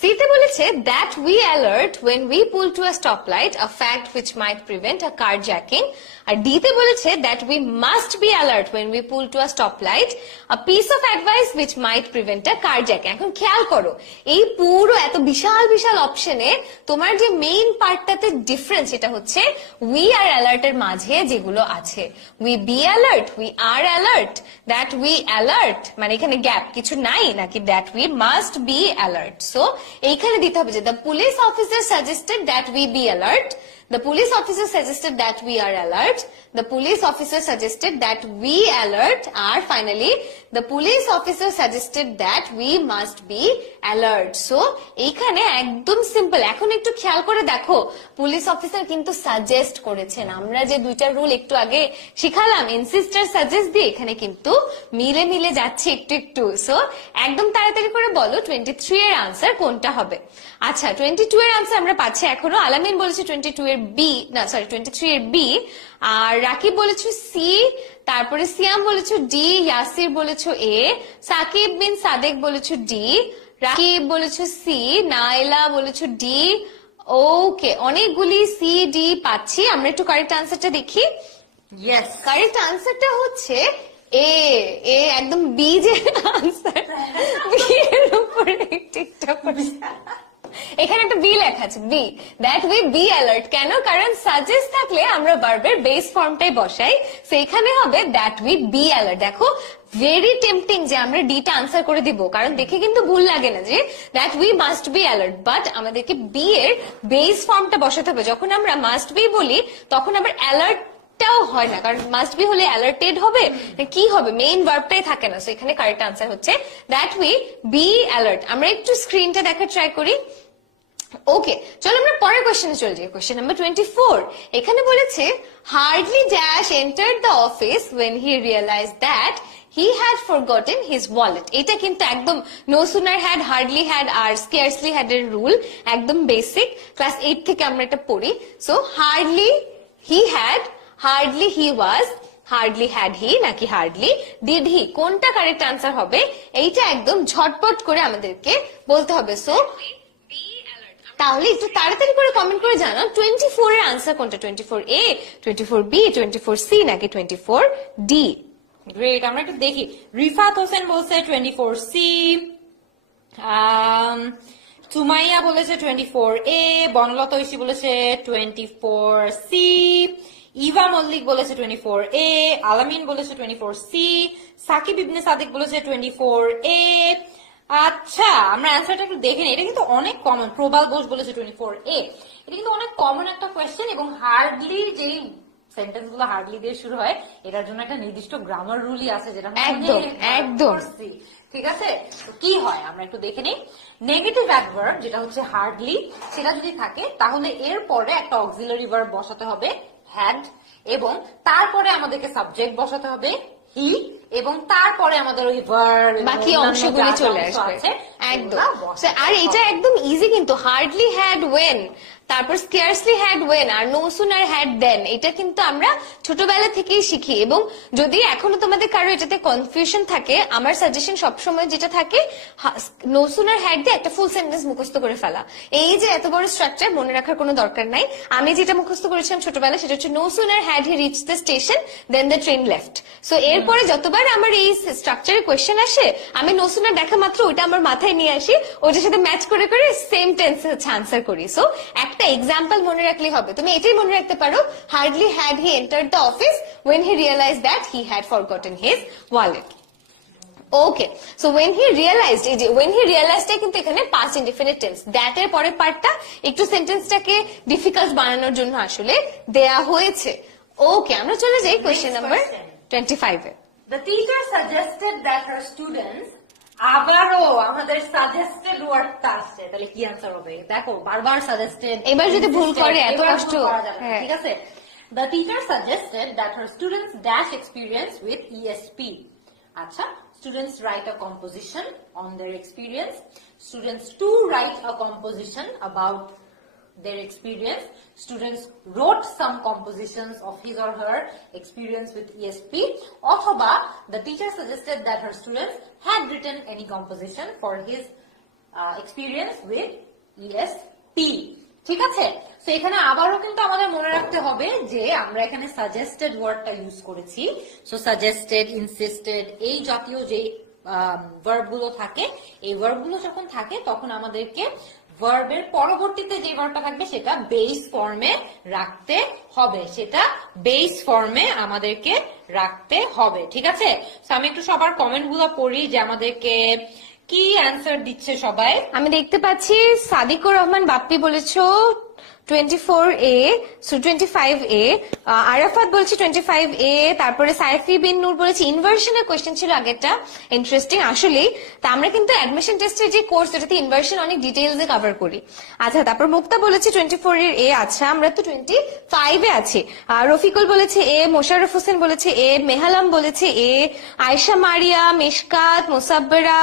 সিতে বলেছে that we alert when we pull to a stoplight, a fact which might prevent a carjacking. আর ডিতে বলেছে that we must be alert when we pull to a stoplight, a piece of advice which might prevent a carjacking. এখন খেয়াল করো এই পুরো এত বিশাল বিশাল অপশনে তোমার যে মেইন পার্টটাতে ডিফারেন্স এটা হচ্ছে we are alert এর মাঝে যেগুলো আছে we be alert, we are alert, that we alert মানে এখানে গ্যাপ কিছু নাই নাকি that we must be alert. So এইখানে দিতে হবে যে the police officer suggested that we be alert, the police officer suggested that we are alert, the police officer suggested that we alert, or finally the police officer suggested that we must be alert. So এইখানে একদম simple. এখন একটু খেয়াল করে দেখো police officer কিন্তু suggest করেছেন, আমরা যে দুইটা রুল একটু আগে শিখালাম ইনসিস্ট আর সাজেস্ট দিয়ে এখানে কিন্তু মিলে মিলে যাচ্ছে একটু একটু। সো একদম তাড়াতাড়ি করে বলো 23 এর আনসার কোনটা হবে। আচ্ছা 22 এর আনসার আমরা পাচ্ছি এখনো। আলামিন বলেছে 22 এর বি, না সরি 23 এর বি, আর রাকিব বলেছো সি, তারপরে সিয়াম বলেছো ডি, ইয়াসির বলেছো এ, সাকিব বিন সাদেক বলেছো ডি, রাকিব বলেছো সি, নাইলা বলেছো ডি। ওকে, অনেকগুলি সি ডি পাচ্ছি। আমরা একটু কারেক্ট আনসারটা দেখি। ইয়েস, কারেক্ট আনসারটা হচ্ছে এ। এ একদম বি যে আনসার, বি এর উপরে টিকটা এখানে একটা বি লেখা আছে, B, that we be alert. কেন? কারণ সাজেস্ট থাকলে আমরা ভার্বের বেস ফর্মটাই বসাই, সেখানে হবে দ্যাট উই বি অ্যালার্ট। দেখো ভেরি টেম্পটিং যে আমরা ডিটা আনসার করে দিব, কারণ দেখে কিন্তু ভুল লাগে না যে that we must be alert, but আমাদেরকে বি এর বেস ফর্মটা বসাতে হবে। যখন আমরা মাস্ট বি বলি তখন আবার অ্যালার্ট টাও হয় না, কারণ মাস্ট বি হলে অ্যালার্টেড হবে, কি হবে, মেইন ভার্বটাই থাকে না। সো এখানে কারেক্ট আনসার হচ্ছে দ্যাট উই বি অ্যালার্ট। আমরা একটু স্ক্রিনটা দেখার ট্রাই করি। ওকে, চলো আমরা পরের কোয়েশ্চেনে চলে যাই। Question number 24। এখানে বলেছে hardly dash entered the office when he realized that he had forgotten his wallet. এটা কিন্তু একদম no sooner had, hardly had আর scarcely had এর রুল, একদম বেসিক, ক্লাস 8 থেকে আমরা এটা পড়ি। So hardly he had, hardly he was, hardly had he নাকি হার্ডলি ডিড হি, কোনটা কারেক্ট আনসার হবে এইটা একদম ঝটপট করে আমাদেরকে বলতে হবে। সো তাহলে একটু তাড়াতাড়ি করে কমেন্ট করে জানাও 24 এর আনসার কোনটা, 24 এ, 24 বি, 24 সি নাকি 24 ডি। গ্রেট, আমরা একটু দেখি। রিফাত হোসেন বলছে 24 সি, সুমাইয়া বলেছে 24 এ, বনলতা ঐশী বলেছে 24 সি, ইভা মল্লিক বলেছে 24 এ, আলামিন বলেছে 24 সি, সাকিব ইবনে সাদিক বলেছে 24 এ। আচ্ছা, আমরা অ্যান্সারটা একটু দেখে নিই। এটা কিন্তু অনেক কমন। প্রবাল ঘোষ বলেছে 24 এ। এটা কিন্তু অনেক কমন একটা কোয়েশ্চেন, এবং হার্ডলি যেই সেন্টেন্স গুলো হার্ডলি দিয়ে শুরু হয় এটার জন্য একটা নির্দিষ্ট গ্রামার রুলই আছে, যেটা একদম একদম ঠিক আছে। কি হয় আমরা একটু দেখে নিই। নেগেটিভ অ্যাডভার্ব যেটা হচ্ছে হার্ডলি, সেটা যদি থাকে তাহলে এর পরে একটা অক্সিলারি ভার্ব বসাতে হবে হ্যাড, এবং তারপরে আমাদেরকে সাবজেক্ট বসাতে হবে হি, এবং তারপরে আমাদের ওই ভার্ব বাকি অংশগুলি চলে আসবে একদম। আর এটা একদম ইজি কিন্তু, হার্ডলি হ্যাড ওয়েন, তারপর স্কেয়ারসলি হ্যাড ওয়েন আর নো সুনার হ্যাড দেন, এটা কিন্তু আমরা ছোটবেলা থেকেই শিখি। এবং যদি এখনো তোমাদের কারো এটাতে কনফিউশন থাকে, আমার সাজেশন সবসময় যেটা থাকে নো সুনার হ্যাড দিয়ে একটা ফুল সেন্টেন্স মুখস্থ করে ফেলা। এই যে এত বড় স্ট্রাকচার মনে রাখার কোনো দরকার নাই। আমি যেটা মুখস্থ করেছিলাম ছোটবেলায় সেটা হচ্ছে no sooner had he reach the station then the train left. So এরপরে যতবার আমার এই স্ট্রাকচারের কোয়েশ্চেন আসে আমি নো সুনার দেখা মাত্র ওইটা আমার মাথায় নিয়ে আসি, ওইটার সাথে ম্যাচ করে করে সেম টেন্স হচ্ছে আনসার করি। সো একটা এক্সাম্পল মনে রাখলেই হবে। তুমি এটাই মনে রাখতে পারো, hardly had he entered the office when he realized that he had forgotten his wallet. Okay, so when he realized, এই যে when he realized কিন্তু এখানে past indefinite tense, that এর পরের পার্টটা একটু সেন্টেন্সটাকে ডিফিকাল্ট বানানোর জন্য আসলে দেয়া হয়েছে। ওকে, আমরা চলে যাই question number 25 A. The teacher suggested that her students, আবারও আমাদের সাজেস্টেড ওয়ার্ডটা আসছে, তাহলে কি আনসার হবে? দেখো বারবার সাজেস্টেড, এবার যদি ভুল করে এত কষ্ট। ঠিক আছে। The teacher suggested that her students dash experience with ESP. আচ্ছা, students write a composition on their experience. Students too write a composition about their experience. Students wrote some compositions of his or her experience with ESP. Othoba, the teacher suggested that her students had written any composition for his experience with ESP। ঠিক আছে, তো এখানে আবারও কিন্তু আমাদের মনে রাখতে হবে যে আমরা এখানে সাজেস্টেড ওয়ার্ডটা ইউজ করেছি। সো সাজেস্টেড, ইনসিস্টেড এই জাতীয় যে ভার্ব গুলো থাকে, এই ভার্ব গুলো যখন থাকে তখন আমাদেরকে ভার্বের পরবর্তীতে যে ভার্বটা থাকবে সেটা বেস ফর্মে রাখতে হবে, সেটা বেস ফর্মে আমাদেরকে রাখতে হবে। ঠিক আছে, তো আমি একটু সবার কমেন্ট গুলো পড়ি যে আমাদেরকে কি অ্যান্সার দিচ্ছে সবাই। আমি দেখতে পাচ্ছি সাদিকুর রহমান বাপ্পি বলেছো 24A, সো 25A, আরাফাত বলছে 25A, তারপরে সাইফি বিন নূর বলেছে ইনভার্সনের কোয়েশ্চেন ছিল আগেরটা, ইন্টারেস্টিং আসলে। তা আমরা কিন্তু অ্যাডমিশন টেস্টের যে কোর্স ওটাতে ইনভার্সন অনেক ডিটেইলস এ কভার করি। আচ্ছা, তারপর মুক্তা বলেছে 24A। আচ্ছা, আমরা তো 25 এ আছি। রফিকুল বলেছে এ, মোশাররফ হোসেন বলেছে এ, মেহালাম বলেছে এ, আয়েশা মারিয়া, মেশকাত, মোসাব্বেরা,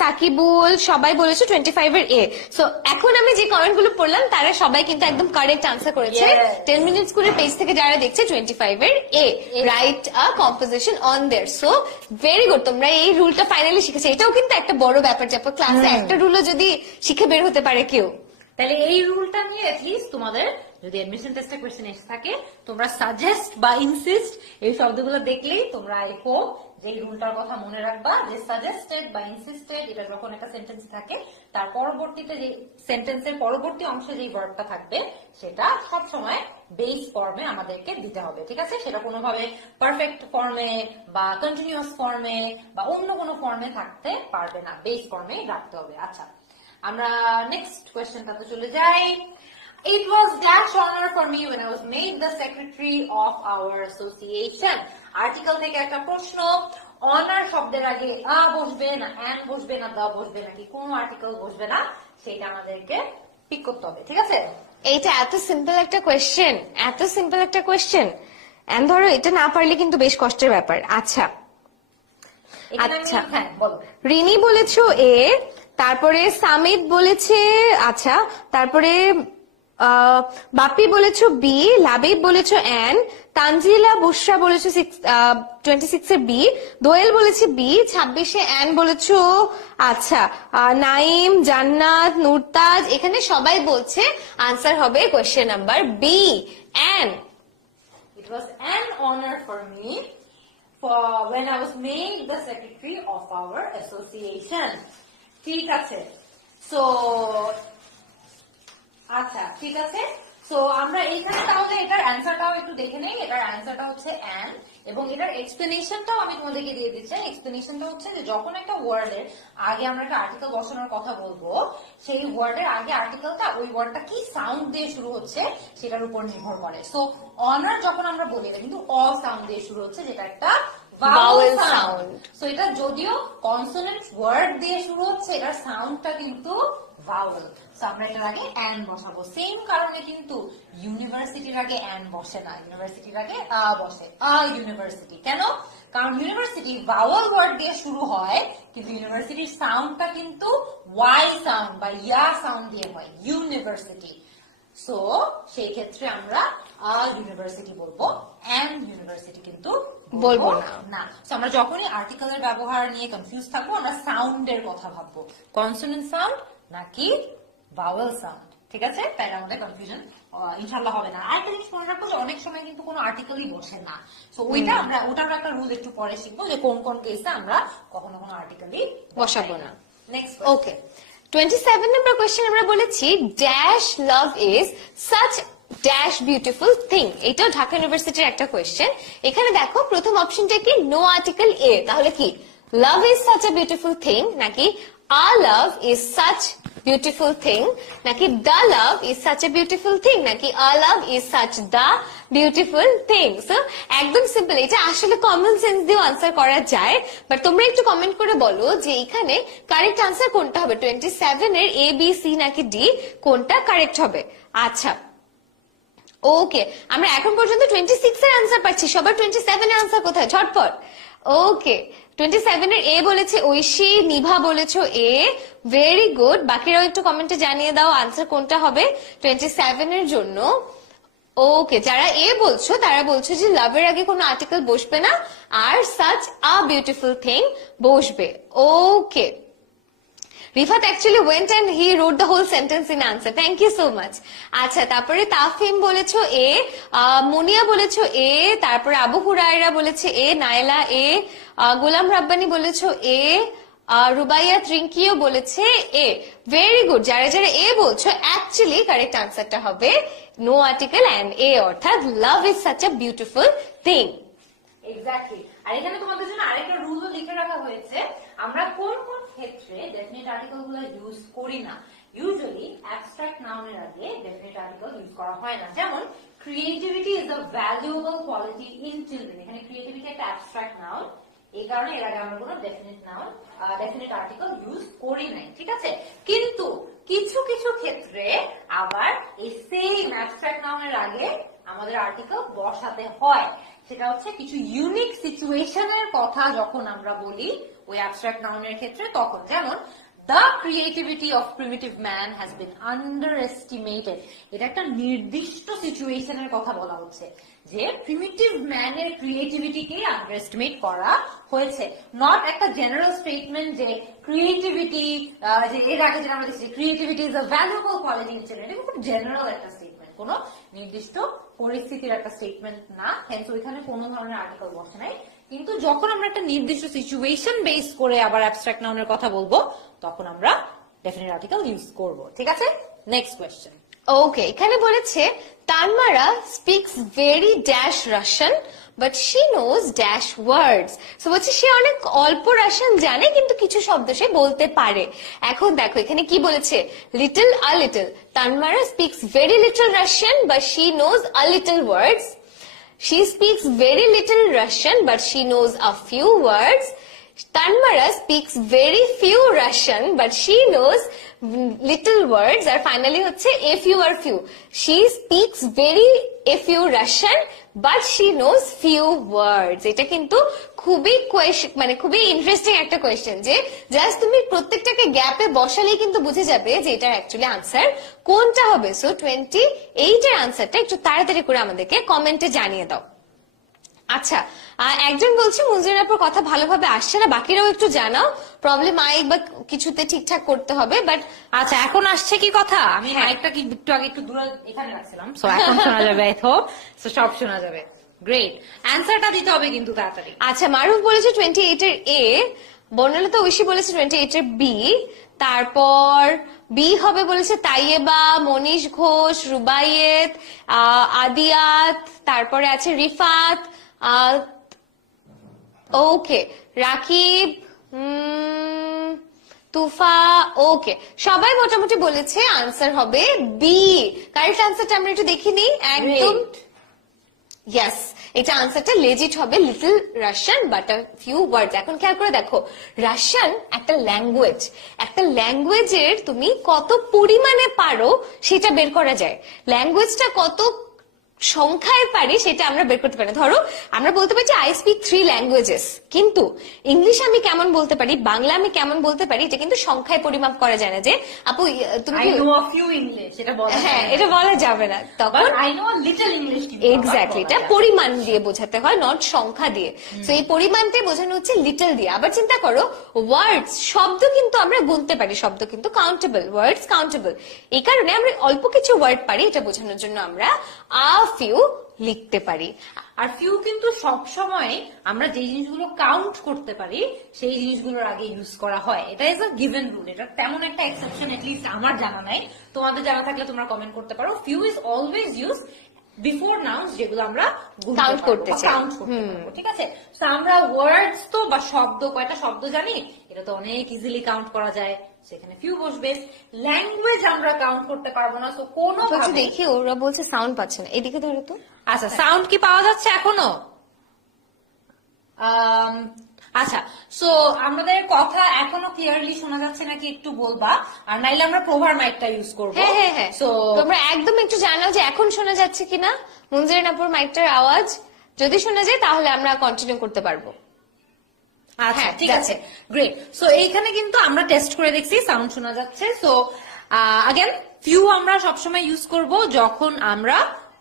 সাকিবুল সবাই বলেছে 25 এর এ। সো এখন আমি যে কমেন্ট গুলো পড়লাম তারা সবাই কিন্তু একদম কারেক্ট আনসার করেছে। 10 মিনিট স্কুলের পেজ থেকে যারা দেখছে 25 এর A, write a composition on there. So very good, তোমরা এই রুলটা ফাইনালি শিখেছো। এটাও কিন্তু একটা বড় ব্যাপার যে ক্লাসে একটা রুলও যদি শিখে বের হতে পারে কেউ, তাহলে এই রুলটা নিয়ে অ্যাটলিস্ট তোমাদের যদি অ্যাডমিশন টেস্টে কোয়েশ্চেন এসে থাকে, তোমরা সাজেস্ট বা ইনসিস্ট এই শব্দগুলো দেখলেই তোমরা আই হোপ যে এই রুলটার কথা মনে রাখবা যে সাজেস্টেড বা ইনসিস্টেড এটা যখন একটা সেন্টেন্স থাকে তার পরবর্তীতে যে সেন্টেন্সের পরবর্তী অংশে যে ভার্বটা থাকবে সেটা সবসময় বেস ফর্মে আমাদেরকে দিতে হবে। ঠিক আছে, সেটা কোনোভাবে পারফেক্ট ফর্মে বা কন্টিনিউয়াস ফর্মে বা অন্য কোনো ফর্মে থাকতে পারবে না, বেস ফর্মে রাখতে হবে। আচ্ছা, আমরা নেক্সট কোয়েশ্চেনটাতে চলে যাই। It was dash honor for me when I was made the secretary of our association. Article থেকে একটা প্রশ্ন, অনার শব্দের আগে আ বসবে না অ্যান বসবে না দা বসবে নাকি কোনো আর্টিকেল বসবে না, সেটা আমাদেরকে পিক করতে হবে। ঠিক আছে, এইটা এত সিম্পল একটা কোয়েশ্চেন, এত সিম্পল একটা কোয়েশ্চেন, এন্ড ধরো এটা না পারলে কিন্তু বেশ কষ্টের ব্যাপার। আচ্ছা আচ্ছা, হ্যাঁ বলো। রিনি বলেছো এ, তারপরে সামিদ বলেছে, আচ্ছা তারপরে বাপি বলেছো বি, লাবিব বলেছো এন, তানজিলা বুশরা বলেছো 26 এর বি, দোয়েল বলেছে বি, 26 এন বলেছো। আচ্ছা, নাইম, জান্নাত, নুরতাজ এখানে সবাই বলছে আনসার হবে question number B, N. It was an honor for me for when I was made the secretary of our association. ঠিক আছে, সো আচ্ছা ঠিক আছে, সো আমরা এইখানে তাহলে এটার অ্যান্সারটাও একটু দেখে নেই। এটার অ্যান্সারটা হচ্ছে অ্যান, এবং এটার এক্সপ্লেনেশনটাও আমি তোমাদেরকে দিয়ে দিচ্ছি। এক্সপ্লেনেশনটা হচ্ছে যে যখন একটা ওয়ার্ডের আগে আমরা একটা আর্টিকেল বসানোর কথা বলবো, সেই ওয়ার্ডের আগে আর্টিকেলটা ওই ওয়ার্ডটা কি সাউন্ড দিয়ে শুরু হচ্ছে সেটার উপর নির্ভর করে। সো অনার যখন আমরা বলি এটা কিন্তু অ সাউন্ড দিয়ে শুরু হচ্ছে, যেটা একটা ভাওয়েল সাউন্ড। সো এটা যদিও কনসোনেন্ট ওয়ার্ড দিয়ে শুরু হচ্ছে, এটার সাউন্ডটা কিন্তু ভাওয়েল। সো আমরা এটার আগে অ্যান বসাবো। সেম কারণে কিন্তু ইউনিভার্সিটির আগে অ্যান বসে না, ইউনিভার্সিটির আগে আ বসে, আ ইউনিভার্সিটি। কেন? কারণ ইউনিভার্সিটি ভাওয়েল ওয়ার্ড দিয়ে শুরু হয়, কিন্তু ইউনিভার্সিটির সাউন্ডটা কিন্তু ওয়াই সাউন্ড বা ইয়া সাউন্ড দিয়ে হয়, ইউনিভার্সিটি। সো সেই ক্ষেত্রে আমরা আ ইউনিভার্সিটি বলবো, অ্যান ইউনিভার্সিটি কিন্তু বলবো না। সো আমরা যখনই আর্টিকেলের ব্যবহার নিয়ে কনফিউজ থাকবো আমরা সাউন্ডের কথা ভাববো, কনসোনেন্ট সাউন্ড নাকি ভাওয়েল সাউন্ড। ঠিক আছে, তাহলে আমাদের কনফিউশন ইনশাল্লাহ হবে না। আরেকটা জিনিস মনে রাখবো যে অনেক সময় কিন্তু কোনো আর্টিকেলই বসে না। সো ওইটা আমরা ওটার একটা রুল একটু পরে শিখবো যে কোন কোন কেসে আমরা কখনো কোনো আর্টিকেলই বসাবো না। নেক্সট, ওকে, 27 নম্বর কোয়েশ্চেন আমরা বলেছি dash love is such dash beautiful thing. এটাও ঢাকা ইউনিভার্সিটির একটা কোয়েশ্চেন। এখানে দেখো প্রথম অপশনটা কি, নো আর্টিকেল এ, তাহলে কি love is such a beautiful thing, নাকি a love is such beautiful thing, নাকি the love is such a beautiful thing, নাকি a love is such the beautiful thing. So একদম সিম্পল, এটা আসলে common sense দিয়ে answer করা যায়, but তোমরা একটু কমেন্ট করে বলো যে এখানে কারেক্ট আনসার কোনটা হবে, 27 এর এ বি সি নাকি ডি, কোনটা কারেক্ট হবে। আচ্ছা ওকে, আমরা এখন পর্যন্ত 26 এর আনসার পাচ্ছি, সবার 27 এর আনসার কোথায় ঝটপট। ওকে, 27 এর এ বলেছে ঐশী, নিভা বলেছো এ, ভেরি গুড। বাকিরাও একটু কমেন্টে জানিয়ে দাও আনসার কোনটা হবে 27 এর জন্য। ওকে, যারা এ বলছো তারা বলছো যে লাভের আগে কোনো আর্টিকেল বসবে না আর সাচ আ বিউটিফুল থিং বসবে। Okay, Rifat actually went and he wrote the whole sentence in answer, thank you so much. আচ্ছা, তারপরে তাফহিম বলেছো এ, মুনিয়া বলেছো এ, তারপরে আবু হুরায়রা বলেছে এ, নাইলা এ, গোলাম রাব্বানি বলেছো এ, রুবাইয়াত রিঙ্কিও বলেছে এ। ভেরি গুড, যারা যারা এ বলছো অ্যাকচুয়ালি কারেক্ট আনসারটা হবে নো আর্টিকেল অ্যান্ড এ, অর্থাৎ love is such a beautiful thing. Exactly. আর এখানে তোমাদের জন্য আরেকটা রুলও লিখে রাখা হয়েছে, আমরা কোন কোন ক্ষেত্রে ডেফিনিট আর্টিকেল গুলো ইউজ করি না। ইউজুয়ালি অ্যাবস্ট্রাক্ট নাউনের আগে ডেফিনিট আর্টিকেল ইউজ করা হয় না। যেমন creativity is a valuable quality in children, এখানে ক্রিয়েটিভিটি একটা অ্যাবস্ট্রাক্ট নাউন, এই কারণে এর আগে আমরা কোনো ডেফিনিট আর্টিকেল ইউজ করি নাই, ঠিক আছে। কিন্তু কিছু কিছু ক্ষেত্রে আবার এই সেম অ্যাবস্ট্রাক্ট নাউনের আগে আমাদের আর্টিকেল বসাতে হয়। সেটা হচ্ছে কিছু ইউনিক সিচুয়েশনের কথা যখন আমরা বলি ওই অ্যাবস্ট্রাক্ট নাউনের ক্ষেত্রে, তখন। যেমন the creativity of primitive man has been underestimated, এটা একটা নির্দিষ্ট সিচুয়েশনের কথা বলা হচ্ছে যে প্রিমিটিভ ম্যানের ক্রিয়েটিভিটিকে আন্ডারএস্টিমেট করা হয়েছে, নট একটা জেনারেল স্টেটমেন্ট যে ক্রিয়েটিভিটি, যে এর আগে যেটা আমরা দেখছি creativity is a valuable quality in children, এটা খুব জেনারেল একটা স্টেটমেন্ট, কোনো নির্দিষ্ট পরিস্থিতির একটা স্টেটমেন্ট না, হেন্স ওইখানে কোনো ধরনের আর্টিকেল বসে নাই। কিন্তু যখন আমরা একটা নির্দিষ্ট সিচুয়েশন বেস করে আবার অ্যাবস্ট্রাক্ট নাউনের কথা বলবো, তখন আমরা ডেফিনিট আর্টিকেল ইউজ করব, ঠিক আছে। Next question. ওকে, এখানে বলেছে Tamara speaks very dash Russian but she knows dash words. So বলছে সে অনেক অল্প রাশিয়ান জানে কিন্তু কিছু শব্দ সে বলতে পারে। এখন দেখো এখানে কি বলেছে, little a little. Tamara speaks very little Russian but she knows a little words. She speaks very little Russian but she knows a few words. Tanmara speaks very few Russian but she knows little words. আর finally হচ্ছে a few or few. She speaks very a few Russian but she knows few words. এটা কিন্তু খুবই মানে খুবই interesting একটা question, যে just তুমি প্রত্যেকটাকে গ্যাপে বসালেই কিন্তু বুঝে যাবে যে এটার অ্যাকচুয়ালি আনসার কোনটা হবে। সো 28 এর আনসারটা একটু তাড়াতাড়ি করে আমাদেরকে কমেন্টে জানিয়ে দাও। আচ্ছা, একজন বলছে মুনজিরার পর কথা ভালোভাবে আসছে না, বাকিরাও একটু জানাও, প্রবলেম মাইক বা কিছুতে ঠিকঠাক করতে হবে। বাট আচ্ছা, এখন আসছে কি কথা, আমি মাইকটা কি একটু আগে একটু দূরে এখানে রাখছিলাম, সো এখন শোনা যাবে, সো সব শোনা যাবে। গ্রেট, অ্যান্সারটা দিতে হবে কিন্তু তাড়াতাড়ি। আচ্ছা, মারুফ বলেছে 28 এর এ, বর্ণলতা ঐশী বলেছে 28 এর বি, তারপর বি হবে বলেছে তাইয়েবা, মনীষ ঘোষ, রুবাইয়েত, আদিয়াত, তারপরে আছে রিফাত, ওকে, রাকিব, তুফা, ওকে, সবাই মোটামুটি বলেছে আনসার হবে বি। কারেক্ট আনসারটা আমরা একটু দেখিনি, একদম ইয়েস, এটা আনসারটা লেজিট হবে little Russian but a few words. এখন খেয়াল করে দেখো, রাশিয়ান একটা ল্যাঙ্গুয়েজ, একটা ল্যাঙ্গুয়েজের তুমি কত পরিমাণে পারো সেটা বের করা যায়, ল্যাঙ্গুয়েজটা কত সংখ্যায় পারি সেটা আমরা বের করতে পারি। ধরো আমরা বলতে পারি যে আই স্পিক 3 ল্যাঙ্গুয়েজেস, কিন্তু ইংলিশ আমি কেমন বলতে পারি, বাংলা আমি কেমন বলতে পারি, এটা কিন্তু সংখ্যায় পরিমাপ করা যায় না। যে আপু তুমি হ্যাঁ, এটা বলা যাবে না, তখন এক্স্যাক্টলি এটা পরিমাণ দিয়ে বোঝাতে হয়, নট সংখ্যা দিয়ে। তো এই পরিমাণটাই বোঝানো হচ্ছে লিটল দিয়ে। আবার চিন্তা করো, ওয়ার্ডস, শব্দ কিন্তু আমরা গুনতে পারি, শব্দ কিন্তু কাউন্টেবল, ওয়ার্ডস কাউন্টেবল, এই কারণে আমরা অল্প কিছু ওয়ার্ড পারি, এটা বোঝানোর জন্য আমরা আ ফিউ লিখতে পারি। আর ফিউ কিন্তু সবসময় আমরা যে জিনিসগুলো কাউন্ট করতে পারি সেই জিনিসগুলোর আগে ইউজ করা হয়, এটা ইজ আ গিভেন রুল, এটা তেমন একটা এক্সেপশন এটলিস্ট আমার জানা নাই, তোমাদের জানা থাকলে তোমরা কমেন্ট করতে পারো। Few is always use before nouns যেগুলো আমরা কাউন্ট করতে চাই, ঠিক আছে। তো আমরা ওয়ার্ডস তো বা শব্দ, কয়টা শব্দ জানি, এটা তো অনেক ইজিলি কাউন্ট করা যায়, সেখানে ফিউ বসবে। ল্যাঙ্গুয়েজ আমরা কাউন্ট করতে পারবো না, তো কোনো দেখি ওরা বলছে সাউন্ড পাচ্ছে না, এদিকে ধরো তো। আচ্ছা, সাউন্ড কি পাওয়া যাচ্ছে এখনো? আচ্ছা, সো আমাদের কথা এখনো ক্লিয়ারলি শোনা যাচ্ছে নাকি একটু বলবা, আর নাইলে আমরা প্রভার মাইকটা ইউজ করবো। হ্যাঁ হ্যাঁ হ্যাঁ, সো তোমরা একদম একটু জানাও যে এখন শোনা যাচ্ছে কিনা মুনজিরান আপুর মাইকটার আওয়াজ। যদি শোনা যায় তাহলে আমরা কন্টিনিউ করতে পারবো। আচ্ছা, ঠিক আছে, গ্রেট। সো এইখানে কিন্তু আমরা টেস্ট করে দেখছি সাউন্ড শোনা যাচ্ছে। সো अगेन ফিউ আমরা সবসময় ইউজ করব যখন আমরা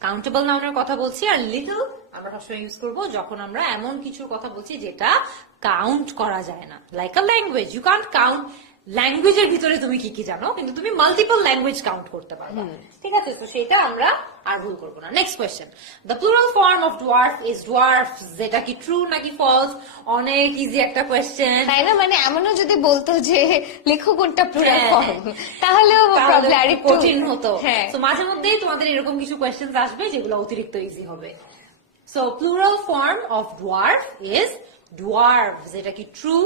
কাউন্টেবল নাউনের কথা বলছি, আর লিটল আমরা সবসময় ইউজ করব যখন আমরা এমন কিছুর কথা বলছি যেটা কাউন্ট করা যায় না, like a language. You can't count ল্যাঙ্গুয়েজের ভিতরে তুমি কি কি জানো, কিন্তু তুমি মাল্টিপল ল্যাঙ্গুয়েজ কাউন্ট করতে পারবে, ঠিক আছে? তো সেটা আমরা আর ভুল করবো না। Next question, the plural form of dwarf is dwarf, যেটা কি ট্রু নাকি ফলস? অনেক ইজি একটা কোয়েশ্চেন, তাই না? মানে এমনও যদি বলতো যে লেখো কোনটা প্লুরাল ফর্ম, তাহলেও প্রবলেম আরেকটু কঠিন হতো। হ্যাঁ, তো মাঝে মধ্যেই তোমাদের এরকম কিছু কোয়েশ্চেন আসবে যেগুলো অতিরিক্ত ইজি হবে। So plural form of dwarf is dwarf, যেটা কি ট্রু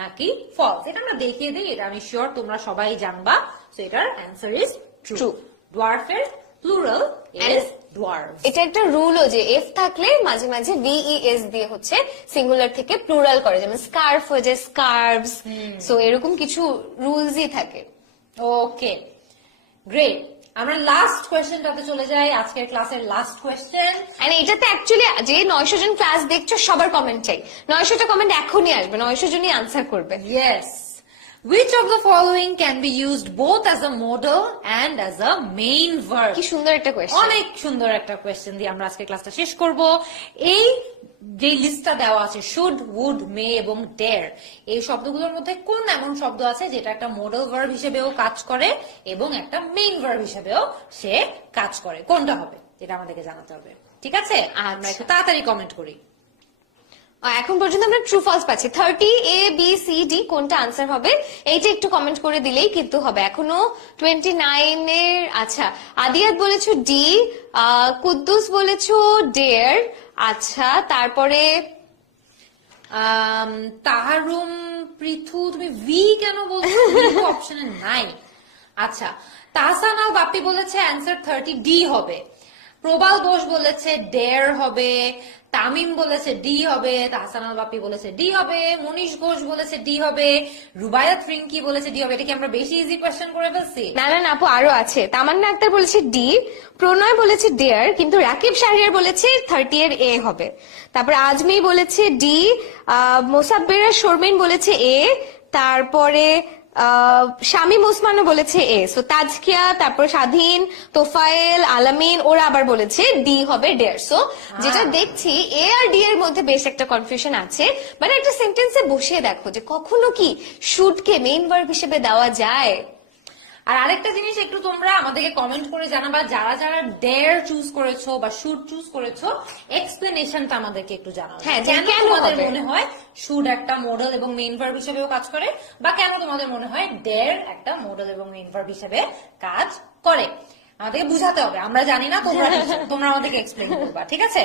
নাকি ফলস? এটা আমরা দেখিয়ে দিই, এটা আমি শিওর তোমরা সবাই জানবা। সো এটার অ্যান্সার ইজ ট্রু। ডোয়ার্ফের প্লুরাল ইজ ডোয়ার্ফ। এটা একটা রুলও যে এফ থাকলে মাঝে মাঝে ভিইএস দিয়ে হচ্ছে সিঙ্গুলার থেকে প্লুরাল করে, যেমন স্কার্ফ হয়ে যায় স্কার্ভস। সো এরকম কিছু রুলসই থাকে। ওকে, গ্রেট। আমরা লাস্ট কোয়েশ্চেনটাতে চলে যাই, আজকের ক্লাসের লাস্ট কোয়েশ্চেন। এন্ড এটাতে অ্যাকচুয়ালি যে 900 জন ক্লাস দেখছো সবার কমেন্ট চাই, 900টা কমেন্ট এখনই আসবে, 900 জনই আনসার করবে। Yes. Which of the following can be used both as a modal and as a main verb? কি সুন্দর একটা কোয়েশ্চেন। অনেক সুন্দর একটা কোয়েশ্চেন দিয়ে আমরা আজকে ক্লাসটা শেষ করব। এই যে লিস্টটা দেওয়া আছে শুড, উড, মে এবং ডেয়ার, এই শব্দগুলোর মধ্যে কোন এমন শব্দ আছে যেটা একটা মডেল ভার্ব হিসেবেও কাজ করে এবং একটা মেইন ভার্ব হিসেবেও সে কাজ করে? কোনটা হবে এটা আমাদেরকে জানাতে হবে, ঠিক আছে? আমরা একটু তাড়াতাড়ি কমেন্ট করি। এখন পর্যন্ত আমরা ট্রু ফলস পাচ্ছি। 30 এ বি সি ডি কোনটা আনসার হবে এইটা একটু কমেন্ট করে দিলেই কিন্তু হবে। এখনো 29 এর, আচ্ছা আদিয়াত বলেছো ডি, কুদ্দুস বলেছো ডেয়ার, আচ্ছা তারপরে তাহারুম, পৃথু, তুমি ভি কেন বলছো? অপশনে নাই। আচ্ছা, তাহসান আল বাপ্পি বলেছে অ্যান্সার 30 ডি হবে। প্রবাল ঘোষ বলেছে ডেয়ার হবে। তামিম বলেছে ডি হবে। তাহসান আল বাপ্পি বলেছে ডি হবে। মনীষ ঘোষ বলেছে ডি হবে। রুবায়াত রিঙ্কি বলেছে ডি হবে। এটা কি আমরা বেশি ইজি কোয়েশ্চেন করে ফেলছি? না না না আপু, আরো আছে। তামান্না আক্তার বলেছে ডি, প্রণয় বলেছে ডেয়ার, কিন্তু রাকিব শাহরিয়ার বলেছে 30 এর এ হবে। তারপরে আজমি বলেছে ডি, মোসাব্বেরা শর্মিন বলেছে এ, তারপরে শামীম ওসমানও বলেছে এ। সো তাজকিয়া, তারপর স্বাধীন, তোফায়েল, আলামিন ওরা আবার বলেছে ডি হবে ডেয়ার। সো যেটা দেখছি এ আর ডি এর মধ্যে বেশ একটা কনফিউশন আছে। মানে একটা সেন্টেন্সে বসিয়ে দেখো যে কখনো কি শুডকে মেইন ভার্ব হিসেবে দেওয়া যায়। আর আরেকটা জিনিস একটু তোমরা আমাদেরকে কমেন্ট করে জানাবা, যারা যারা ডেয়ার চুজ করেছো বা শুড চুজ করেছো, এক্সপ্লেনেশনটা আমাদেরকে একটু জানাও। হ্যাঁ, কেন কেন তোমাদের হবে? মনে হয় শুড একটা মডেল এবং মেইন ভার্ব হিসেবেও কাজ করে, বা কেন তোমাদের মনে হয় ডেয়ার একটা মডেল এবং মেইন ভার্ব হিসেবে কাজ করে? আমাদেরকে বুঝাতে হবে, আমরা জানি না, তোমরা আমাদেরকে এক্সপ্লেন করবা, ঠিক আছে?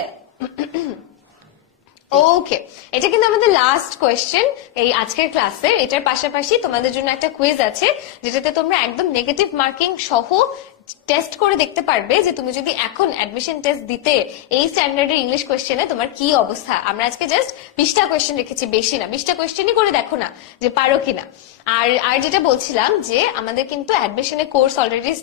ওকে, এটা কিন্তু আমাদের লাস্ট কোয়েশ্চেন এই আজকের ক্লাসে। এটার পাশাপাশি তোমাদের জন্য একটা কুইজ আছে যেটাতে তোমরা একদম নেগেটিভ মার্কিং সহ টেস্ট করে দেখতে পারবে যে তুমি যদি এখন অ্যাডমিশন টেস্ট দিতে এই স্ট্যান্ডার্ডের ইংলিশ কোয়েশ্চেনে তোমার কি অবস্থা। আমরা আজকে জাস্ট 20টা কোয়েশ্চেন রেখেছি, বেশি না। 20টা কোয়েশ্চেনই করে দেখো না যে পারো কিনা। আর যেটা বলছিলাম যে আমাদের কিন্তু অ্যাডমিশনের কোর্স অলরেডি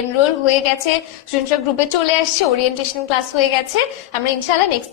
এনরোল হয়ে গেছে, স্টুডেন্টরা গ্রুপে চলে আসছে, ওরিয়েন্টেশন ক্লাস হয়ে গেছে। আমরা ইনশাআল্লাহ নেক্সট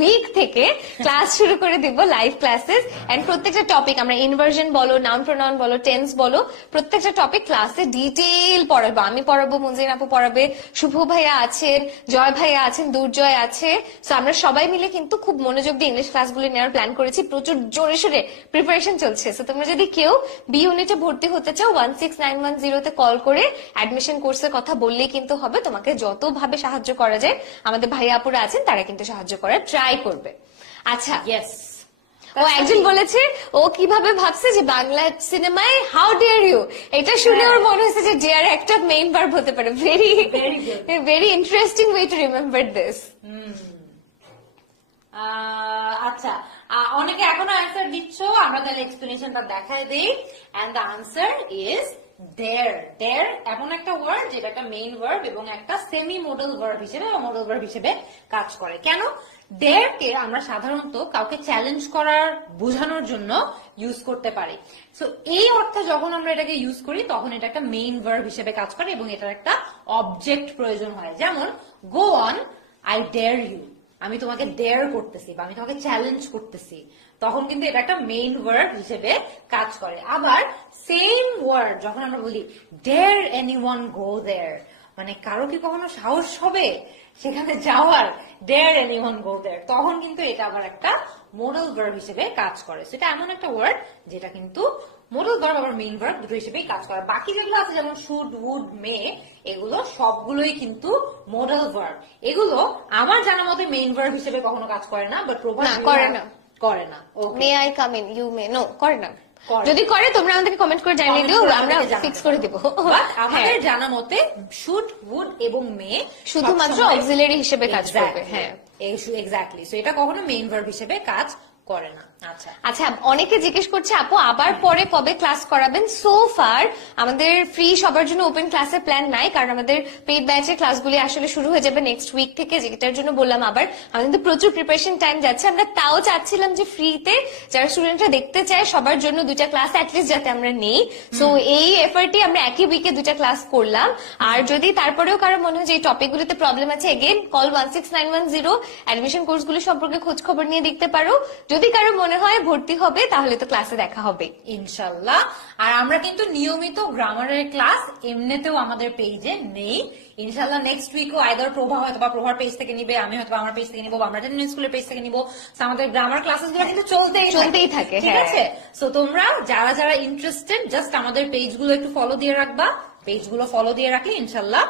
উইক থেকে ক্লাস শুরু করে দিব, লাইভ ক্লাসেস। এন্ড প্রত্যেকটা টপিক আমরা ইনভার্জন বলো, নাউন প্রোনাউন বলো, টেন্স বলো, প্রত্যেকটা টপিক ক্লাসে ডিটেইল পড়াবো। আমি পড়াবো, মুনজিন আপু পড়াবে, শুভ ভাইয়া আছেন, জয় ভাইয়া আছেন, দুর্জয় আছে। সো আমরা সবাই মিলে কিন্তু খুব মনোযোগ দিয়ে ইংলিশ ক্লাসগুলো নেওয়ার প্ল্যান করেছি। প্রচুর জোরে সোরে প্রিপারেশন চলছে। সো তোমরা যদি কেউ বি ইউনিটে ভর্তি হতে চাও 16910 তে কল করে অ্যাডমিশন কোর্সের কথা বললেই কিন্তু হবে। তোমাকে যতভাবে সাহায্য করা যায় আমাদের ভাইয়া আপুরা আছেন, তারা কিন্তু সাহায্য করার ট্রাই করবে। আচ্ছা, ইয়েস। ও একজন বলেছে ও কিভাবে ভাবছে যে বাংলা সিনেমায় হাউ ডেয়ার ইউ, এটা শুনে ওর মনে হয়েছে যে ডেয়ার একটা মেইন ভার্ব হতে পারে। Very interesting way to remember this. আচ্ছা, অনেকে এখনো অ্যান্সার দিচ্ছ, আমরা তাহলে এক্সপ্লেনেশনটা দেখাই দেই। And the answer is dare. Dare এমন একটা ওয়ার্ড যেটা একটা মেইন ভার্ব এবং একটা সেমি মডেল ভার্ব হিসেবে বা মডেল ভার্ব হিসেবে কাজ করে। কেন? ডেয়ারকে আমরা সাধারণত কাউকে চ্যালেঞ্জ করার, বোঝানোর জন্য ইউজ করতে পারি। সো এই অর্থে যখন আমরা এটাকে ইউজ করি তখন এটা একটা মেইন ভার্ব হিসেবে কাজ করে এবং এটার একটা অবজেক্ট প্রয়োজন হয়। যেমন go on, I dare you, আমি তোমাকে ডেয়ার করতেছি বা আমি তোমাকে চ্যালেঞ্জ করতেছি, তখন কিন্তু এটা একটা মেইন ওয়ার্ড হিসেবে কাজ করে। আবার সেম ওয়ার্ড যখন আমরা বলি ডেয়ার এনিওয়ান গো দেয়ার, মানে কারো কি কখনো সাহস হবে সেখানে যাওয়ার, ডেয়ার এনিওয়ান গো দেয়ার, তখন কিন্তু এটা আবার একটা মোডাল ভার্ব হিসেবে কাজ করে। সেটা এমন একটা ওয়ার্ড যেটা কিন্তু মোডাল ভার্ব আবার মেইন ভার্ব দুটো হিসেবেই কাজ করে। বাকি যেগুলো আছে যেমন শুড, উড, মে, এগুলো সবগুলোই কিন্তু মোডাল ভার্ব। এগুলো আমার জানা মতে মেইন ভার্ব হিসেবে কখনো কাজ করে না, বাট প্রভাব করে না, করে না। May I come in, you may, no করে না। যদি করে তোমরা আমাদেরকে কমেন্ট করে জানিয়ে দিও, আমরা ফিক্স করে দিব। আমাদের জানা মতে শুড, উড এবং মে শুধুমাত্র অক্সিলারি হিসেবে কাজ করবে। হ্যাঁ, এক্স্যাক্টলি। সো এটা কখনো মেইন ভার্ব হিসেবে কাজ করে না। আচ্ছা আচ্ছা, অনেকে জিজ্ঞেস করছে আপু আবার পরে কবে ক্লাস করাবেন? সো ফার আমাদের ফ্রি সবার জন্য ওপেন ক্লাসের প্ল্যান নাই, কারণ আমাদের পেইড ব্যাচের ক্লাসগুলি আসলে শুরু হয়ে যাবে নেক্সট উইক থেকে, যেটার জন্য বললাম আবার আমাদের কিন্তু প্রচুর প্রিপারেশন টাইম যাচ্ছে। আমরা তাও চাচ্ছিলাম যে ফ্রিতে যারা স্টুডেন্টরা দেখতে চায় সবার জন্য দুইটা ক্লাস অ্যাটলিস্ট যাতে আমরা নেই। সো এই এফার্টই আমরা একই উইকে দুইটা ক্লাস করলাম। আর যদি তারপরেও কারো মনে হয় যে এই টপিকগুলিতে প্রবলেম আছে, এগেন কল 16910, অ্যাডমিশন কোর্সগুলো সম্পর্কে খোঁজ খবর নিয়ে দেখতে পারো। যদি কারো মনে হয় ভর্তি হবে তাহলে তো ক্লাসে দেখা হবে ইনশাল্লাহ। আর আমরা কিন্তু নিয়মিত গ্রামারের ক্লাস এমনিতেও আমাদের পেজে নেই। ইনশাল্লাহ নেক্সট উইকও আইদার প্রভা হয়তো বা প্রভার পেজ থেকে নিবে, আমি হয়তো আমার পেজ থেকে নিবো, বা আমরা টেনিস স্কুলের পেজ থেকে নিবো। আমাদের গ্রামার ক্লাসেস গুলো কিন্তু চলতেই থাকে, ঠিক আছে? সো তোমরা যারা যারা ইন্টারেস্টেড জাস্ট আমাদের পেজগুলো একটু ফলো দিয়ে রাখবা। পেজগুলো ফলো দিয়ে রাখলে ইনশাল্লাহ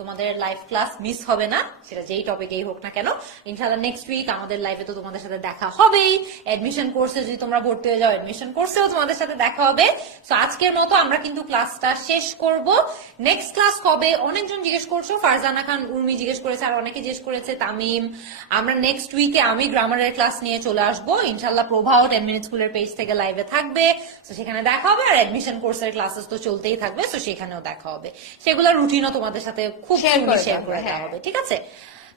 তোমাদের লাইভ ক্লাস মিস হবে না, সেটা যেই টপিকেই হোক না কেন। ইনশাল্লাহ নেক্সট উইক আমাদের লাইভে তো তোমাদের সাথে দেখা হবেই। এডমিশন কোর্সে যদি তোমরা ভর্তি হয়ে যাও, এডমিশন কোর্সেও তোমাদের সাথে দেখা হবে। সো আজকের মতো আমরা কিন্তু ক্লাসটা শেষ করব। নেক্সট ক্লাস কবে অনেকজন জিজ্ঞেস করছো, ফারজানা খান, উর্মি জিজ্ঞেস করেছে, আর অনেকে জিজ্ঞেস করেছে, তামিম। আমরা নেক্সট উইকে আমি গ্রামারের ক্লাস নিয়ে চলে আসবো ইনশাল্লাহ। প্রভাও 10 মিনিট স্কুলের পেজ থেকে লাইভে থাকবে, তো সেখানে দেখা হবে। আর এডমিশন কোর্সের ক্লাসেস তো চলতেই থাকবে, তো সেখানেও দেখা হবে। সেগুলোর রুটিনও তোমাদের সাথে খুব শেয়ার করে দেওয়া হবে, ঠিক আছে?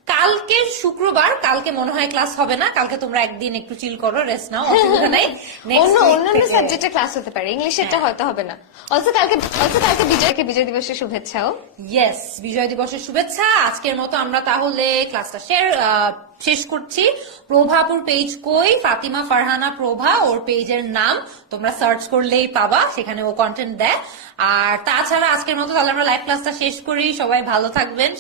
কালকে শুক্রবার, কালকে মনে হয় ক্লাস হবে না। কালকে তোমরা একদিন একটু চিল করো, রেস্ট নাও, অসুবিধা নাই। অন্যান্য সাবজেক্টে ক্লাস হতে পারে, ইংলিশেরটা হয়তো হবে না। অলসো কালকে বিজয় দিবসের শুভেচ্ছাও। ইয়েস, বিজয় দিবসের শুভেচ্ছা। আজকের মতো আমরা তাহলে ক্লাসটা শেষ করছি। প্রভাপুর পেজ কই, ফাতিমা ফারহানা প্রভা, ওর পেজের নাম তোমরা সার্চ করলেই পাবা, সেখানে ও কন্টেন্ট দেয়। আর তাছাড়া আজকের মতো তাহলে আমরা লাইভ ক্লাসটা শেষ করি। সবাই ভালো থাকবেন।